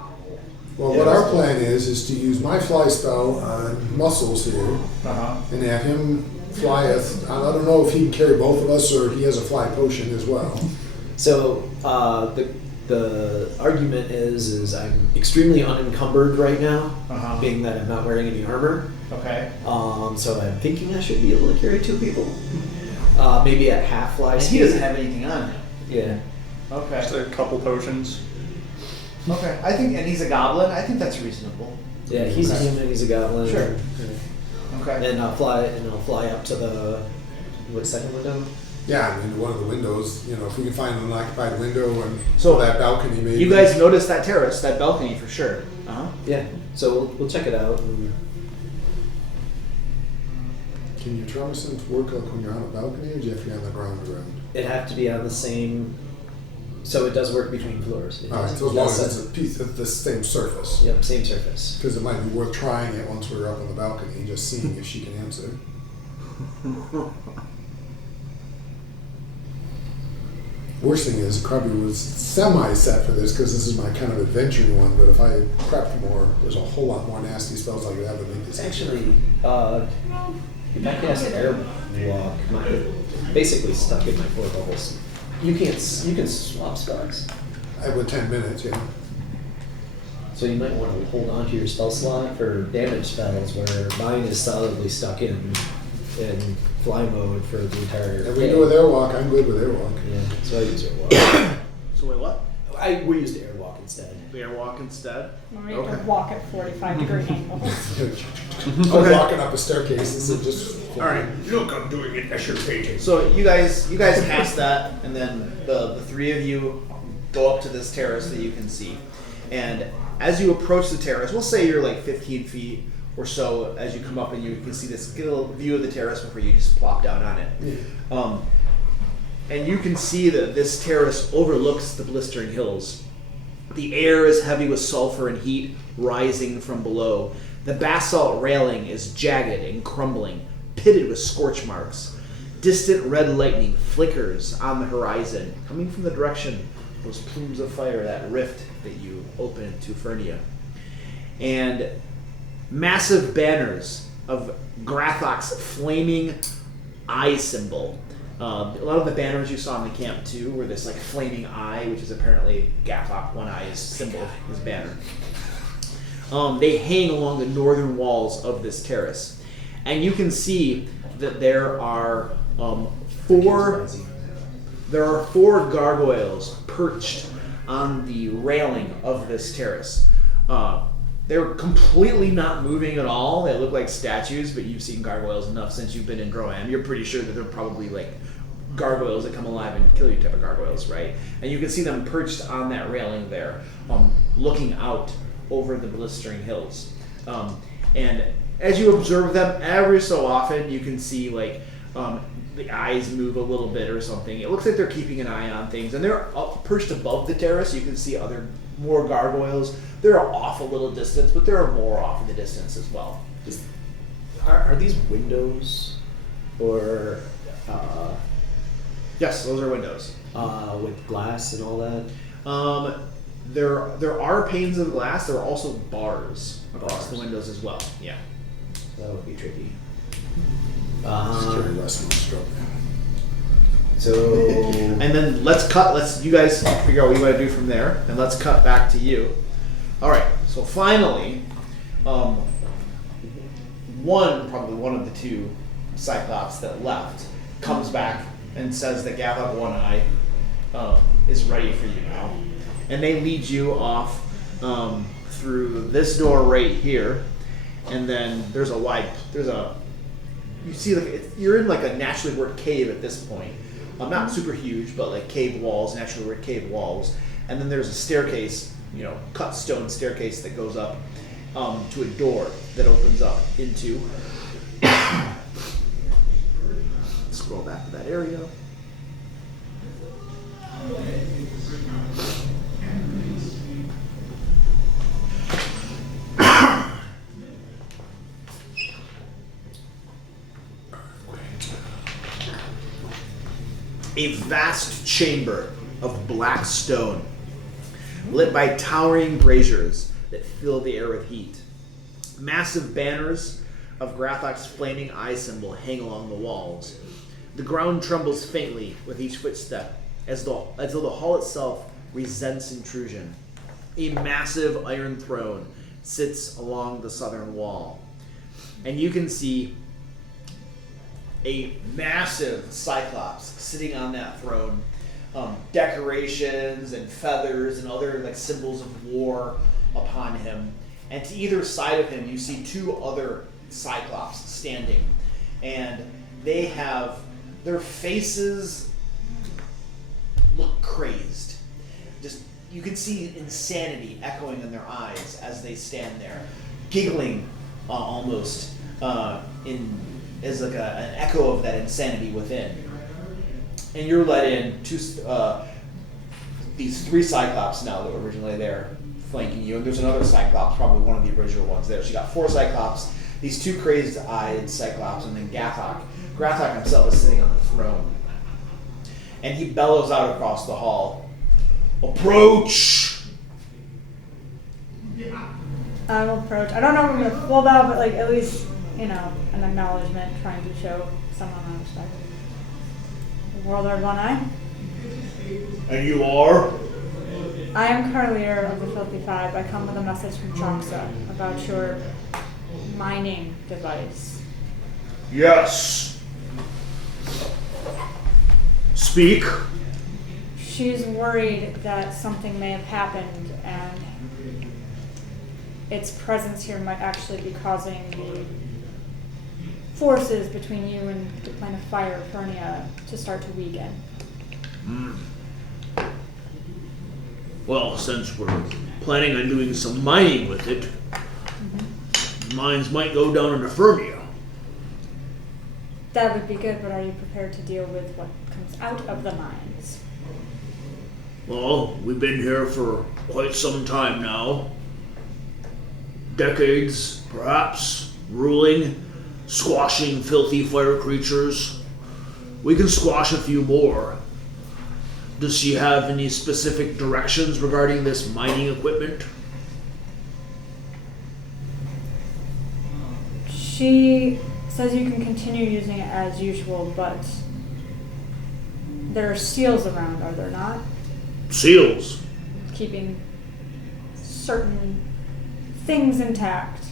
Well, what our plan is to use my fly spell on Muscles here, and have him flyeth. I don't know if he can carry both of us or he has a fly potion as well. So the argument is I'm extremely unencumbered right now, being that I'm not wearing any armor. Okay. So I'm thinking I should be able to carry 2 people. Maybe at half fly And speed. he doesn't have anything on him. Yeah. Okay. Just a couple potions. Okay. I think, and he's a goblin. I think that's reasonable. Yeah, he's a Okay. human. He's a goblin. Sure. Okay. And I'll fly up to the second window. Yeah, I mean, one of the windows, if we can find an unoccupied window and So that balcony maybe. You guys noticed that terrace, that balcony for sure. Yeah. So we'll check it out. And Can your trauma sense work like when you're on a balcony or do you have to be on the ground around? it'd have to be on the same. So it does work between floors. Alright, so as long as it's a piece of the same surface. Yep, same surface. Because it might be worth trying it once we're up on the balcony, just seeing if she can answer. Worst thing is, Krabby was semi-set for this because this is my kind of adventure one, but if I had prepped more, there's a whole lot more nasty spells I could have to make this Actually, if I cast Airwalk, basically stuck in my 4 bubbles. You can swap spells. I have 10 minutes, yeah. So you might want to hold on to your spell slot for damage spells, where mine is solidly stuck in fly mode for the entire. If we go with Airwalk, I'm good with Airwalk. Yeah, so I use Airwalk. So wait, what? We used Airwalk instead. Airwalk instead? We have to walk at 45-degree angles. I'm walking up a staircase and just. All right. Look, I'm doing an Escher painting. So you guys cast that, and then the 3 of you go up to this terrace that you can see. And as you approach the terrace, we'll say you're like 15 feet or so as you come up, and you can see this, get a little view of the terrace before you just plop down on it. And you can see that this terrace overlooks the blistering hills. The air is heavy with sulfur and heat rising from below. The basalt railing is jagged and crumbling, pitted with scorch marks. Distant red lightning flickers on the horizon, coming from the direction of those plumes of fire, that rift that you opened to Fernia. And massive banners of Grathok's flaming eye symbol. A lot of the banners you saw in the camp too were this like flaming eye, which is apparently Gathok One Eye's symbol, his banner. They hang along the northern walls of this terrace, and you can see that there are 4 gargoyles perched on the railing of this terrace. They're completely not moving at all. They look like statues, but you've seen gargoyles enough since you've been in Droam. You're pretty sure that they're probably like gargoyles that come alive and kill you type of gargoyles, right? And you can see them perched on that railing there, looking out over the blistering hills. And as you observe them, every so often you can see like the eyes move a little bit or something. It looks like they're keeping an eye on things, and they're up perched above the terrace. You can see more gargoyles. They're off a little distance, but there are more off in the distance as well. Are these windows, or yes, those are windows with glass and all that? There are panes of glass. There are also bars across the windows as well. Yeah, that would be tricky. Scary restaurant stroke. So and then let's you guys figure out what you want to do from there, and let's cut back to you. All right, so finally, probably one of the 2 Cyclops that left comes back and says that Gathok One Eye is ready for you now, and they lead you off through this door right here, and then you see you're in like a naturally worked cave at this point. Not super huge, but like cave walls, naturally worked cave walls, and then there's a staircase, cut stone staircase that goes up to a door that opens up into. Scroll back to that area. A vast chamber of black stone, lit by towering braziers that fill the air with heat. Massive banners of Grathok's flaming eye symbol hang along the walls. The ground trembles faintly with each footstep, as though the hall itself resents intrusion. A massive iron throne sits along the southern wall, and you can see a massive cyclops sitting on that throne. Decorations and feathers and other like symbols of war upon him. And to either side of him, you see two other cyclops standing, and they have their faces look crazed. Just you can see insanity echoing in their eyes as they stand there, giggling almost as like an echo of that insanity within. And you're let in to these three cyclops now that were originally there flanking you, and there's another cyclops, probably one of the original ones there. So you got four cyclops, these two crazed-eyed cyclops, and then Grathok. Grathok himself is sitting on the throne, and he bellows out across the hall, "Approach!" I will approach. I don't know if I'm going to full bow, but like at least, an acknowledgement, trying to show someone I respect. Warlord One Eye. And you are? I am Carlier of the Filthy Five. I come with a message from Choxa about your mining device. Yes. Speak. She's worried that something may have happened and its presence here might actually be causing the forces between you and the plane of fire, Fernia, to start to weaken. Well, since we're planning on doing some mining with it, mines might go down into Fernia. That would be good, but are you prepared to deal with what comes out of the mines? Well, we've been here for quite some time now. Decades, perhaps, ruling, squashing filthy fire creatures. We can squash a few more. Does she have any specific directions regarding this mining equipment? She says you can continue using it as usual, but there are seals around, are there not? Seals? Keeping certain things intact.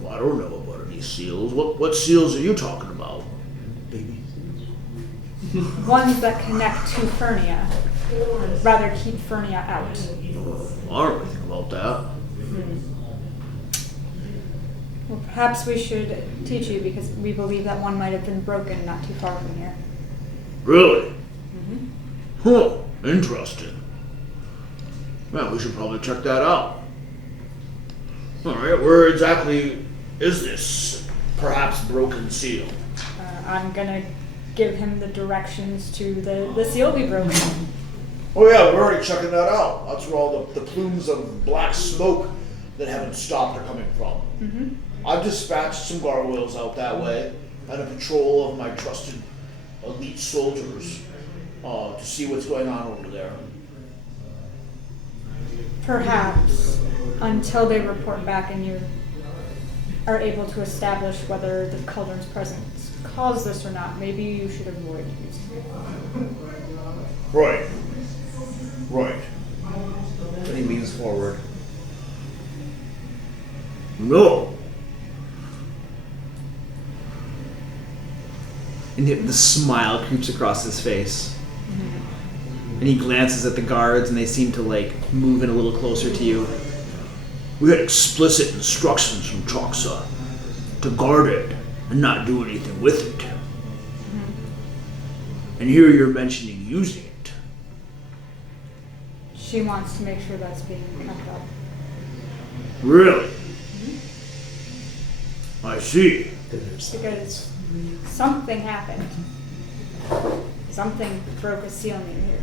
Well, I don't know about any seals. What seals are you talking about? Baby. Ones that connect to Fernia. Rather keep Fernia out. I don't know anything about that. Well, perhaps we should teach you because we believe that one might have been broken not too far from here. Really? Huh, interesting. Well, we should probably check that out. Alright, where exactly is this perhaps broken seal? I'm gonna give him the directions to the seal be broken. Oh yeah, we're already checking that out. That's where all the plumes of black smoke that haven't stopped are coming from. I've dispatched some gargoyles out that way and a patrol of my trusted elite soldiers to see what's going on over there. Perhaps until they report back and you are able to establish whether the cauldron's presence caused this or not, maybe you should avoid using it. Right. Right. And he leans forward. No. And the smile creeps across his face. And he glances at the guards, and they seem to move in a little closer to you. We had explicit instructions from Choxa to guard it and not do anything with it. And here you're mentioning using it. She wants to make sure that's being kept up. Really? I see. Because something happened. Something broke a seal near here.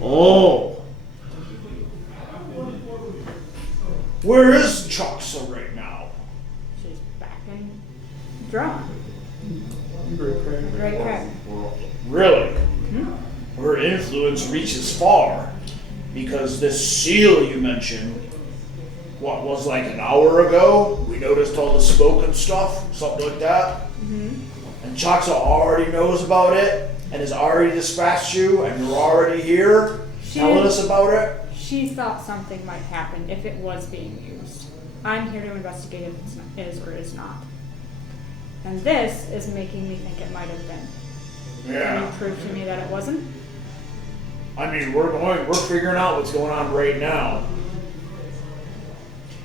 Oh. Where is Choxa right now? She's back in drawn. Great Craig. Really? Her influence reaches far. Because this seal you mentioned, what was like an hour ago? We we noticed all the smoke and stuff, something like that. And Chaksa already knows about it and has already dispatched you, and you're already here telling us about it. She thought something might happen if it was being used. I'm here to investigate if it is or is not. And this is making me think it might have been. Can you prove to me that it wasn't? I mean, we're figuring out what's going on right now.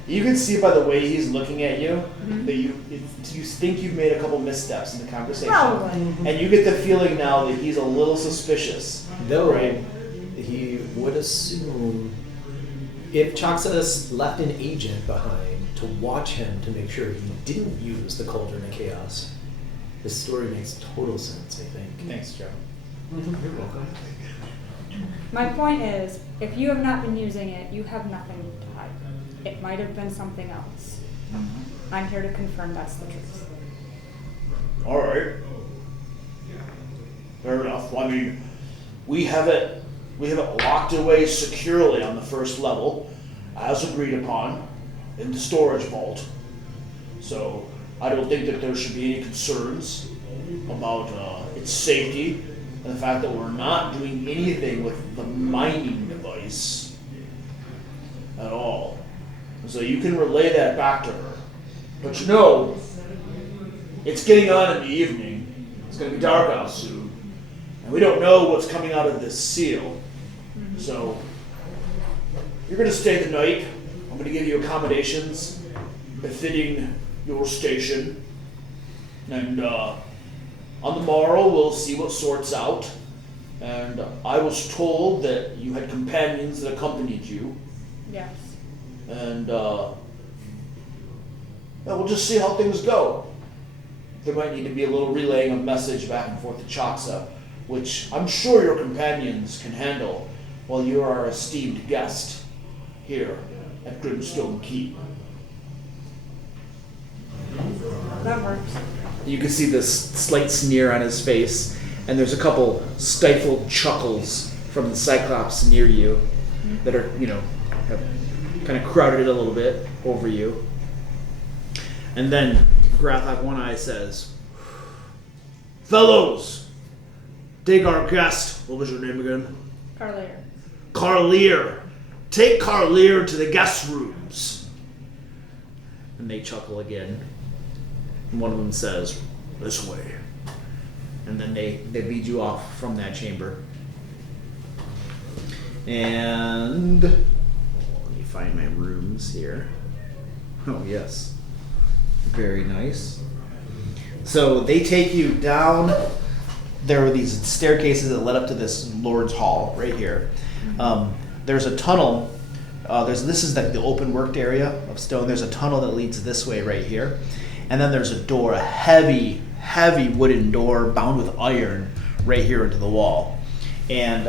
You can see by the way he's looking at you that you think you've made a couple missteps in the conversation. Probably. And you get the feeling now that he's a little suspicious. Though Right. he would assume if Chaksa left an agent behind to watch him to make sure he didn't use the Cauldron of Chaos, this story makes total sense, I think. Thanks, Joe. You're welcome. My point is, if you have not been using it, you have nothing to hide. It might have been something else. I'm here to confirm that's the truth. All right. Fair enough. I mean, we have it locked away securely on the first level, as agreed upon, in the storage vault. So I don't think that there should be any concerns about its safety and the fact that we're not doing anything with the mining device at all. So you can relay that back to her. But you know, it's getting on in the evening. It's going to be dark out soon. And we don't know what's coming out of this seal. So you're going to stay the night. I'm going to give you accommodations befitting your station. And on the morrow, we'll see what sorts out. And I was told that you had companions that accompanied you. Yes. And we'll just see how things go. There might need to be a little relaying of message back and forth to Chaksa, which I'm sure your companions can handle while you are our esteemed guest here at Grimstone Keep. That works. You can see this slight sneer on his face, and there's a couple stifled chuckles from the Cyclops near you that are, have kind of crowded it a little bit over you. And then Grathok One Eye says, "Fellows, take our guest." What was your name again? Carlier. Carlier. Take Carlier to the guest rooms. And they chuckle again. And one of them says, "This way." And then they lead you off from that chamber. And let me find my rooms here. Oh, yes. Very nice. So they take you down. There are these staircases that led up to this Lord's Hall right here. There's a tunnel. This is the open worked area of stone. There's a tunnel that leads this way right here. And then there's a door, a heavy, heavy wooden door bound with iron right here into the wall. And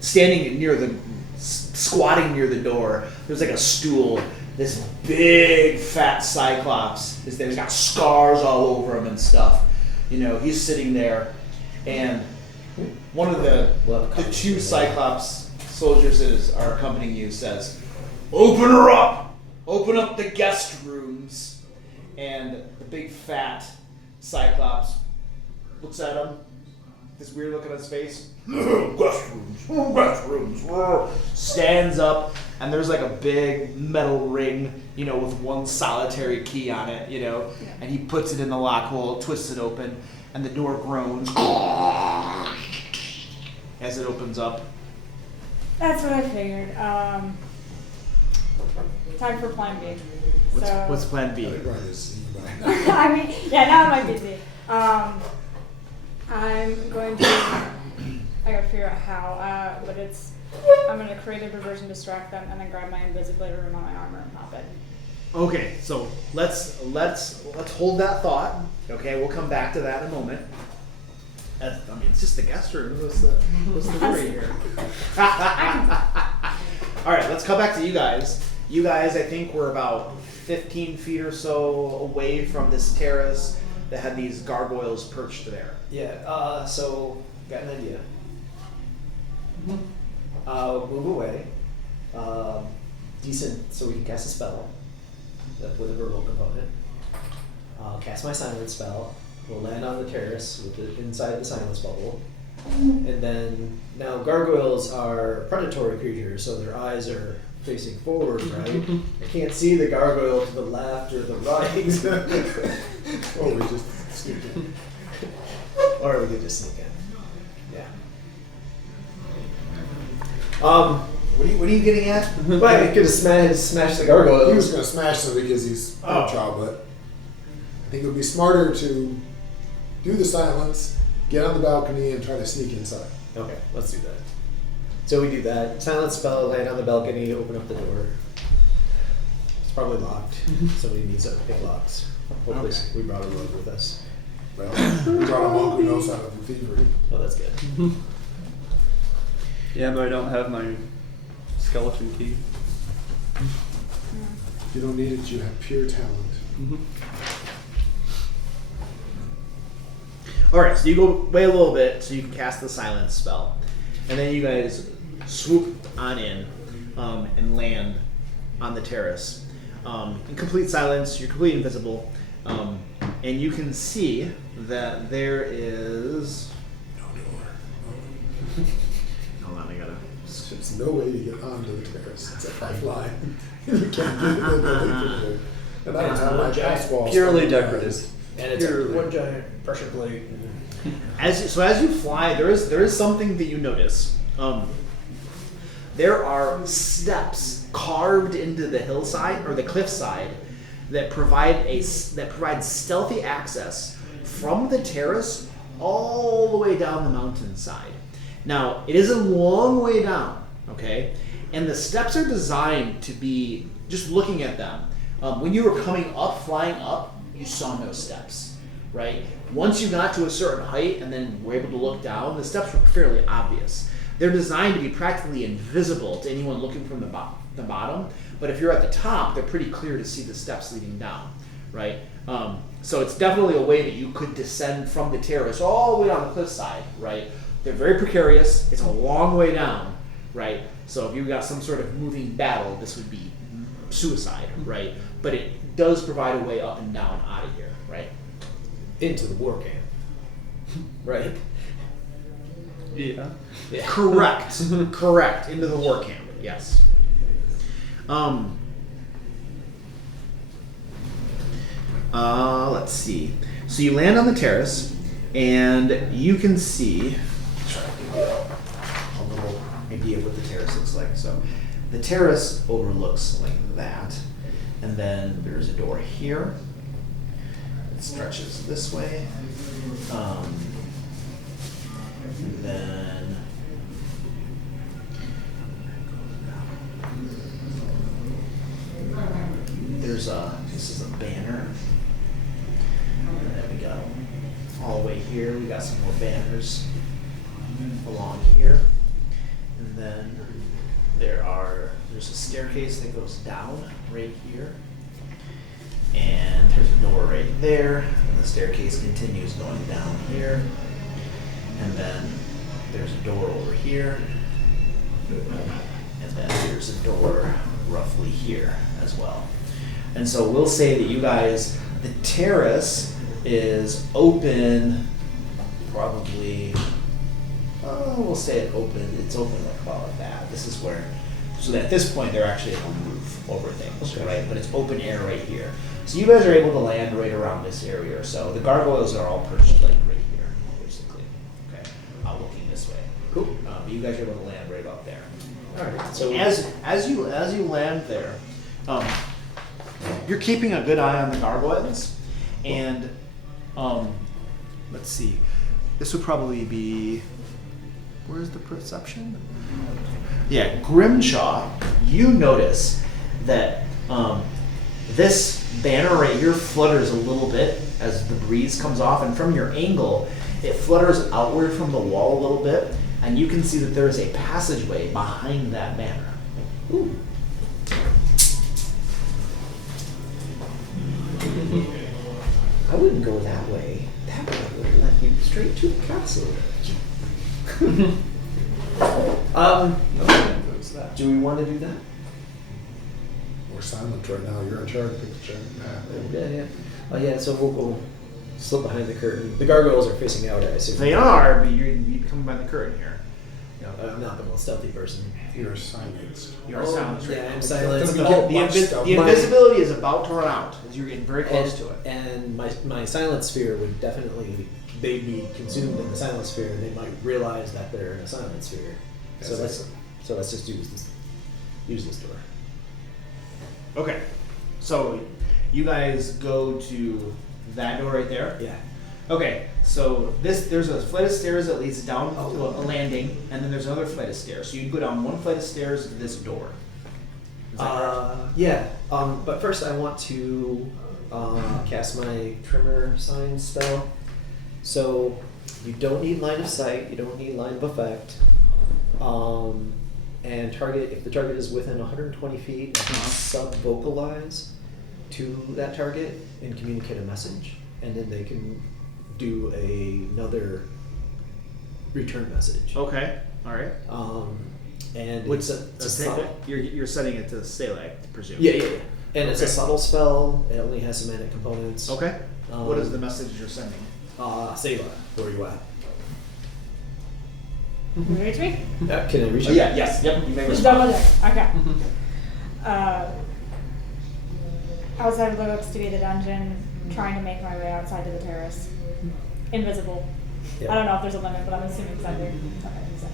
squatting near the door, there's like a stool. This big fat Cyclops is there. He's got scars all over him and stuff. He's sitting there, and one of the two Cyclops soldiers that are accompanying you says, "Open her up! Open up the guest rooms." And the big fat Cyclops looks at him, this weird look on his face. "Guest rooms. Stands up, and there's like a big metal ring, with one solitary key on it, and he puts it in the lock hole, twists it open, and the door groans as it opens up. That's what I figured. Time for plan B. What's plan B? I mean, yeah, now it might be B. I'm going to. I gotta figure out how, but I'm gonna create a diversion, distract them, and then grab my Invisibilator, remove my armor, and pop it. Okay, so let's hold that thought. Okay, we'll come back to that in a moment. It's just the guest room. What's the worry here? All right, let's come back to you guys. You guys, I think, were about 15 feet or so away from this terrace that had these gargoyles perched there. Yeah, so got an idea. Move away. Decent, so we can cast a spell. with a verbal component. I'll cast my silence spell. We'll land on the terrace inside the silence bubble. And then, now gargoyles are predatory creatures, so their eyes are facing forward, right? I can't see the gargoyle to the left or the right. Or we just sneak in. Or we could just sneak in. Yeah. What are you getting at? Well, I could have smash the gargoyle. He was going to smash them because he's a child, but I think it would be smarter to do the silence, get on the balcony, and try to sneak inside. Okay, let's do that. So we do that. Silence spell, land on the balcony, open up the door. It's probably locked. Somebody needs to pick locks. Hopefully we brought a rogue with us. Well, we brought a monk who knows how to do thievery. Oh, that's good. Yeah, but I don't have my skeleton key. You don't need it, you have pure talent. Alright, so you go wait a little bit so you can cast the silence spell. And then you guys swoop on in and land on the terrace. In complete silence, you're completely invisible. And you can see that there is... No door. Hold on, I gotta... There's no way to get onto the terrace. It's a pipeline. You can't get in the building. And I don't have my gas walls. Purely decorative. And it's one giant pressure plate. As you fly, there is something that you notice. There are steps carved into the hillside or the cliffside that provide stealthy access from the terrace all the way down the mountainside. Now, it is a long way down, okay? And the steps are designed to be, just looking at them, when you were coming up, flying up, you saw no steps, right? Once you got to a certain height and then were able to look down, the steps were fairly obvious. They're designed to be practically invisible to anyone looking from the bottom, but if you're at the top, they're pretty clear to see the steps leading down, right? So it's definitely a way that you could descend from the terrace all the way down the cliffside, right? They're very precarious. It's a long way down, right? So if you got some sort of moving battle, this would be suicide, right? But it does provide a way up and down out of here, right? Into the war camp. Right? Yeah. Correct. Correct. Into the war camp, yes. Let's see. So you land on the terrace, and you can see. Try to give you a little idea of what the terrace looks like. So, the terrace overlooks like that, and then there's a door here. It stretches this way, and then. This is a banner. And then we got all the way here, we got some more banners along here. And then there's a staircase that goes down right here. And there's a door right there. And the staircase continues going down here. And then there's a door over here. And then there's a door roughly here as well. And so we'll say that you guys, the terrace is open probably, we'll say it's open like about that. This is where, so that at this point they're actually able to move over things, right? But it's open air right here. So you guys are able to land right around this area or so. The gargoyles are all perched like right here, basically, okay? Looking this way. Cool. But you guys are able to land right about there. All right. So as you land there, you're keeping a good eye on the gargoyles, and let's see. This would probably be. Where's the perception? Yeah, Grimshaw. You notice that this banner right here flutters a little bit as the breeze comes off, and from your angle, it flutters outward from the wall a little bit, and you can see that there is a passageway behind that banner. Ooh. I wouldn't go that way. That way would let you straight to the castle. Do we want to do that? We're silent right now. You're in charge. Pick the path. Yeah. Oh yeah. So we'll go slip behind the curtain. The gargoyles are facing out, I assume. They are, but you come behind the curtain here. I'm not the most stealthy person. You're silenced. You're silenced. Right Yeah, now. I'm silenced. Don't The, get much stuff. the invisibility is about to run out as you're getting very close to it. And my silent sphere would definitely, they'd be consumed in the silent sphere, and they might realize that they're in a silent sphere. So Yes, let's just use this door. Okay, so you guys go to that door right there. Yeah. Okay, so there's a flight of stairs that leads down to a landing, and then there's another flight of stairs. So you go down one flight of stairs to this door. Is that correct? Yeah. But first I want to cast my Tremor Sign spell. So you don't need line of sight. You don't need line of effect. And if the target is within 120 feet, you can sub-vocalize to that target and communicate a message, and then they can do another return message. Okay, all right. And What's it's a subtle. You're setting it to Stalag, I presume. Yeah. And it's a Okay. subtle spell. It only has semantic components. Okay. What is the message you're sending? Sayla, where are you at? Can you reach me? Can I reach you? Yes. Yep. You may Just respond. double check. Okay. Outside of what looks to be the dungeon, trying to make my way outside to the terrace. Invisible. Yeah. I don't know if there's a limit, but I'm assuming it's under. Okay, so.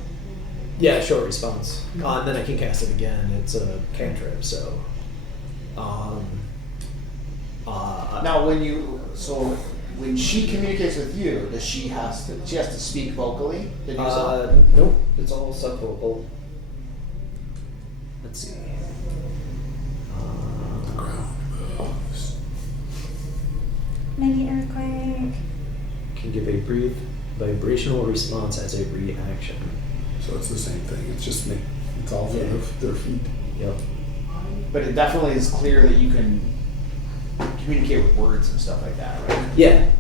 Yeah, short response. And then I can cast it again. It's a cantrip, so. Now, when she communicates with you, does she has to speak vocally? To do so? Nope, it's all subvocal. Let's see. Maybe earthquake. Can give a brief vibrational response as a reaction. So it's the same thing. It's just it's all for their feet. Yep. But it definitely is clear that you can communicate with words and stuff like that, right? Yeah.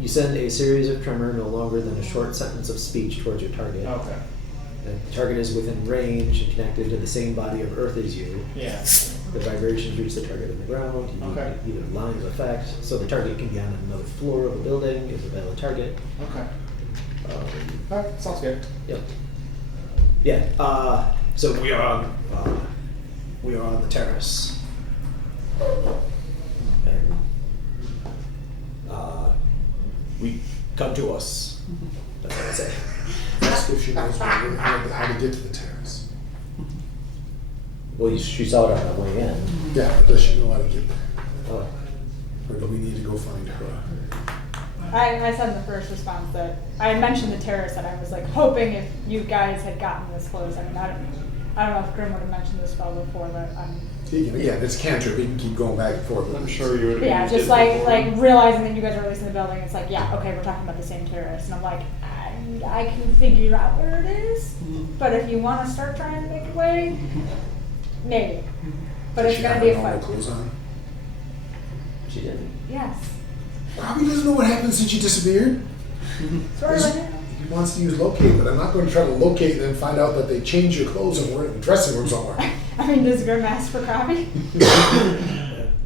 You send a series of tremor no longer than a short sentence of speech towards your target. Okay. The target is within range and connected to the same body of Earth as you. Yeah. The vibrations reach the target on the ground. You Okay. need either line of effect, so the target can be on another floor of a building, is a valid target. Okay. Alright, sounds good. Yep. Yeah. So we are on the terrace. And we come to us. That's what I say. Ask if she knows how to get to the terrace. Well, she saw it on the way in. Yeah, but does she know how to get there? Oh. Or do we need to go find her? I said in the first response that I had mentioned the terrace, and I was like hoping if you guys had gotten this close. I mean, I don't know if Grim would have mentioned this spell before, but Again, it's cantrip. He can keep going back and forth. I'm sure you would. yeah, just like realizing that you guys are releasing the building. It's like, yeah, okay, we're talking about the same terrace, and I'm like, I can figure out where it is, but if you want to start trying to make a way, maybe. But Does it's she gonna have be a her normal fight. clothes on? She didn't. Yes. Probably doesn't know what happened since she disappeared. Sorry, He wants to use locate, but I'm not going to try to locate and then find out that they changed your clothes and we're in the dressing room somewhere. I mean, does Grim ask for Krabby?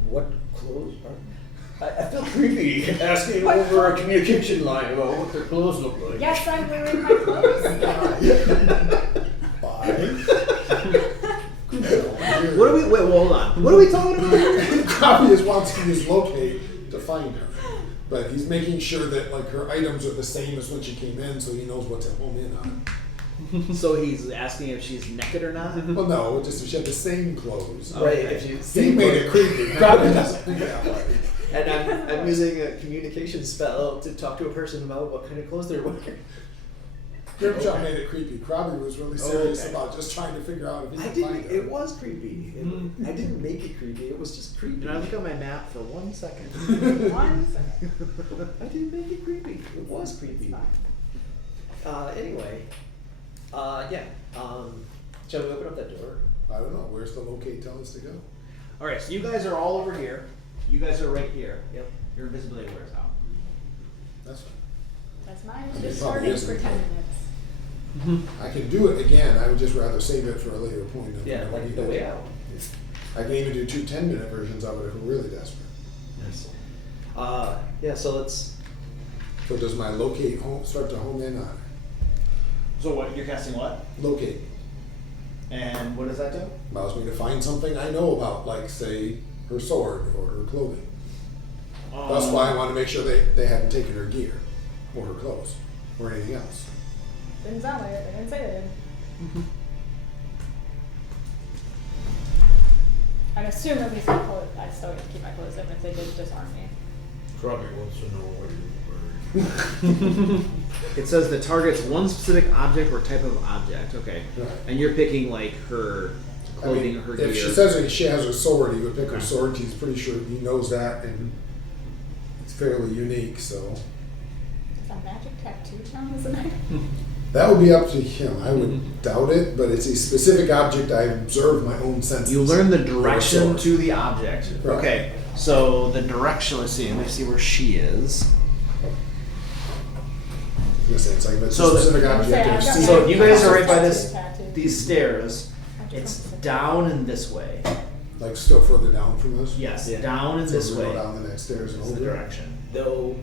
What clothes are? I feel creepy asking over a communication line about what their clothes look like. Yes, I'm wearing my clothes. What are we? Wait, hold on. What are we talking about here? Krabby just wants to use locate to find her. But he's making sure that like her items are the same as when she came in, so he knows what to home in on. So he's asking if she's naked or not. Well, no, just if she had the same clothes. Right, Okay. if you He made it creepy. Krabby doesn't. Yeah, right. And I'm using a communication spell to talk to a person about what kind of clothes they're wearing. Grimshot made it creepy. Krabby was really serious Okay. about just trying to figure out if he I could find didn't. her. It was creepy. I didn't make it creepy. It was just creepy. Can I look at my map for 1 second? 1 second. I didn't make it creepy. It was creepy. Anyway. Yeah. Shall we open up that door? I don't know. Where's the locate tell us to go? All right, so you guys are all over here. You guys are right here. Yep. Your invisibility wears out. That's fine. That's mine. It Just probably starting is. for 10 minutes. I can do it again. I would just rather save it for a later point. Yeah, like the way out. I can even do 2 10-minute versions of it if we're really desperate. Yes. Yeah, so let's. So does my locate start to home in on it? So what, you're casting what? Locate And what does that do? allows me to find something I know about, like say her sword or her clothing. That's why I want to make sure they hadn't taken her gear or her clothes or anything else. Didn't sound like it. They didn't say they did. I'd assume at least my clothes. I still get to keep my clothes even if they did disarm me. Probably wants to know what It says the target's one specific object or type of object. Okay. Right. And you're picking like her I clothing mean, or her gear. if she says that she has a sword, he would pick her sword. He's pretty sure he knows that, and it's fairly unique. So Is a magic tattoo count as an item? that would be up to him. I would doubt it, but it's a specific object I observe my own senses. You learn the Or a direction sword. to the object. Right. Okay. So the direction. Let me see where she is. It's like if it's So a specific the- object. I've I've got seen So it. you guys are right by Tattoo, this tattoo. these stairs. I just It's want to say- down and this way. Like still further down from us. Yes, Yeah. down and So this we way go down the next stairs and is the over. direction. Though,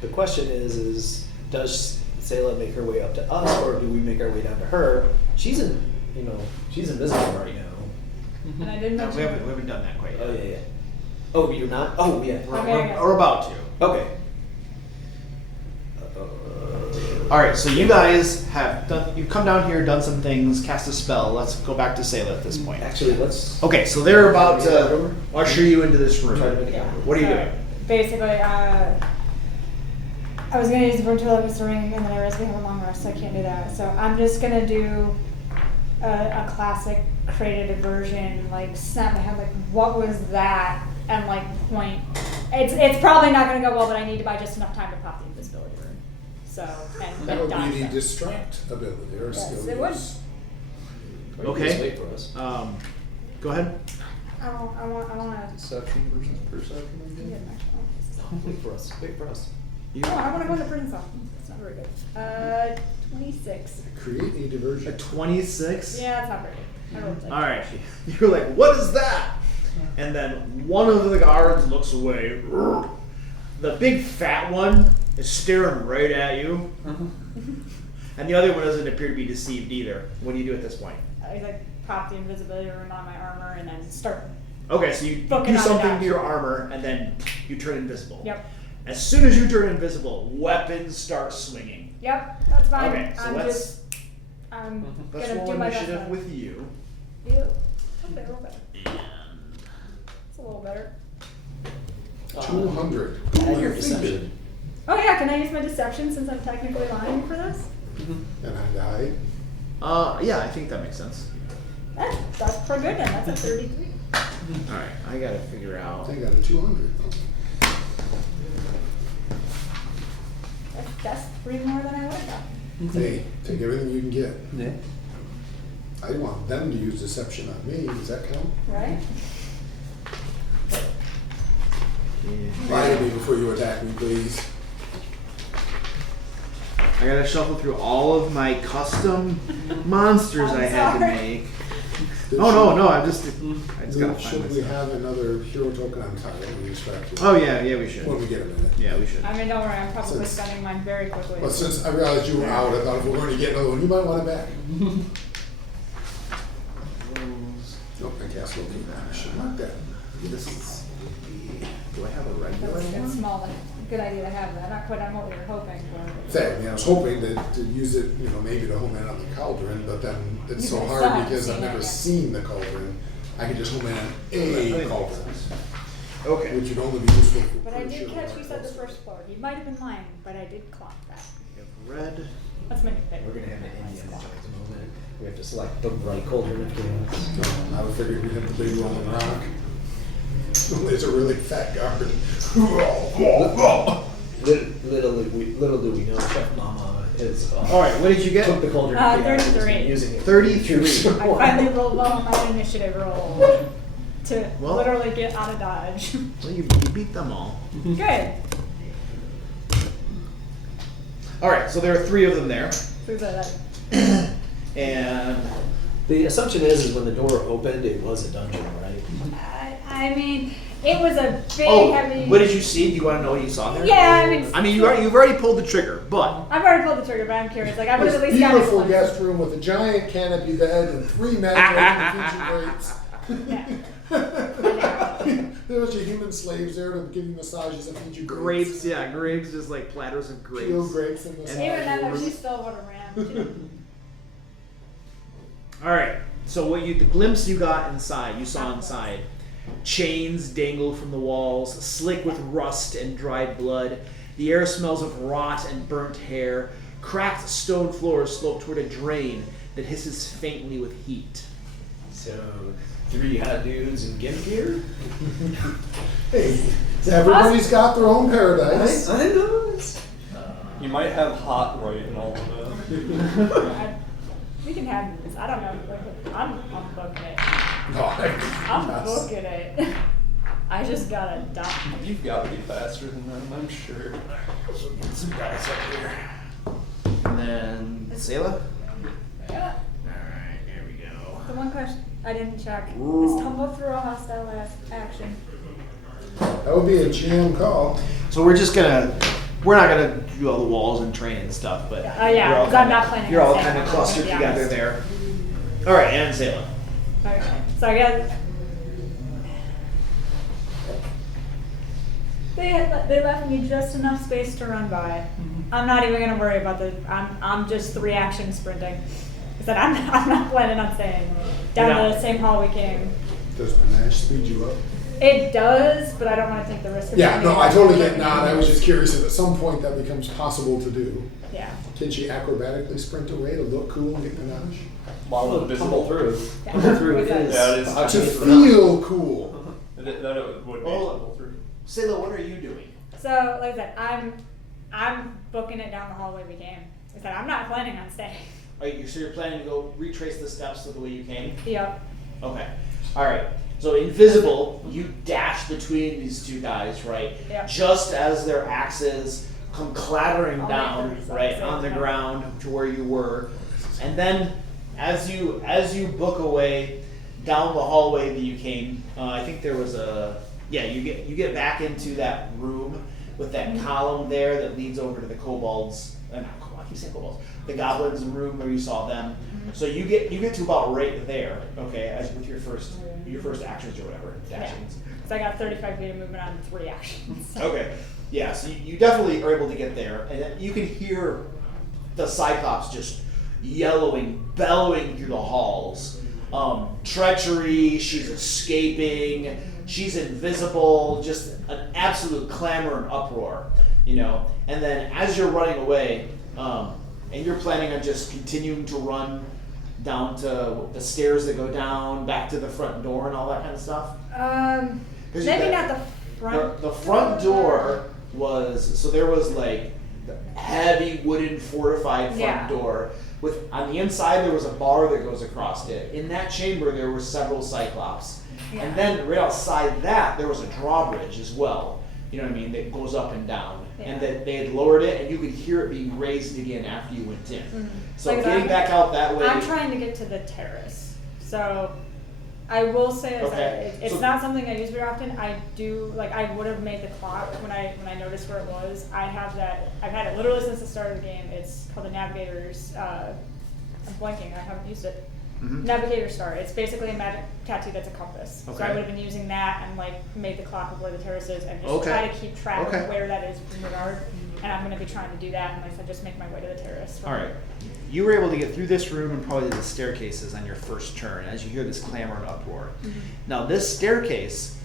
the question is does Sayla make her way up to us, or do we make our way down to her? She's she's invisible right now. And I didn't No, mention. we haven't done that quite yet. Oh yeah. Oh, you're not. Oh yeah. We're about to. Okay. All right, so you guys have done. You've come down here, done some things, cast a spell. Let's go back to Sayla at this point. Actually, let's. Okay, so they're about to usher you into this room. Try to make it Yeah. happen. What are you So, doing? Basically, I was gonna use the virtual Locust ring, and then I realized we have a long rest, so I can't do that. So I'm just gonna do a classic created version, like snap my head, like what was that, and like point. It's probably not gonna go well, but I need to buy just enough time to pop the invisibility room. So and That would dodge be the them. distract ability or Yes, skill. it would. use. Or you Okay. Just wait for us. Go ahead. I wanna. Deception versus perception. Wait for us. Wait for us. Oh, I wanna go into prison stuff. It's not very good. 26. Create a diversion. A 26. Yeah, it's not very good. I rolled like All right. You're like, what is that? And then one of the guards looks away. The big fat one is staring right at you, and the other one doesn't appear to be deceived either. What do you do at this point? I like pop the invisibility room on my armor and then start. Okay, so you Booking do on a something dodge. to your armor, and then you turn invisible. Yep. As soon as you turn invisible, weapons start swinging. Yep, that's fine. Okay, so let's I'm let's gonna roll do my best. initiative on- with you. Yeah, a little better. It's a little better. 200. Add your deception. Oh yeah, can I use my deception since I'm technically lying for this? And I died. Yeah, I think that makes sense. That's pretty good then. That's a 33. All right, I gotta figure out. I got a 200. That's 3 more than I would have got. Hey, take everything you can get. Yeah. I want them to use deception on me. Does that count? Right? Lie to me before you attack me, please. I gotta shuffle through all of my custom monsters I'm I had to sorry. make. Did Oh you- no, I just gotta find Should we myself. have another hero token? I'm tired. Let me distract you. Oh yeah, we should. When we get a minute. Yeah, we should. I mean, don't worry. I'm probably Since- spending mine very quickly. Well, since I realized you were out, I thought if we're going to get another one, you might want it back. Nope, I cast locate. I should mark that. This is. Do I have a That regular was a good one? small, but good idea to have that. Not quite on what we were hoping for. Thing, I mean, I was hoping to use it, maybe to home in on the cauldron, but then it's You so guys hard still haven't because I've seen it never yet. seen the cauldron. I could just home in on I a think that cauldron, makes sense. Okay. which would only be useful for. But I pretty did sure catch we're you said the close. first floor. You might have been lying, but I did clock that. We have red. That's my new favorite. We're gonna have an Indiana Jones moment. We have to select the right cauldron of chaos. No, I would figure we'd have the big rolling rock. There's a really fat guard. Little do we know, Chef Mama is. All right, what did you get? Took the cauldron of chaos and has been 33. using it. 33. I finally rolled well on my initiative roll to Well- literally get out of dodge. Well, you beat them all. Good. All right, so there are 3 of them there, So that- and The assumption is when the door opened, it was a dungeon, right? I mean, it was a big, Oh, heavy. what did you see? Do you want to know what you saw there? Yeah, I mean, you've already pulled the trigger, but I've already pulled the trigger, but I'm curious. Like, I would have at This least gotten beautiful one. guest room with a giant canopy bed and 3 magnetic infusion grapes. There was your human slaves there to give you massages and feed you grapes, yeah, grapes, just like platters of grapes. Peeled grapes and massage. Even then, though, she still would have ran. All right. So the glimpse you got inside, you saw inside, chains dangled from the walls, slick with rust and dried blood. The air smells of rot and burnt hair. Cracked stone floors slope toward a drain that hisses faintly with heat. So, 3 hot dudes in gimp gear? Hey, everybody's got their own paradise. I know. It's, You might have hot right in all of that. We can have this. I don't know. Like, I'm booking it. No, I'm booking it. I just gotta die. You've got to be faster than them, I'm sure. So get some guys up here. And then Selah? Yeah. Alright, here we go. The one question I didn't check Ooh. is tumble through a hostile action. That would be a GM call. So we're not gonna do all the walls and train and stuff, but Yeah, we're all 'cause I'm kinda- not planning You're on all staying kind of on, clustered to be together honest. there. All right, and Selah. Okay. So I guess they left me just enough space to run by. I'm not even gonna worry about the. I'm just 3 action sprinting. I said I'm not planning on staying down You're not. the same hall we came. Does Panache speed you up? It does, but I don't want to take the risk of. Yeah, finding no, I out. totally get not. I was just curious if at some point that becomes possible to do. Yeah. Can she acrobatically sprint away to look cool and get Panache? While tumble invisible. through. Yeah. Tumble through What's that? is. Yeah, it is. To feel cool. That it would be Oh. level 3. Selah, what are you doing? So like I said, I'm booking it down the hallway we came. I said I'm not planning on staying. So you're planning to go retrace the steps of the way you came? Yep. Okay. All right. So invisible, you dash between these 2 guys, right? Yep. Just as their axes come clattering All down, right, right, on the yeah. ground to where you were, and then as you book away down the hallway that you came, I think there was you get back into that room with that column there that leads over to the kobolds. I keep saying kobolds. The goblins room where you saw them. So you get to about right there, okay, as with your first actions or whatever, dashings. So I got 35 feet of movement on 3 actions. So. Okay. Yeah, so you definitely are able to get there, and then you can hear the Cyclops just yellowing, bellowing through the halls. Treachery, she's escaping, she's invisible, just an absolute clamor and uproar, And then as you're running away, and you're planning on just continuing to run down to the stairs that go down, back to the front door and all that kind of stuff? 'Cause you Maybe got- not the front. The front door there was like the heavy wooden fortified front Yeah. door with on the inside there was a bar that goes across it. In that chamber there were several Cyclops. Yeah. And then right outside that there was a drawbridge as well. You know what I mean? That goes up and down. And Yeah. that they had lowered it and you could hear it being raised again after you went in. Mhm. So Like getting I'm- back out that way. I'm trying to get to the terrace. So I will say Okay. it's So- not something I use very often. I would have made the clock when I noticed where it was. I've had it literally since the start of the game. It's called the Navigator's I'm blanking, I haven't used it. Mhm. Navigator Star. It's basically a magic tattoo that's a compass. So Okay. I would have been using that and made the clock of where the terrace is and just Okay. try to keep track Okay. of where that is in regard. And I'm going to be trying to do that, and like I said, just make my way to the terrace. All right. You were able to get through this room and probably the staircases on your first turn as you hear this clamor and uproar. Now, this staircase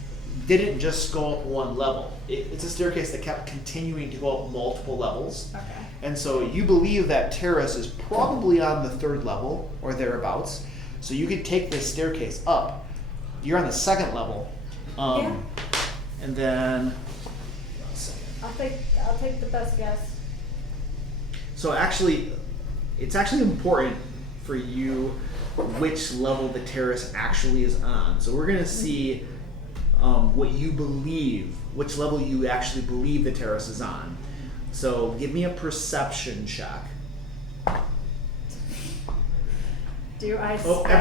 didn't just go up one level. It's a staircase that kept continuing to go up multiple levels. Okay. And so you believe that terrace is probably on the 3rd level or thereabouts. So you could take this staircase up. You're on the 2nd level. Yeah. And then, I'll take the best guess. so actually, it's actually important for you which level the terrace actually is on. So we're gonna see what you believe, which level you actually believe the terrace is on. So give me a perception check. Do I? Oh, spend-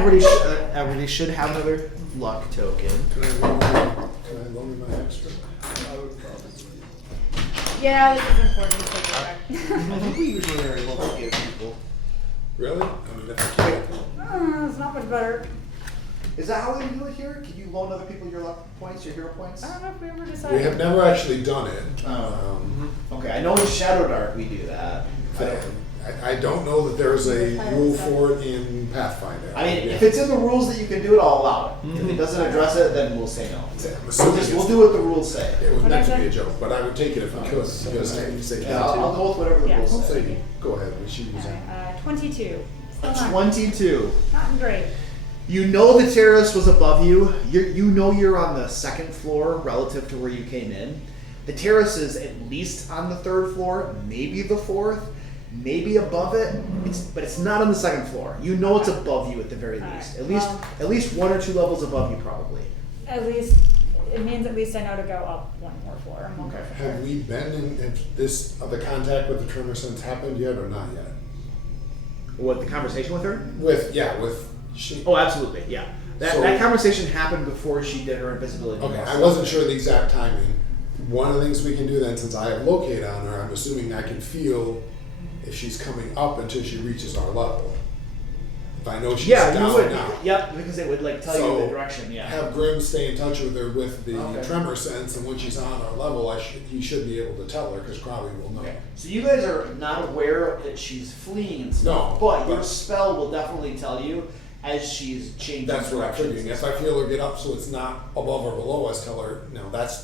everybody should have another luck token. Can I loan you my extra? Yeah, this is important to take back. I think we usually are able to give people. Really? I mean, if I can. It's not much better. Is that how we do it here? Can you loan other people your luck points, your hero points? I don't know if we ever decided. We have never actually done it. Okay, I know in Shadow Dark we do that. I don't know that there's a rule for it in Pathfinder. I mean, if it's in the rules that you can do it, I'll allow it. If it doesn't address it, then we'll say no. I'm assuming We'll do what the rules say. it was What meant I to be a said? joke, but I would take it if I could. Because I say Yeah, I'll go with whatever the Yeah. rules I'll say. say, go ahead. She was Alright, 22. Still not, 22. not great. You know the terrace was above you. You know you're on the second floor relative to where you came in. The terrace is at least on the third floor, maybe the fourth, maybe above it. But it's not on the second floor. You know it's above you at the very least. Alright, At least 1 or 2 levels above you probably. At least, it means at least I know to go up one more floor. I'm okay. Have we been in this, the contact with the Tremor since happened yet or not yet? What, the conversation with her? With she. Oh, absolutely, yeah. So- That conversation happened before she did her invisibility. Okay, spell. I wasn't sure the exact timing. One of the things we can do then, since I have locate on her, I'm assuming I can feel if she's coming up until she reaches our level. If I know she's Yeah, down you would. now. Yep, because it would like tell you So, the direction. Yeah. Have Grim stay in touch with her with the Okay. tremor sense, and when she's on our level, he should be able to tell her because Crowley will know. Okay. So you guys are not aware that she's fleeing and stuff, No, but your but- spell will definitely tell you as she's changing That's what I'm directions. figuring. If I feel her get up so it's not above or below us, tell her, no,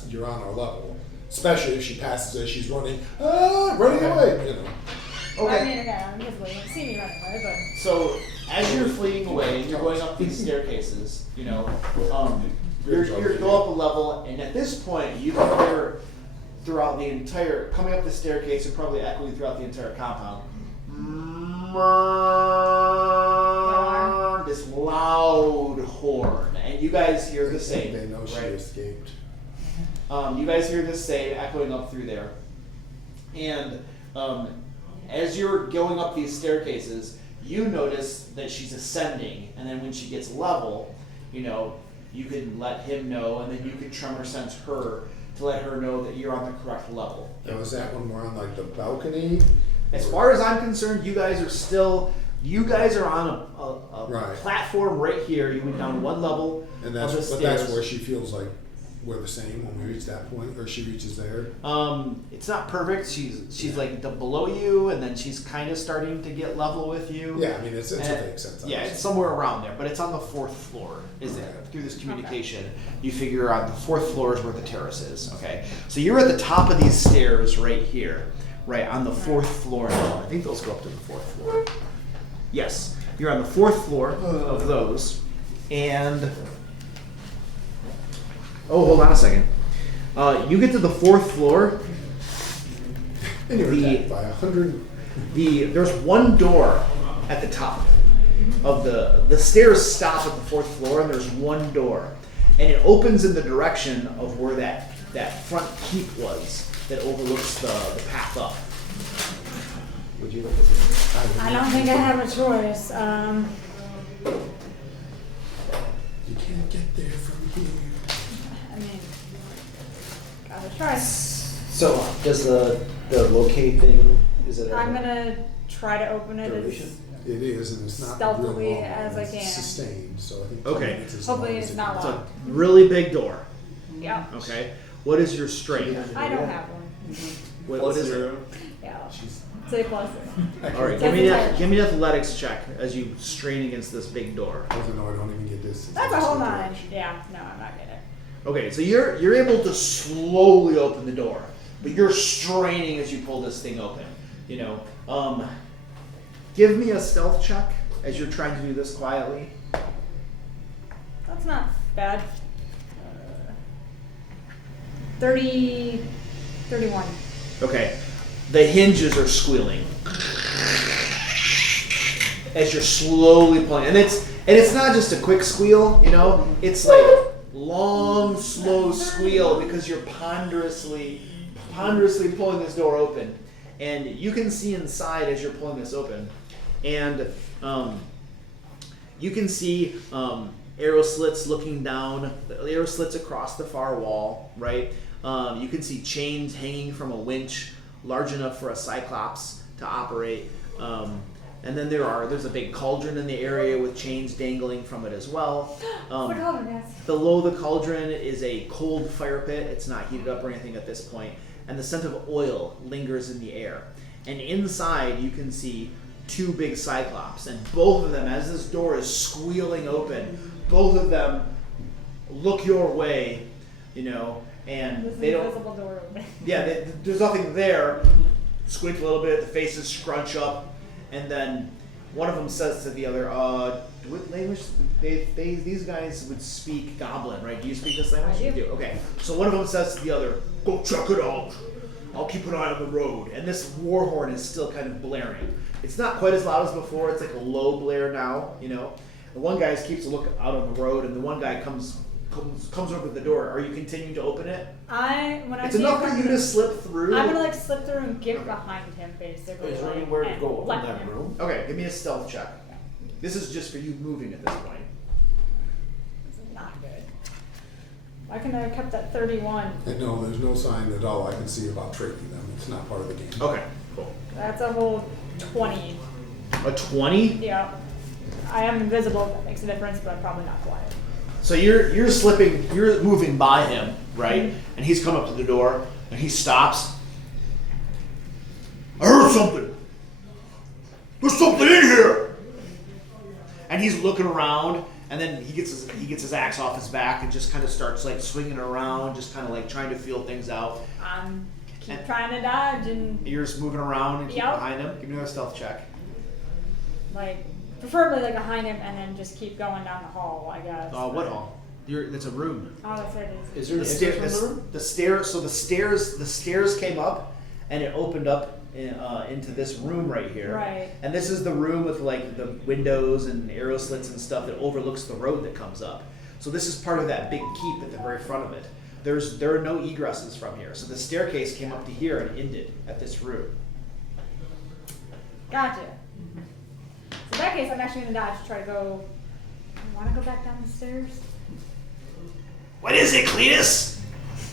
you're on our level. Especially if she passes as she's running away, you know. I mean, again, I'm invisible. You don't see me running away, So as you're fleeing away and you're going up these staircases, you know, you're go up a level, and at this point you can hear throughout the entire coming up the staircase and probably echoing throughout the entire compound. This loud horn, and you guys hear the same. They know she right? escaped. You guys hear the same echoing up through there, and as you're going up these staircases, you notice that she's ascending, and then when she gets level, you know, you can let him know, and then you can tremor sense her to let her know that you're on the correct level. Now, is that when we're on like the balcony? As far as I'm concerned, you guys are on a Right. platform right here. You went down one level And of the that's stairs. where she feels like we're the same when we reach that point, or she reaches there. It's not perfect. She's like below you, and then she's kind of starting to get level with you. Yeah, I mean it's a And- fake sense. Yeah, it's somewhere around there, but it's on the 4th floor. Is it through this communication? You figure out the 4th floor is where the terrace is. Okay, so you're at the top of these stairs right here, right on the 4th floor now. I think those go up to the 4th floor. Yes, you're on the 4th floor of those, and oh, hold on a second. You get to the 4th floor. And you're attacked by 100. There's one door at the top of the stairs stop at the 4th floor, and there's one door, and it opens in the direction of where that front keep was that overlooks the path up. Would you look at this? I don't think I have a choice. You can't get there from here. I mean, gotta try. So does the locate thing? Is it? I'm gonna try to open it Duration? It is, and it's not Stealthily real long. as I It's can. sustained, so I think. Okay. 10 minutes is Hopefully long as it's it not can- It's long. a really big door. Yeah. Okay, what is your strength? I don't have one. What is it? Zero. Yeah. She's- Say plus. All right, give me an athletics check as you strain against this big door. Doesn't know I don't even get this. That's a whole 9. Yeah. No, I'm not getting it. Okay, so you're able to slowly open the door, but you're straining as you pull this thing open. You know, give me a stealth check as you're trying to do this quietly. That's not bad. 31. Okay, the hinges are squealing as you're slowly pulling, and it's not just a quick squeal. You know, it's like long, slow squeal because you're ponderously pulling this door open, and you can see inside as you're pulling this open, and You can see arrow slits looking down, the arrow slits across the far wall, right? You can see chains hanging from a winch large enough for a cyclops to operate. And then there's a big cauldron in the area with chains dangling from it as well. Below the cauldron is a cold fire pit. It's not heated up or anything at this point. And the scent of oil lingers in the air. And inside you can see two big cyclops. And both of them, as this door is squealing open, both of them look your way, and they don't... Invisible door open. Yeah, there's nothing there. Squint a little bit, the faces scrunch up, and then one of them says to the other, what language? These guys would speak Goblin, right? Do you speak this language? I do. Okay. So one of them says to the other, go check it out. I'll keep an eye on the road. And this war horn is still kind of blaring. It's not quite as loud as before. It's like a low blare now, The one guy keeps a look out on the road, and the one guy comes over to the door. Are you continuing to open it? It's enough for you to slip through. I'm gonna slip through and get behind him, basically. Is there anywhere to go open that room? Okay, give me a stealth check. This is just for you moving at this point. This is not good. I can have kept that 31. No, there's no sign at all I can see about trading them. It's not part of the game. Okay, cool. That's a whole 20. A 20? Yeah. I am invisible, if that makes a difference, but I'm probably not quiet. So you're moving by him, right? And he's come up to the door, and he stops. I heard something. There's something in here. And he's looking around, and then he gets his axe off his back and just kind of starts like swinging around, just kind of like trying to feel things out. Keep trying to dodge and... You're just moving around and keep Yep. behind him. Give me another stealth check. Preferably behind him, and then just keep going down the hall, I guess. What hall? It's a room. Oh, that's what it is. Is there an exit from the room? The stairs came up, and it opened up into this room right here. Right. And this is the room with like the windows and arrow slits and stuff that overlooks the road that comes up. So this is part of that big keep at the very front of it. There are no egresses from here. So the staircase came up to here and ended at this room. Gotcha. So in that case, I'm actually going to dodge to try to go... I want to go back down the stairs. What is it, Cletus?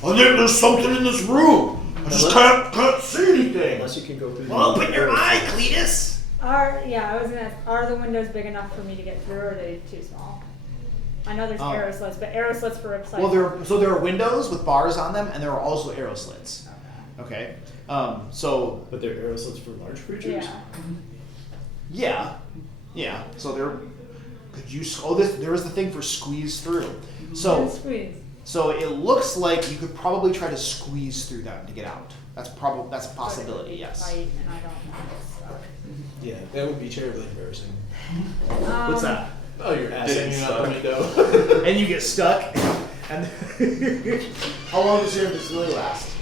I think there's something in this room. I just can't see anything. Unless you can go through. Well, open your eye, Cletus. I was going to ask, are the windows big enough for me to get through, or are they too small? I know there's arrow slits, but arrow slits for a side. Well, there are windows with bars on them, and there are also arrow slits. Okay. But they're arrow slits for large creatures. Yeah. Yeah. So there is the thing for squeeze through. So it looks like you could probably try to squeeze through them to get out. That's a possibility. Yes. Fight, and I don't want to suck. Yeah, that would be terribly embarrassing. What's that? Oh, your ass hanging out the window. And you get stuck. And how long does your invisibility last?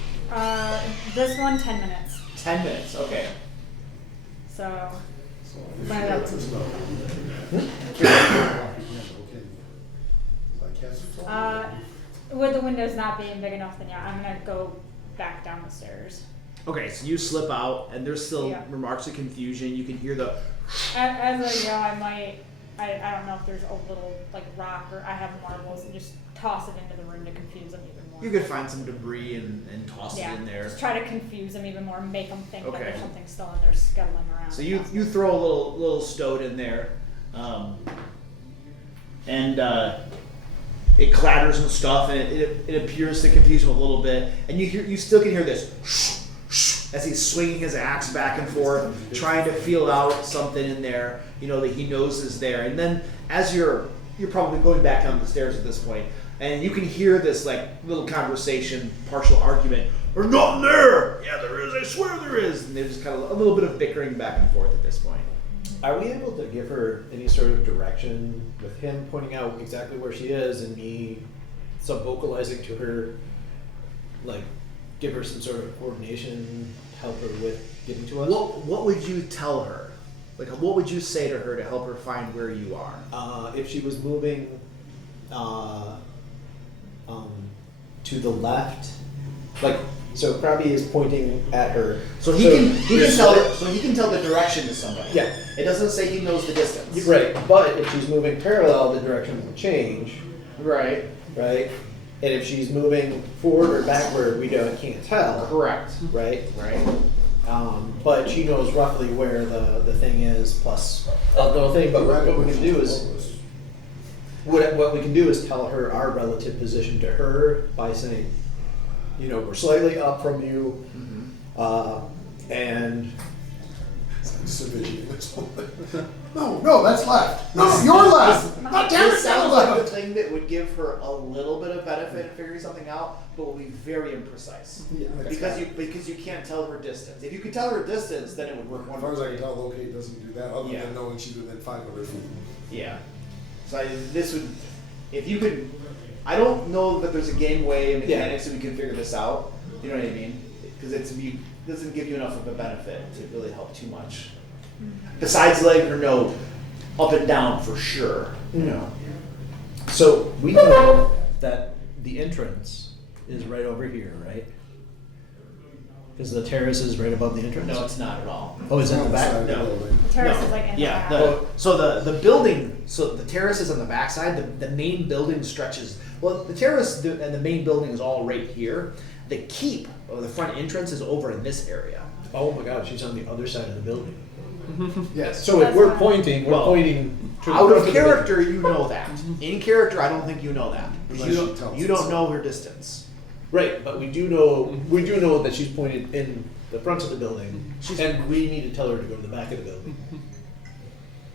This one, 10 minutes. 10 minutes. Okay. So. With the windows not being big enough, then I'm gonna go back down the stairs. Okay, so you slip out, and there's still remarks of confusion. You can hear the. As I go, I don't know if there's a little rock or I have marbles and just toss it into the room to confuse them even more. You could find some debris and toss it in there. Just try to confuse them even more, make them think that there's something still in there scuttling around. So you throw a little stoat in there, and it clatters and stuff, and it appears to confuse him a little bit, and you still can hear this as he's swinging his axe back and forth, trying to feel out something in there, that he knows is there. And then as you're probably going back down the stairs at this point, and you can hear this little conversation, partial argument. There's nothing there. Yeah, there is. I swear there is. And there's just kind of a little bit of bickering back and forth at this point. Are we able to give her any sort of direction with him pointing out exactly where she is and me sub-vocalizing to her, give her some sort of coordination, help her with getting to us? What would you tell her? What would you say to her to help her find where you are? If she was moving to the left, So Krabby is pointing at her. So he can tell the direction to somebody. Yeah. It doesn't say he knows the distance. Right, but if she's moving parallel, the direction will change, Right. right? And if she's moving forward or backward, we can't tell, Correct. right? Right. But she knows roughly where the thing is, plus the thing. But what we can do is what we can do is tell her our relative position to her by saying, we're slightly up from you, and Just envisioning this whole thing. No, that's left. No, you're left. Not damn This it, sounds left. like the thing that would give her a little bit of benefit in figuring something out, but will be very imprecise. Yeah, that's Because you can't tell her distance. If you could tell her distance, then it would work As far as I can wonderfully. tell, locate doesn't do that, other Yeah. than knowing she's within 500 feet. Yeah. So this would, if you could, I don't know that there's a game way mechanics that we can figure this out. You know what I mean? Because it doesn't give you enough of a benefit to really help too much. Besides letting her know up and down for sure. So we know that the entrance is right over here, right? Because the terrace is right above the entrance? No, it's not at all. Oh, is it in the On the back? side of the No. building. The terrace No. is like in Yeah, the back. so the building, so the terrace is on the backside. The main building stretches. Well, the terrace and the main building is all right here. The keep, or the front entrance, is over in this area. oh my God, she's on the other side of the building. Yes. So if That's we're fine. pointing, we're Well, pointing to the Out front of of the building. character, you know that. In character, I don't think you know that. 'Cause Unless You she tells you don't us. know her distance. Right, but we do know that she's pointed in the front of the building, and we need to tell her to go to the back of the building.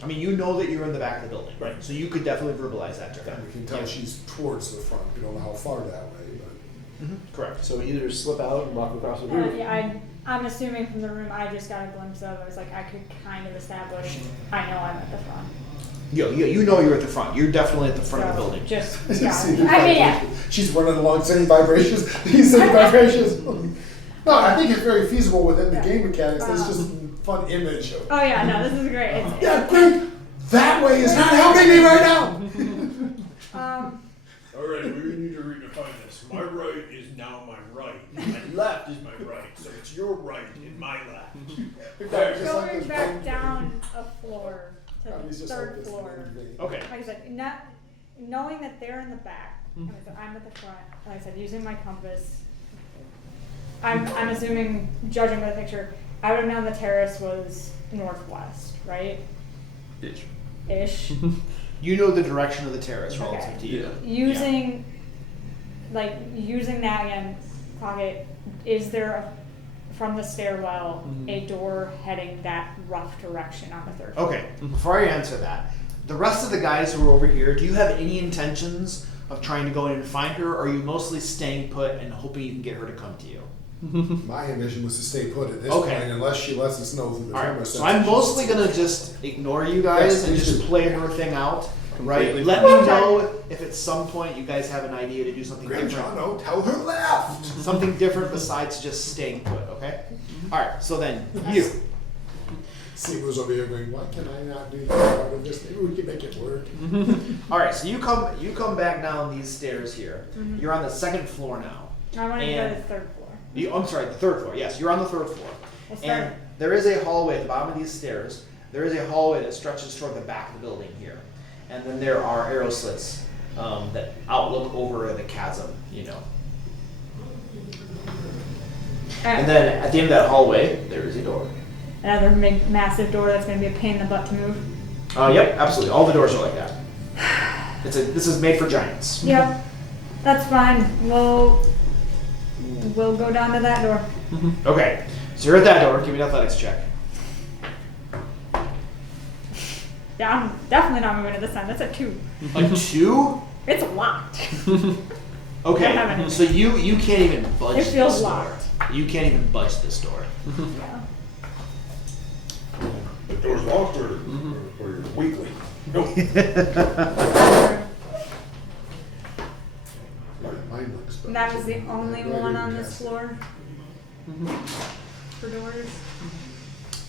I mean, you know that you're in the back of the building. Right. So you could definitely verbalize that to her. We can tell she's towards the front. We don't know how far that way, but Correct. So we either slip out and walk across the roof. Yeah, I'm assuming from the room I just got a glimpse of, I was like, I could kind of establish, I know I'm at the front. You know you're at the front. You're definitely at the front of the So, building. Just, See yeah. the I mean, yeah. vibration. She's running along sending vibrations. He's sending vibrations. No, I think it's very feasible within the Yeah. game mechanics. There's just a fun image of. Oh yeah, no, this is great. Yeah, great. That way is not helping me right now. All right, we need to redefine this. My right is now my right. My left is my right, so it's your right and my left. Going back down a floor to Probably the just third like this floor. in the game. Okay. Like I said, not knowing that they're in the back. Like I said, I'm at the front. Like I said, using my compass. I'm assuming, judging by the picture, I would have known the terrace was northwest, right? Ish. You know the direction of the terrace Okay. relative to you. Using that again, Pocket, is there from the stairwell a door heading that rough direction on the third floor? Okay. Before I answer that, the rest of the guys who are over here, do you have any intentions of trying to go in and find her, or are you mostly staying put and hoping you can get her to come to you? My ambition was to stay put at this Okay. point, unless she lets us know through the Alright, camera. so I'm mostly gonna just ignore you guys Yes, and please just do. play her thing out. Right? Completely Let me know if at some point you guys have an idea to do something different. Grandchild, no, tell her left. Something different besides just staying put, okay? Alright, so then you. See who's over here going, why can I not do that part of this? Maybe we can make it work. Alright, so you come back down these stairs here. You're on the second floor now. I want to go And- to the third floor. I'm sorry, the third floor. Yes, you're on the third floor. Let's And start. there is a hallway at the bottom of these stairs. There is a hallway that stretches toward the back of the building here. And then there are arrow slits that outlook over the chasm, you know. And then at the end of that hallway, there is a door. Another massive door that's going to be a pain in the butt to move. Yep, absolutely. All the doors are like that. This is made for giants. Yep, that's fine. We'll go down to that door. Okay, so you're at that door. Give me an athletics check. Yeah, I'm definitely not moving to this time. That's a 2. A 2? It's locked. Okay, Don't have anything. so you can't even budge It feels this door. locked. You can't even budge this door. Yeah. The door's locked or you're weakly. No. Mine looks better. And that was the only one on this floor for doors.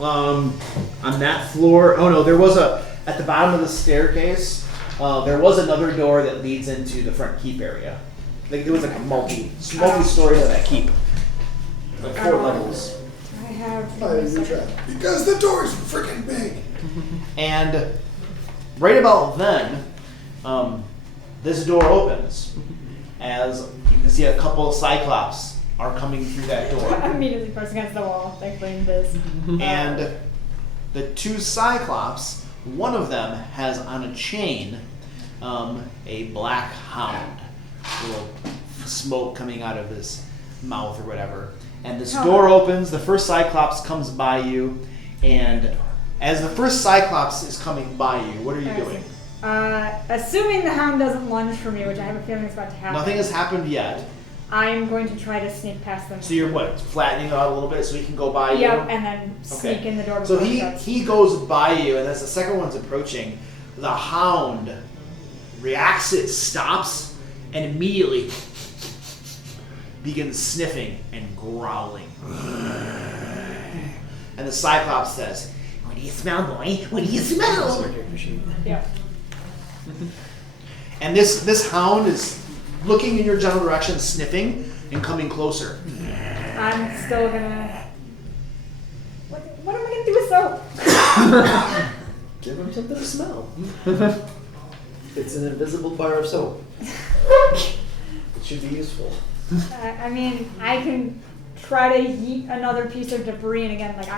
On that floor, oh no, there was at the bottom of the staircase, there was another door that leads into the front keep area. Like there was like a multi-story to that keep. Like I 4 don't know. levels. I have. Why did you try? Because the door's freaking big. And right about then, this door opens as you can see a couple of cyclops are coming through that door. Immediately pressed against the wall, thankfully in this. And the 2 cyclops, one of them has on a chain a black hound, a little smoke coming out of his mouth or whatever. And this door opens, the first cyclops comes by you, and as the first cyclops is coming by you, what are you doing? Assuming the hound doesn't lunge for me, which I have a feeling is about to happen. Nothing has happened yet. I'm going to try to sneak past them. So you're what, flattening it out a little bit so he can go by you? Yep, and then sneak in the door So before it shuts. he goes by you, and as the second one's approaching, the hound reacts, it stops, and immediately begins sniffing and growling. And the Cyclops says, "What do you smell, boy? What do you smell?" Yep. And this hound is looking in your general direction, sniffing, and coming closer. I'm still gonna. What am I gonna do with soap? Give him something to smell. It's an invisible bar of soap. It should be useful. I mean, I can try to yeet another piece of debris, and again, like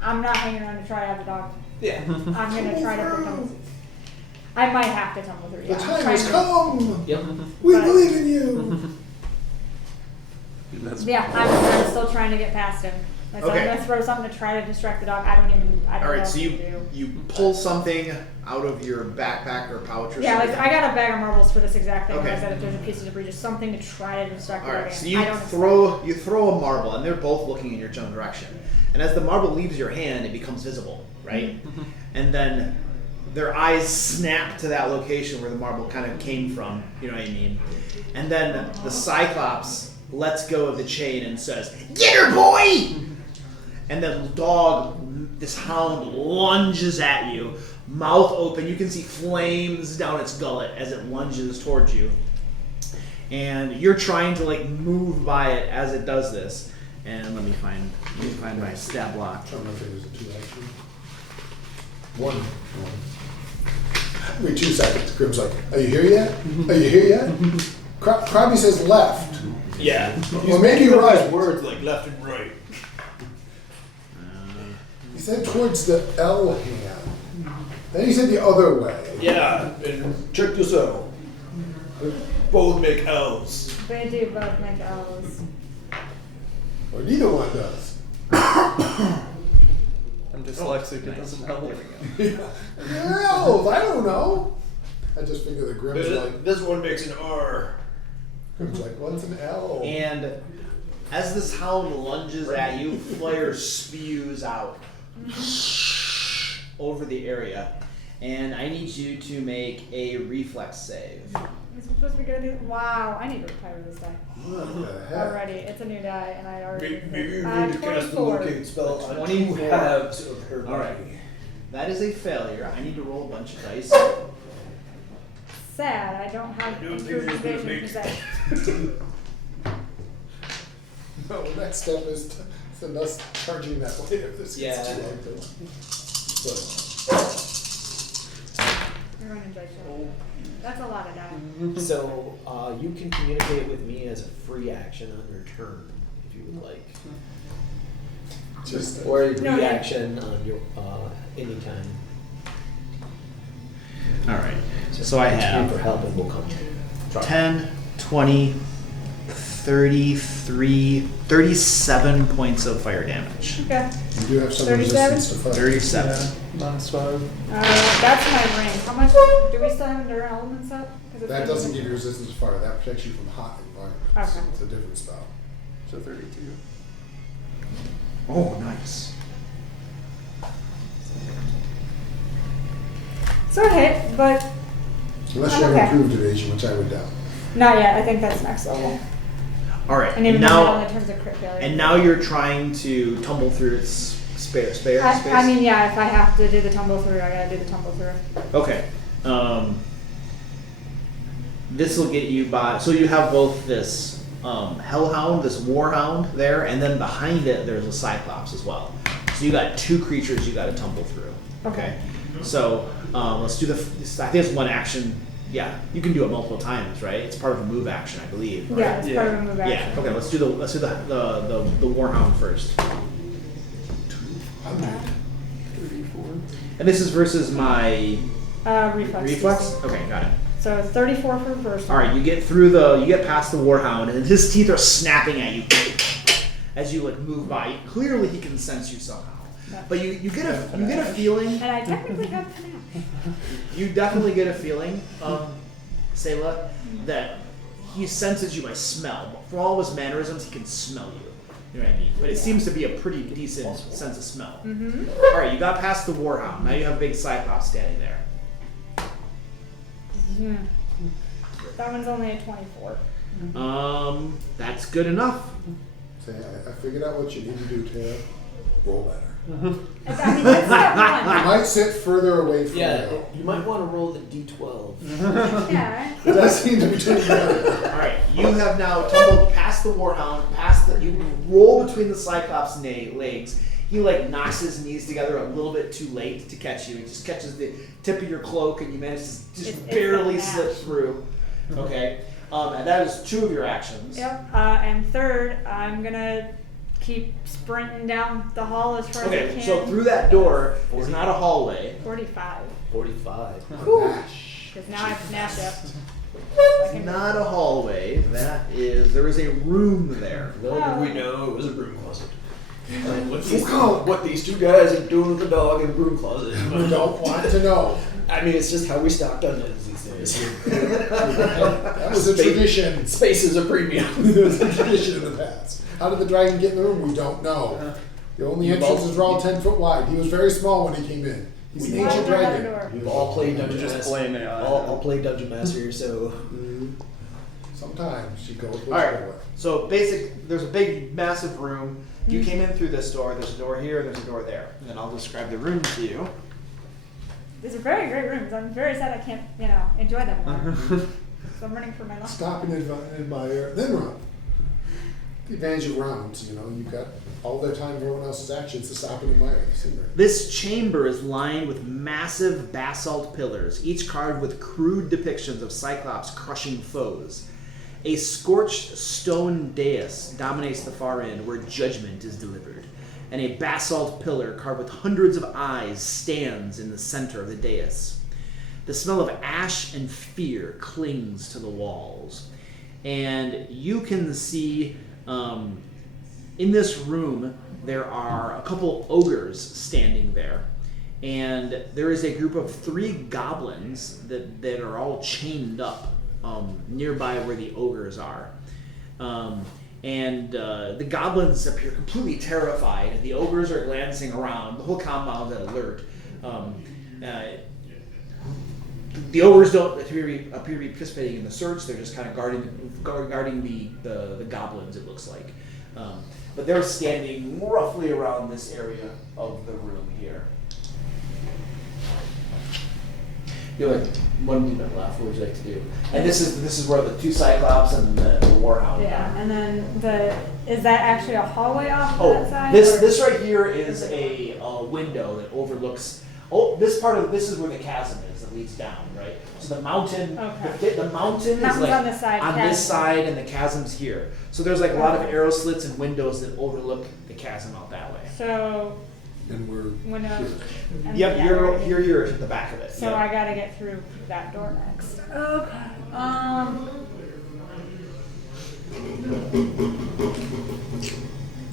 I'm not hanging around to try to have the dog. Yeah. I'm gonna try to pretend. I might have to tumble through. The Yeah, time has come. Yep. We But- believe in you. Yeah, I'm still trying to get past him. Like, so Okay. I'm gonna throw something to try to distract the dog. I don't know All right, what so to do. you pull something out of your backpack or pouch or Yeah, something. like I got a bag of marbles for this exact thing. Okay. I said if there's a piece of debris, just something to try to distract the All dog. right, so again. I don't you throw a marble, and they're both looking in your general direction. And as the marble leaves your hand, it becomes visible, right? And then their eyes snap to that location where the marble kind of came from. You know what I mean? And then the Cyclops lets go of the chain and says, "Get her, boy!" And then the dog, this hound, lunges at you, mouth open. You can see flames down its gullet as it lunges towards you. And you're trying to like move by it as it does this. And let me find my stat block. I don't know if it was a 2 action. 1. Wait 2 seconds. Grim's like, are you here yet? Are you here yet? Krabby says left. Yeah. Well, maybe you're right. Words like left and right. He said towards the L hand. Then he said the other way. Yeah, and check this out. Both make L's. They do both make L's. Or neither one does. I'm dyslexic, it doesn't help. Elves, I don't know. I just figure the Grim's like, This one makes an R. Grim's like, what's an L? And as this hound lunges at you, fire spews out over the area. And I need you to make a reflex save. Is it supposed to be good? Wow, I need to retire this die. What the heck? Already, it's a new die, and I already. Maybe you need to cast the 24. locate spell on 24. 2 halves of her All right. body. That is a failure. I need to roll a bunch of dice. Sad, I don't have I don't think improved it's gonna vision make- because No, next step is to send us charging that way if this gets Yeah. too ugly. But you're running dice roll. That's a lot of die. So you can communicate with me as a free action on your turn, if you would like, just or a No, yeah. reaction on your anytime. All right. So I Scream have for help and we'll come. Try. 10, 20, 33, 37 points of fire damage. Okay. you do have some 37? resistance to fire. 37. -5. That's my range. How much do we still have under elements up? 'Cause it's That been- doesn't give you resistance to fire. That protects you from hot environments. Okay. It's a different spell. So 32. Oh, nice. So it hit, but Unless I'm you have okay. improved evasion, which I would doubt. not yet. I think that's next level. All right. And even And though now, in terms of crit failure. and now you're trying to tumble through its space. I mean, yeah, if I have to do the tumble through, I gotta do the tumble through. Okay. This will get you by. So you have both this hellhound, this warhound there, and then behind it there's a cyclops as well. So you got 2 creatures you got to tumble through. Okay. So let's do the. I think it's one action. Yeah, you can do it multiple times, right? It's part of a move action, I believe. Right? Yeah, it's part of a move action. Yeah. Okay. Let's do the warhound first. 34. And this is versus my Reflex. reflex. Okay, got it. So it's 34 for the first All one. right, you get past the warhound, and his teeth are snapping at you as you like move by. Clearly, he can sense you somehow. But you get a feeling. And I technically have FNAF. You definitely get a feeling, Selah, that he senses you by smell. But for all of his mannerisms, he can smell you. You know what I mean? But it seems to be a pretty decent sense of smell. Mm-hmm. All right, you got past the warhound. Now you have a big cyclops standing there. Yeah. That one's only a 24. That's good enough. Say, I figured out what you need to do, Tara. Roll better. I mean, that's step You one. might sit further away from Yeah, you. you might want to roll the d12. Yeah. It does seem to be doing better. All right, you have now tumbled past the warhound, you roll between the cyclops' legs. He like knocks his knees together a little bit too late to catch you. He just catches the tip of your cloak, and you manage to just It's barely like a slip match. through. Okay, and that is 2 of your actions. Yep. And third, I'm gonna keep sprinting down the hall as far as I Okay, can. so through that door is not a hallway. 45. 45. Because now I've snatched it. It's not a hallway. There is a room there. Little did we know it was a broom closet. What these 2 guys are doing with the dog in the broom closet. You don't want to know. I mean, it's just how we stock dungeons these days. That was a tradition. Space is a premium. It was a tradition in the past. How did the dragon get in the room? We don't know. The only entrances were all 10 foot wide. He was very small when he came in. He's an ancient dragon. We've all played Dungeon Just Master. blame AI. All played Dungeon Master, so Sometimes she goes with All right. her way. So there's a big, massive room. You came in through this door. There's a door here. There's a door there. And then I'll describe the room to you. These are very great rooms. I'm very sad I can't, enjoy them more. So I'm running for my life. Stop and admire, then run. The advantage of rounds, you've got all their time and everyone else's actions to stop and admire. This chamber is lined with massive basalt pillars, each carved with crude depictions of Cyclops crushing foes. A scorched stone dais dominates the far end where judgment is delivered, and a basalt pillar carved with hundreds of eyes stands in the center of the dais. The smell of ash and fear clings to the walls, and you can see in this room there are a couple ogres standing there, and there is a group of 3 goblins that are all chained up nearby where the ogres are. The goblins appear completely terrified, and the ogres are glancing around. The whole compound is at alert. The ogres don't appear to be participating in the search. They're just kind of guarding the goblins, it looks like. But they're standing roughly around this area of the room here. You have like 1 minute left. What would you like to do? And this is where the 2 Cyclops and the Warhound Yeah, are. and then is that actually a hallway off to that side? This right here is a window that overlooks. This is where the chasm is that leads down, right? So the mountain, Okay. the mountain is Mountain's like on this side, on chasm. this side, and the chasm's here. So there's like a lot of arrow slits and windows that overlook the chasm out that way. So And we're windows. and Yep, yeah, you're right. here at the back of it. So Yep. I gotta get through that door next. Okay.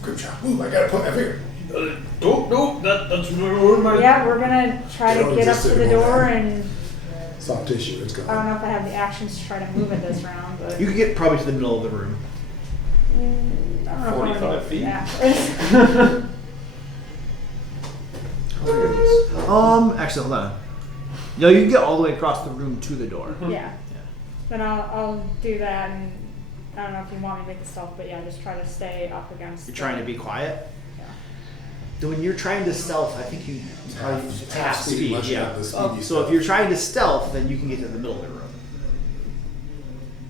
good job. Ooh, I gotta put that here. That's my Yeah, we're gonna try They to don't get up exist to the anymore. door, and Soft tissue, it's I don't gone. know if I have the actions to try to move it this round, but You could get probably to the middle of the room. I don't know if I wanna 45 do feet? that. Actually, hold on. No, you can get all the way across the room to the door. Yeah. Then I'll do that, and I don't know if you want me to make the stealth, but yeah, just try to stay up against. You're trying to be quiet. Yeah. When you're trying to stealth, I think you probably half speed. much Yeah. of the speedy So if you're trying to stealth, then you can get to the middle of the room.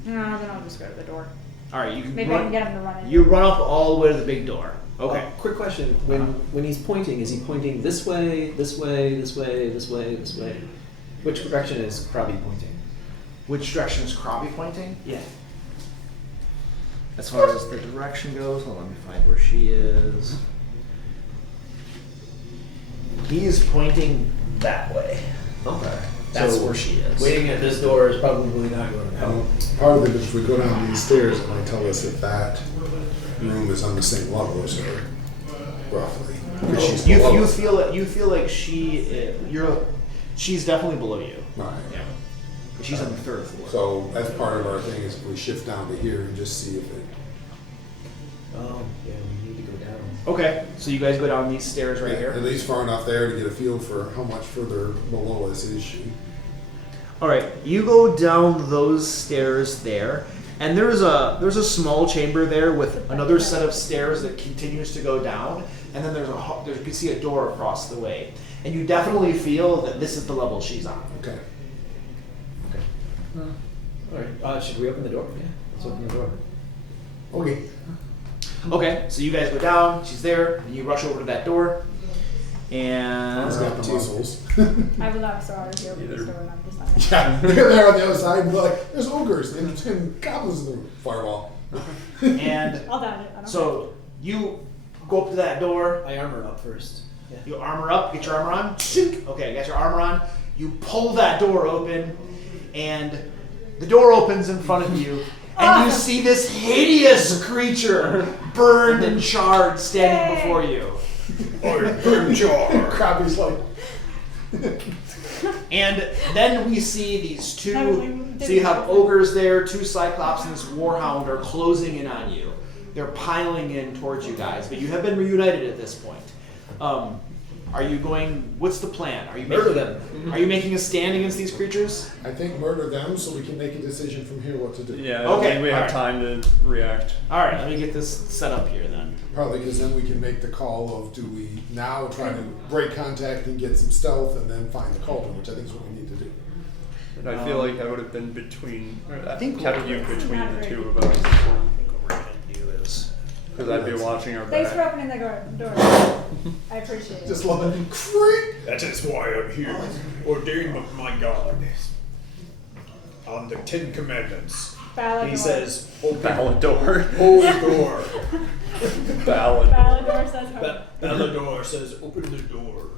No, then I'll just go to the door. All right, you can Maybe I can get him to run in. You run up all the way to the big door. Okay. Quick question: when he's pointing, is he pointing this way, this way, this way, this way, this way? Which direction is Krabby pointing? Which direction is Krabby pointing? Yeah. As far as the direction goes, hold on, let me find where she is. He's pointing that way. Okay. That's So where she is. Waiting at this door is probably not going to help. Part of it is if we go down these stairs, it might tell us if that room is on the same level as her, roughly. Because she's You below us. feel like she's definitely below you. Right. Yeah. But she's on the third floor. So that's part of our thing is if we shift down to here and just see if it. Oh, yeah, we need to go down. Okay, so you guys go down these stairs right At here. least far enough there to get a feel for how much further below us is she. All right, you go down those stairs there, and there's a small chamber there with another set of stairs that continues to go down, and then you can see a door across the way, and you definitely feel that this is the level she's on. Okay. All right. Should we open the door? Yeah. Let's open the door. Okay. Okay, so you guys go down. She's there, and you rush over to that door, and It's got the muscles. I will not sorry if you open this door and I'm just not. Yeah, they're there on the other side and be like, there's ogres and goblins in the room. Fireball. and I'll down it. I don't so you go up to that door. I armor up first. Yeah. You armor up, get your armor on. Okay, got your armor on. You pull that door open, and the door opens in front of you, and you see this hideous creature, burned and charred, standing before you. Krabby's like, And then we see these two. So you have ogres there, two cyclops, and this warhound are closing in on you. They're piling in towards you guys, but you have been reunited at this point. Are you going? What's the plan? Are you Murder making, them. Are you making a stand against these creatures? I think murder them so we can make a decision from here what to do. Yeah, Okay, we have alright. time to react. All right, let me get this set up here then. Probably because then we can make the call of do we now try to break contact and get some stealth and then find the cauldron, which I think is what we need to do. And I feel like I would have been between. I think kept you what- between the Not two very of us. I think what we're gonna do is. Because I'd be watching our Thanks for back. opening the door. I appreciate it. Just love it. Creep! That is why I'm here, ordained of my God. On the 10 Commandments, Balador. he says, open Balador. hold the door. Ballad. Balador says her. Balador says, open the door.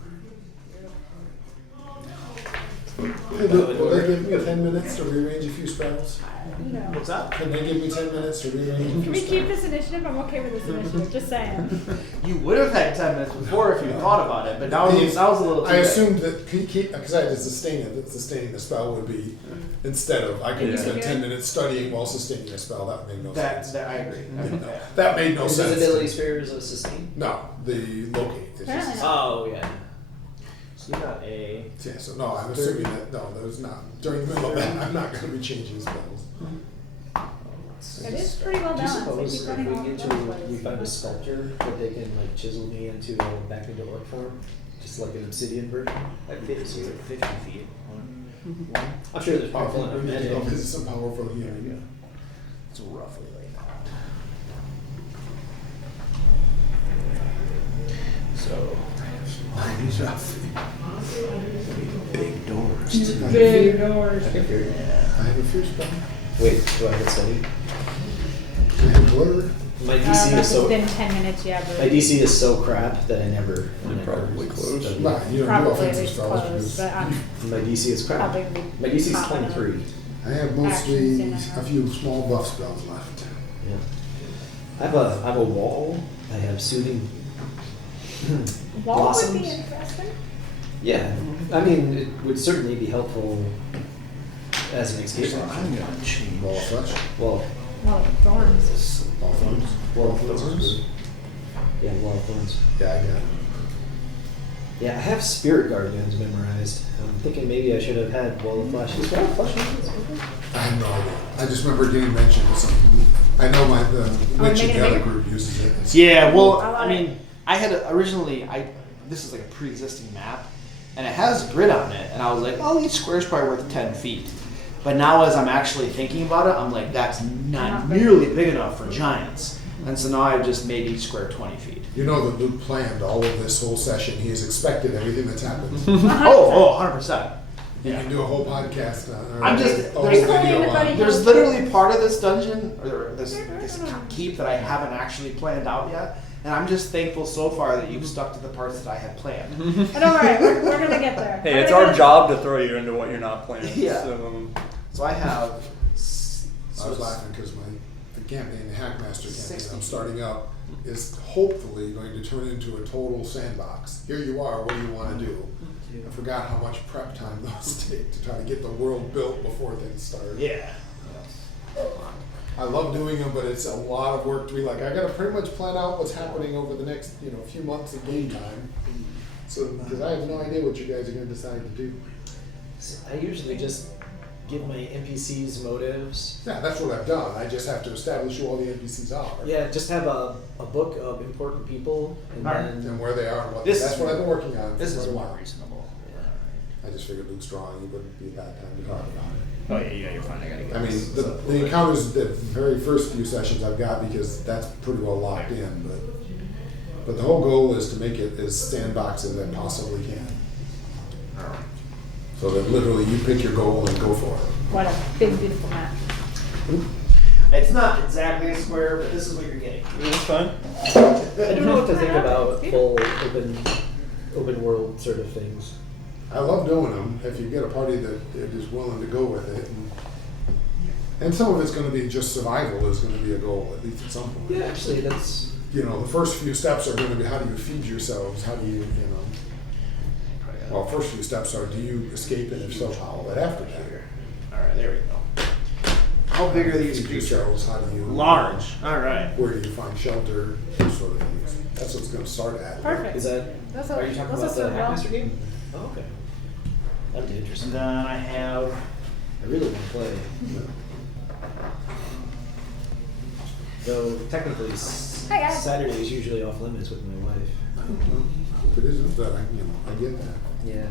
Hey, will they give me 10 minutes to rearrange a few spells? No. What's that? Can they give me 10 minutes to rearrange a few Can we spells? keep this initiative? I'm okay with this initiative. Just saying. You would have had 10 minutes before if you thought about it, but now it's a little too I late. assumed that because I had to sustain it, that sustaining the spell would be instead of I could Yeah. spend 10 minutes studying while sustaining a spell. That made no sense. That I agree. Okay. That made no sense. Invisibility sphere is a sustain. No, the locate. It's Apparently just, not. Oh yeah. So you got a. yeah, so no, I'm assuming that there's not during the middle of that. I'm not going to be changing spells. It is pretty well Do you balanced. They suppose keep if running we all get the to way. we find a sculpture that they can like chisel me into back into orc form, just like an obsidian version? Like 50, so it's like 50 feet. I'm sure there's powerful enough magic. Oh, this is some powerful healing. It's roughly like that. So. Big doors. Big doors. I think you're. I have a fear spell. Wait, do I have it studied? I have blur. My I don't know DC if is so. it's been 10 minutes yet, but My DC is so crap that I never. Probably close. studied. Nah, you don't do probably at offensive least spells. close. But I'm My DC is crap. probably My DC is confident. 23. I have Actions mostly in a it. few small buff spells left. Yeah. I have a wall. I have soothing. Wall would be blossoms. interesting. Yeah, I mean, it would certainly be helpful as an escape I'm option. gonna change. Ball of flesh. Well, Well, thorns. Ball of thorns. wall of thorns. Yeah, wall of thorns. Yeah, I got it. Yeah, I have spirit guardians memorized. I'm thinking maybe I should have had wall of flesh. Is wall of flesh in this? I have no idea. I just remember getting mentioned as something. I know the Witch make it and the other bigger? group uses it. It's- Yeah, well, I love I mean, I had originally, this is like a pre-existing map, and it has grid on it, and I was like, oh, each square is probably worth 10 feet. But now as I'm actually thinking about it, I'm like, that's not nearly big enough for giants. And so now I've just made each square 20 feet. You know that Luke planned all of this whole session. He has expected everything that's happened. 100%. You can do a whole podcast on. I'm just a whole there's video on. there's literally part of this dungeon or this keep that I haven't actually planned out yet, and I'm just thankful so far that you've stuck to the parts that I had planned. But don't worry, we're gonna get there. Hey, it's our job to throw you into what you're not planning. Yeah. So, I have. I was laughing because the campaign, the Hackmaster campaign I'm starting up, is hopefully going to turn into a total sandbox. Here you are, what do you want to do? I forgot how much prep time those take to try to get the world built before things start. Yeah. I love doing them, but it's a lot of work to be like, I gotta pretty much plan out what's happening over the next, few months of game time. So, because I have no idea what you guys are gonna decide to do. I usually just give my NPCs motives. Yeah, that's what I've done. I just have to establish who all the NPCs are. Yeah, just have a book of important people and And where they are and what. This that's is what I've been working on. This for is quite a more while. reasonable. I just figured Luke's drawing, it wouldn't be a bad time to talk about it. Oh yeah, you're fine. I gotta get I mean, this. the encounters, the very first few sessions I've got because that's pretty well locked in, but the whole goal is to make it as sandbox as I possibly can. So that literally you pick your goal and go for it. What a big, beautiful map. It's not exactly a square, but this is what you're getting. it's fine. I don't know what to think about full open world sort of things. I love doing them if you get a party that is willing to go with it. And some of it's going to be just survival is going to be a goal, at least at some point. Yeah, actually, that's. The first few steps are going to be how do you feed yourselves? How do you, Well, first few steps are do you escape and if so how? But after that. Alright, there we go. How big are these feed creatures? yourselves? How do you. Large. Alright. Where do you find shelter? Those sort of things. That's what it's going to start at. Perfect. Is that. Those Are you talking those about the are well. Hackmaster game? Oh, okay. That'd be And interesting. then I have. I really want to play. Though technically, Hi, guys. Saturday is usually off limits with my wife. If it isn't that, I get that. Yeah.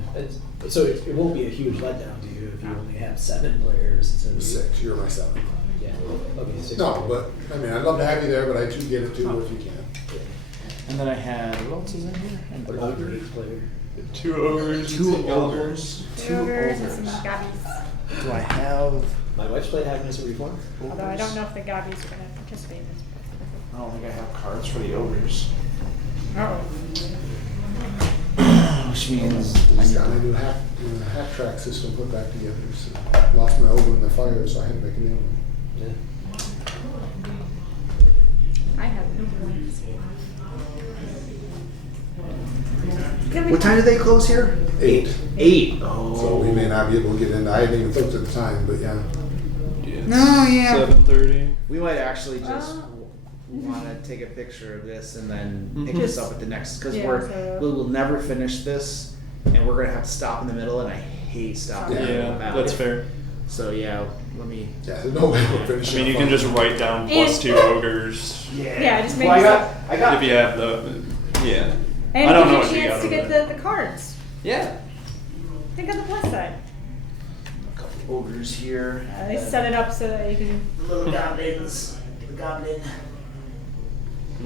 So it won't be a huge letdown to you if you only have 7 players instead of 6, you're my 7. Yeah. Okay. 6. No, but I mean, I'd love to have you there, but I do get it too if you can. And then I had. What else is in here? And What about your 8th player? 2 ogres. 2 ogres. 2 Ogres and ogres. some gobbies. Do I have? My wife's played Hackmaster before. Although I don't know if the gobbies are gonna participate in this. I don't think I have cards for the ogres. Oh. Which means I just got my new hack track system put back together. So lost my ogre in the fire, so I had to make a new one. Yeah. I have no points. what time do they close here? 8. 8. So we may not be able to get in. I hadn't even looked at the time, but yeah. No, yeah. 7:30. We might actually just want to take a picture of this and then pick this up at the next because we will never finish this and we're gonna have to stop in the middle and I hate stopping. Yeah, that's fair. So yeah, let me. Yeah, there's no way we're finishing. I mean, you can just write down +2 ogres. Yeah, just make Well, yourself. I got. If you have the, yeah. And I don't know give what you you a chance got to over get the cards. Yeah. Think on the plus side. A couple ogres here. They set it up so that you can. Little goblins. The goblin.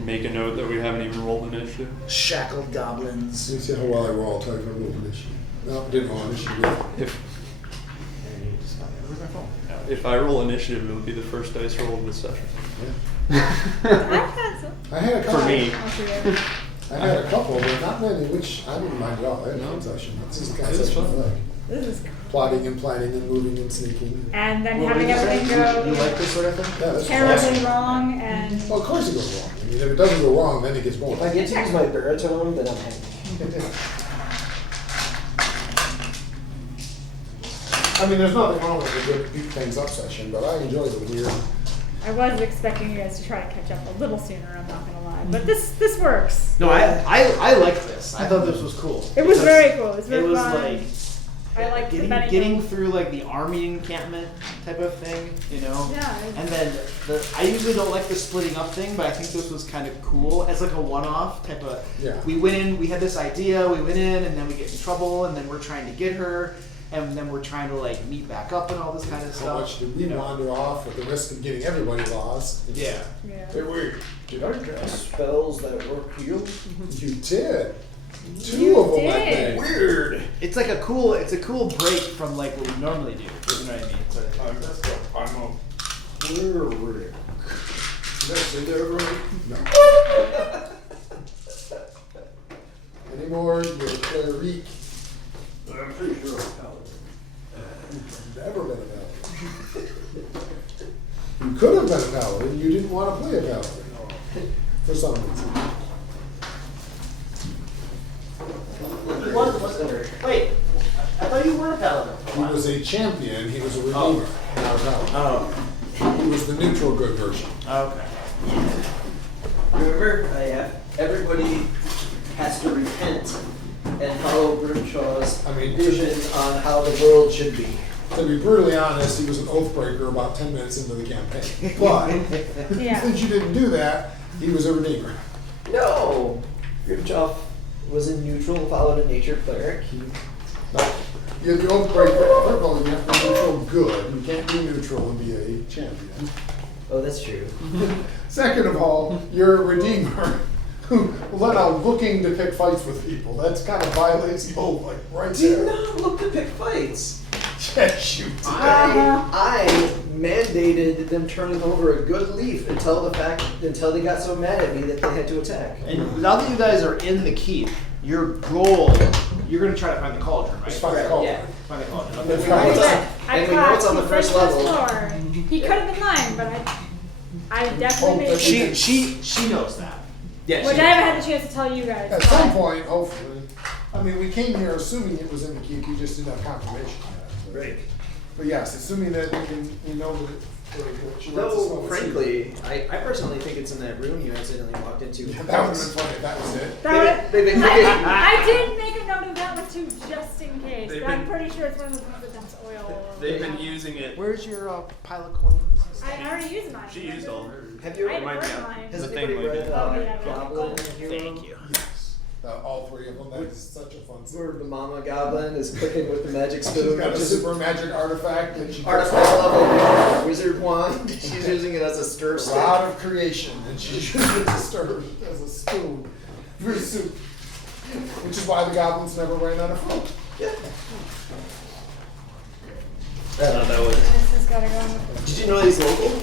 Make a note that we haven't even rolled initiative. Shackled goblins. Let's see how well I roll. I'll tell you if I rolled initiative. No, didn't roll initiative. If I roll initiative, it'll be the first dice roll of this session. I've had some. I had a couple. For me. I had a couple, but not many, which I didn't mind at all. I had no session. This is the kind of session I like. This is. Plotting and planning and moving and sneaking. And then Well, having what did you everything say? go You like this sort of thing? Yeah, that's terribly awesome. wrong and. Well, of course it goes wrong. I mean, if it doesn't go wrong, then it gets boring. If I get to use my baritone, then I'm happy. I mean, there's nothing wrong with a good beat things up session, but I enjoy the weird. I was expecting you guys to try to catch up a little sooner. I'm not gonna lie, but this works. No, I like this. I thought this was cool. It was Because very cool. It was very It was fun. like I like getting through like the army encampment type of thing, you know. Yeah. And then I usually don't like the splitting up thing, but I think this was kind of cool as like a one-off type of. Yeah. We went in. We had this idea. We went in, and then we get in trouble, and then we're trying to get her, and then we're trying to like meet back up and all this kind of stuff. How much did we wander off at the risk of getting everybody lost? Yeah. Hey, wait. Did I cast spells that work heal? You did. Two You of them, I did. think. Weird. It's like a cool break from like what we normally do. You know what I mean? Sort of thing. I'm a Cleric. Did I say that right? No. Any more? You're a cleric. I'm pretty sure I'm a paladin. You've never been a paladin. You could have been a paladin. You didn't want to play a paladin. For some reason. Wait, I thought you were a paladin. He was a champion. He was a redeemer. Not a paladin. Oh. He was the neutral good version. Okay. Remember, everybody has to repent and follow Grimshaw's vision on how the world should be. To be brutally honest, he was an oath breaker about 10 minutes into the campaign. But since you didn't do that, he was a redeemer. No! Grimshaw was a neutral, followed a nature cleric. You're the oath breaker. First of all, you have to be neutral good. You can't be neutral and be a champion. Oh, that's true. Second of all, you're a redeemer who went out looking to pick fights with people. That's kind of violates the oath, like right Did there. not look to pick fights. Yes, you did. I mandated them turning over a good leaf until they got so mad at me that they had to attack. And now that you guys are in the keep, your goal, you're gonna try to find the cauldron, right? Just find the cauldron. Yeah. Find the cauldron. And Okay. we know it's on- I and we know it's on the first level. He could have been lying, but I definitely made She knows that. Yeah, which I haven't had the chance to tell you guys. At some point, hopefully. I mean, we came here assuming it was in the keep. We just didn't have confirmation yet. Right. But yes, assuming that we know that she lets us know Though, what's frankly, I personally think it's in that room you accidentally walked into. in. That would have been funny if that was it. I did make a note of that one too, just in case. They've But I'm been- pretty sure it's one of the ones that dumps oil. They've been using it. Where's your pile of coins? I already used mine. She used all hers. Have you I ever had might be burned out. mine. Has The anybody thing might read be- Oh, yeah, Goblin? Thank you. All three of them. That is such a fun story. Where the mama goblin is cooking with the magic spoon. She's got a which is super magic artifact that she artifact level wizard wand. She's using it as a stir a stick. lot of creation, and she's using it to stir as a spoon for soup. Which is why the goblins never ran out of food. This has gotta go in the Did you know he's local?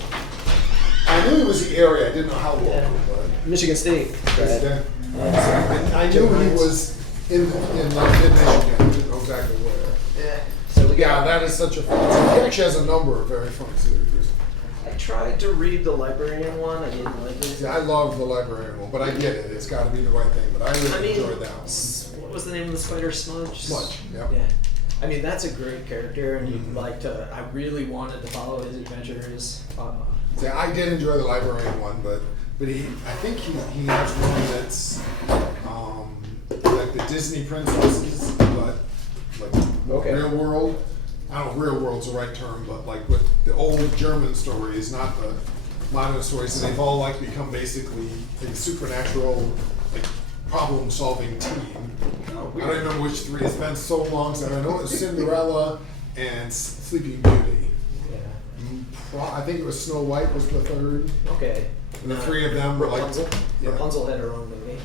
I knew it was the area. I didn't know how local, Yeah. but Michigan State. and I knew he was in like mid-Michigan. I didn't know exactly where. Yeah. So we Yeah, got. that is such a fun. He actually has a number of very fun series. I tried to read the librarian one. I didn't like it. Yeah, I love the librarian one, but I get it. It's got to be the right thing. But I really I mean, enjoyed that one. what was the name of the spider? Smudge. Smudge, yep. Yeah. I mean, that's a great character, and you'd like to. I really wanted to follow his adventures. See, I did enjoy the librarian one, but I think he has one that's like the Disney princesses, but like Okay. real world. I don't know if real world's the right term, but like with the old German stories, not the modern stories, and they've all like become basically a supernatural like problem-solving team. Oh, I don't remember which three. It's been so long since I know it was Cinderella and Sleeping Beauty. Yeah. I think it was Snow White was the third. Okay. And the three of them were like, Rapunzel. yeah. Rapunzel had her own movie.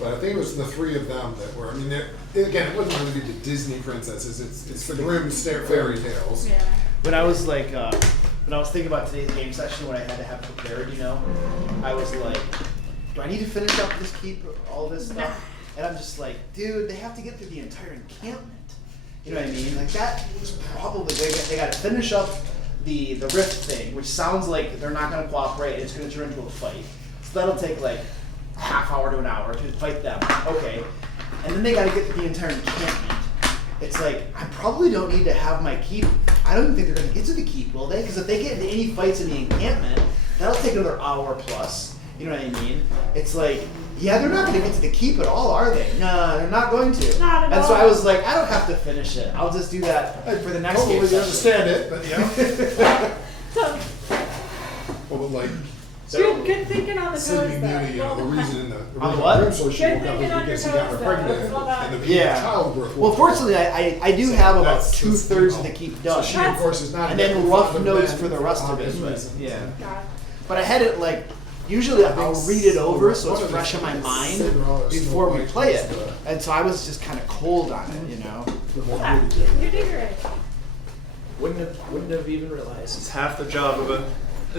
But I think it was the three of them that were. I mean, again, it wasn't really the Disney princesses. It's the Grimm fairy tales. Yeah. When I was like, when I was thinking about today's game session, when I had to have prepared, you know, I was like, do I need to finish up this keep, all this stuff? And I'm just like, dude, they have to get through the entire encampment. You know what I mean? Like that was probably they got to finish up the rift thing, which sounds like they're not going to cooperate. It's going to turn into a fight. So that'll take like a half hour to an hour to fight them. Okay, and then they got to get through the entire encampment. It's like I probably don't need to have my keep. I don't even think they're going to get to the keep, will they? Because if they get into any fights in the encampment, that'll take another hour plus. You know what I mean? It's like, yeah, they're not going to get to the keep at all, are they? No, they're not going to. Not at And so all. I was like, I don't have to finish it. I'll just do that for the next game Totally session. understand it, but yeah. So, Well, but like, Good thinking on the toes, Sleeping though. Beauty, the reason in the On original what? Grimstone she Good woke up thinking on was your because he got her toes, though. pregnant, That's all that- and the beginning Yeah. of childbirth. Well, woke her up. fortunately, I do have about That's- 2/3 of the keep done. So she, of course, is not And a then big rough fond notes men for the rest of obvious it. But, reasons. yeah. God. But I had it like, usually I'll read it over so One it's of the fresh in my things mind Cinderella before we Snow White play was it. the- And so I was just kind of cold on it, you know? the whole Yeah, beauty thing. you did great. Wouldn't have even realized. It's half the job of a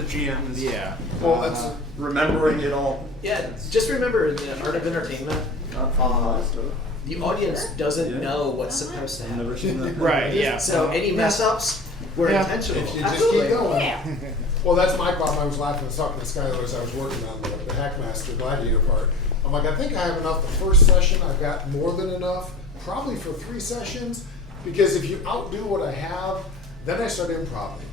GM is Yeah. Well, that's remembering it all. Yeah, just remember in the art of entertainment, the audience doesn't Yeah. know what's supposed to I've happen. never seen that. Right, yeah. So any mess ups were Yeah. intentional. if you just Absolutely. keep going. Yeah. Well, that's my problem. I was laughing and talking to Skylar as I was working on the Hackmaster Gladiator part. I'm like, I think I have enough the first session. I've got more than enough, probably for 3 sessions, because if you outdo what I have, then I start improvising,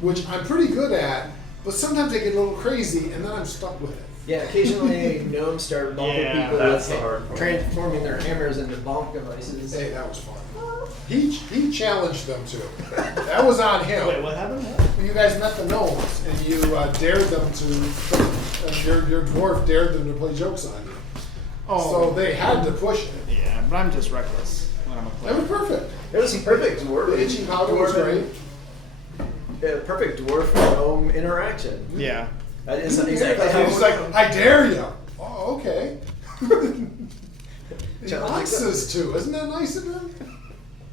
which I'm pretty good at, but sometimes I get a little crazy and then I'm stuck with it. Yeah, occasionally gnomes start bumping Yeah, people that's with the hard part. transforming their hammers into bonk devices. Hey, that was fun. He challenged them too. That was on him. Wait, what happened? You guys met the gnomes, and you dared them to. Your dwarf dared them to play jokes on you. So they had to push it. Yeah, but I'm just reckless when I'm a That was player. perfect. It was perfect The dwarf. itching powder was great. Perfect dwarf gnome interaction. Yeah. That is exactly how He's like, I dare you. Oh, okay. He likes us too. Isn't that nice of him?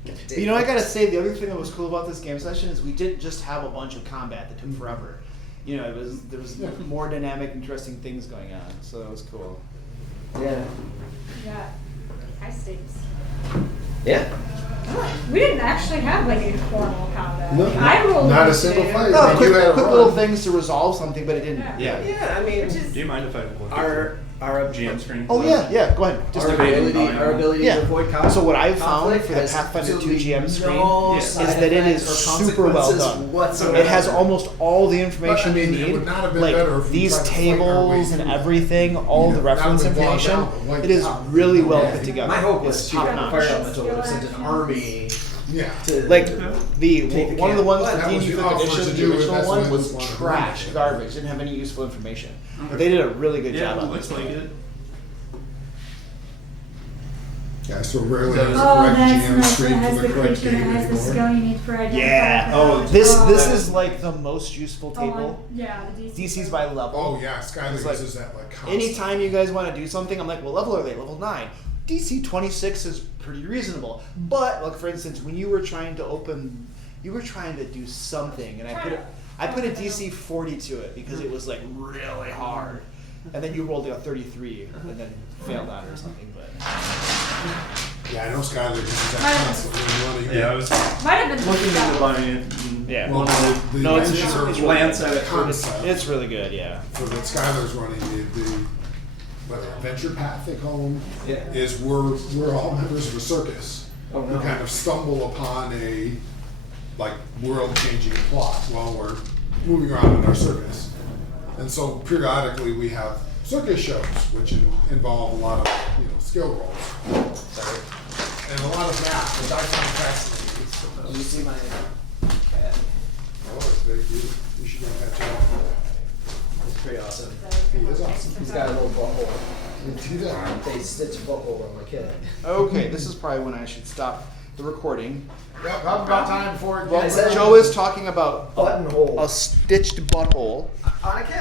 But you know, I gotta say, the other thing that was cool about this game session is we didn't just have a bunch of combat that took forever. You know, there was Yeah. more dynamic, interesting things going on, so that was cool. Yeah. Yeah. High stakes. Yeah. We didn't actually have like a formal combat. No. I rolled Not a initiative. single fight. No, And quick, you had a quick run. little things to resolve something, but it didn't. Yeah. Yeah, I mean, Which is Do you mind if I look our at GM screen? Oh yeah, go ahead. Just our debating ability, how our you- ability Yeah. to avoid conflict. So what I found conflict for the has Pathfinder 2 absolutely GM screen no is side that it is effects or super well consequences done. whatsoever. It has almost all the information But, I mean, you it need, would not have been like better if we these tried to fight our way tables and through it. everything, all Yeah, the reference that would have information. gone down, like, It is top. really well Yeah. put together. My hope was It's to top fire notch. elemental would have sent an army Yeah. to Like the Take the one of the ones camp. for That was D&D the 5th offer edition, to the do it, original that's one why was this one trash, ran. garbage, didn't have any useful information. But they did a really good Yeah, job it on looks this like one. it. Yeah, so rarely That has was- the Oh, correct that's GM nice. It screen has for the the correct creature, it game has the anymore. skill you need for identifying. Yeah. Oh, damage. this is like the most useful Oh, table. yeah, the DC's by level. Oh yeah, Skylar It's like, uses that like constantly. Anytime you guys want to do something, I'm like, well, level are they? Level 9. DC 26 is pretty reasonable. But, like, for instance, when you were trying to do something, and I put a DC 40 to it because it was, like, really hard. And then you rolled a 33 and then failed on it or something, but... Yeah, I know Skylar uses that constantly. When you want to Yeah, I was Might have been looking that. into buying it. And Yeah. Well, wanted the No, it's adventure really glance good. at it for concept It's really good, yeah. for that Skylar's running the what, adventure path they call them Yeah. is we're all members of a circus Oh, who no. kind of stumble upon a like world changing plot while we're moving around in our circus, and so periodically we have circus shows which involve a lot of skill rolls. Sorry. And a lot of math, which I find fascinating. Did you see my cat? Oh, it's very cute. You should go catch it. It's pretty awesome. He is awesome. He's got a little butthole. Do that. They stitch a butthole on my cat. Okay, this is probably when I should stop the recording. Yep, about time before it Well, gets said- Joe is talking about Buttonhole. a stitched butthole. On a cat.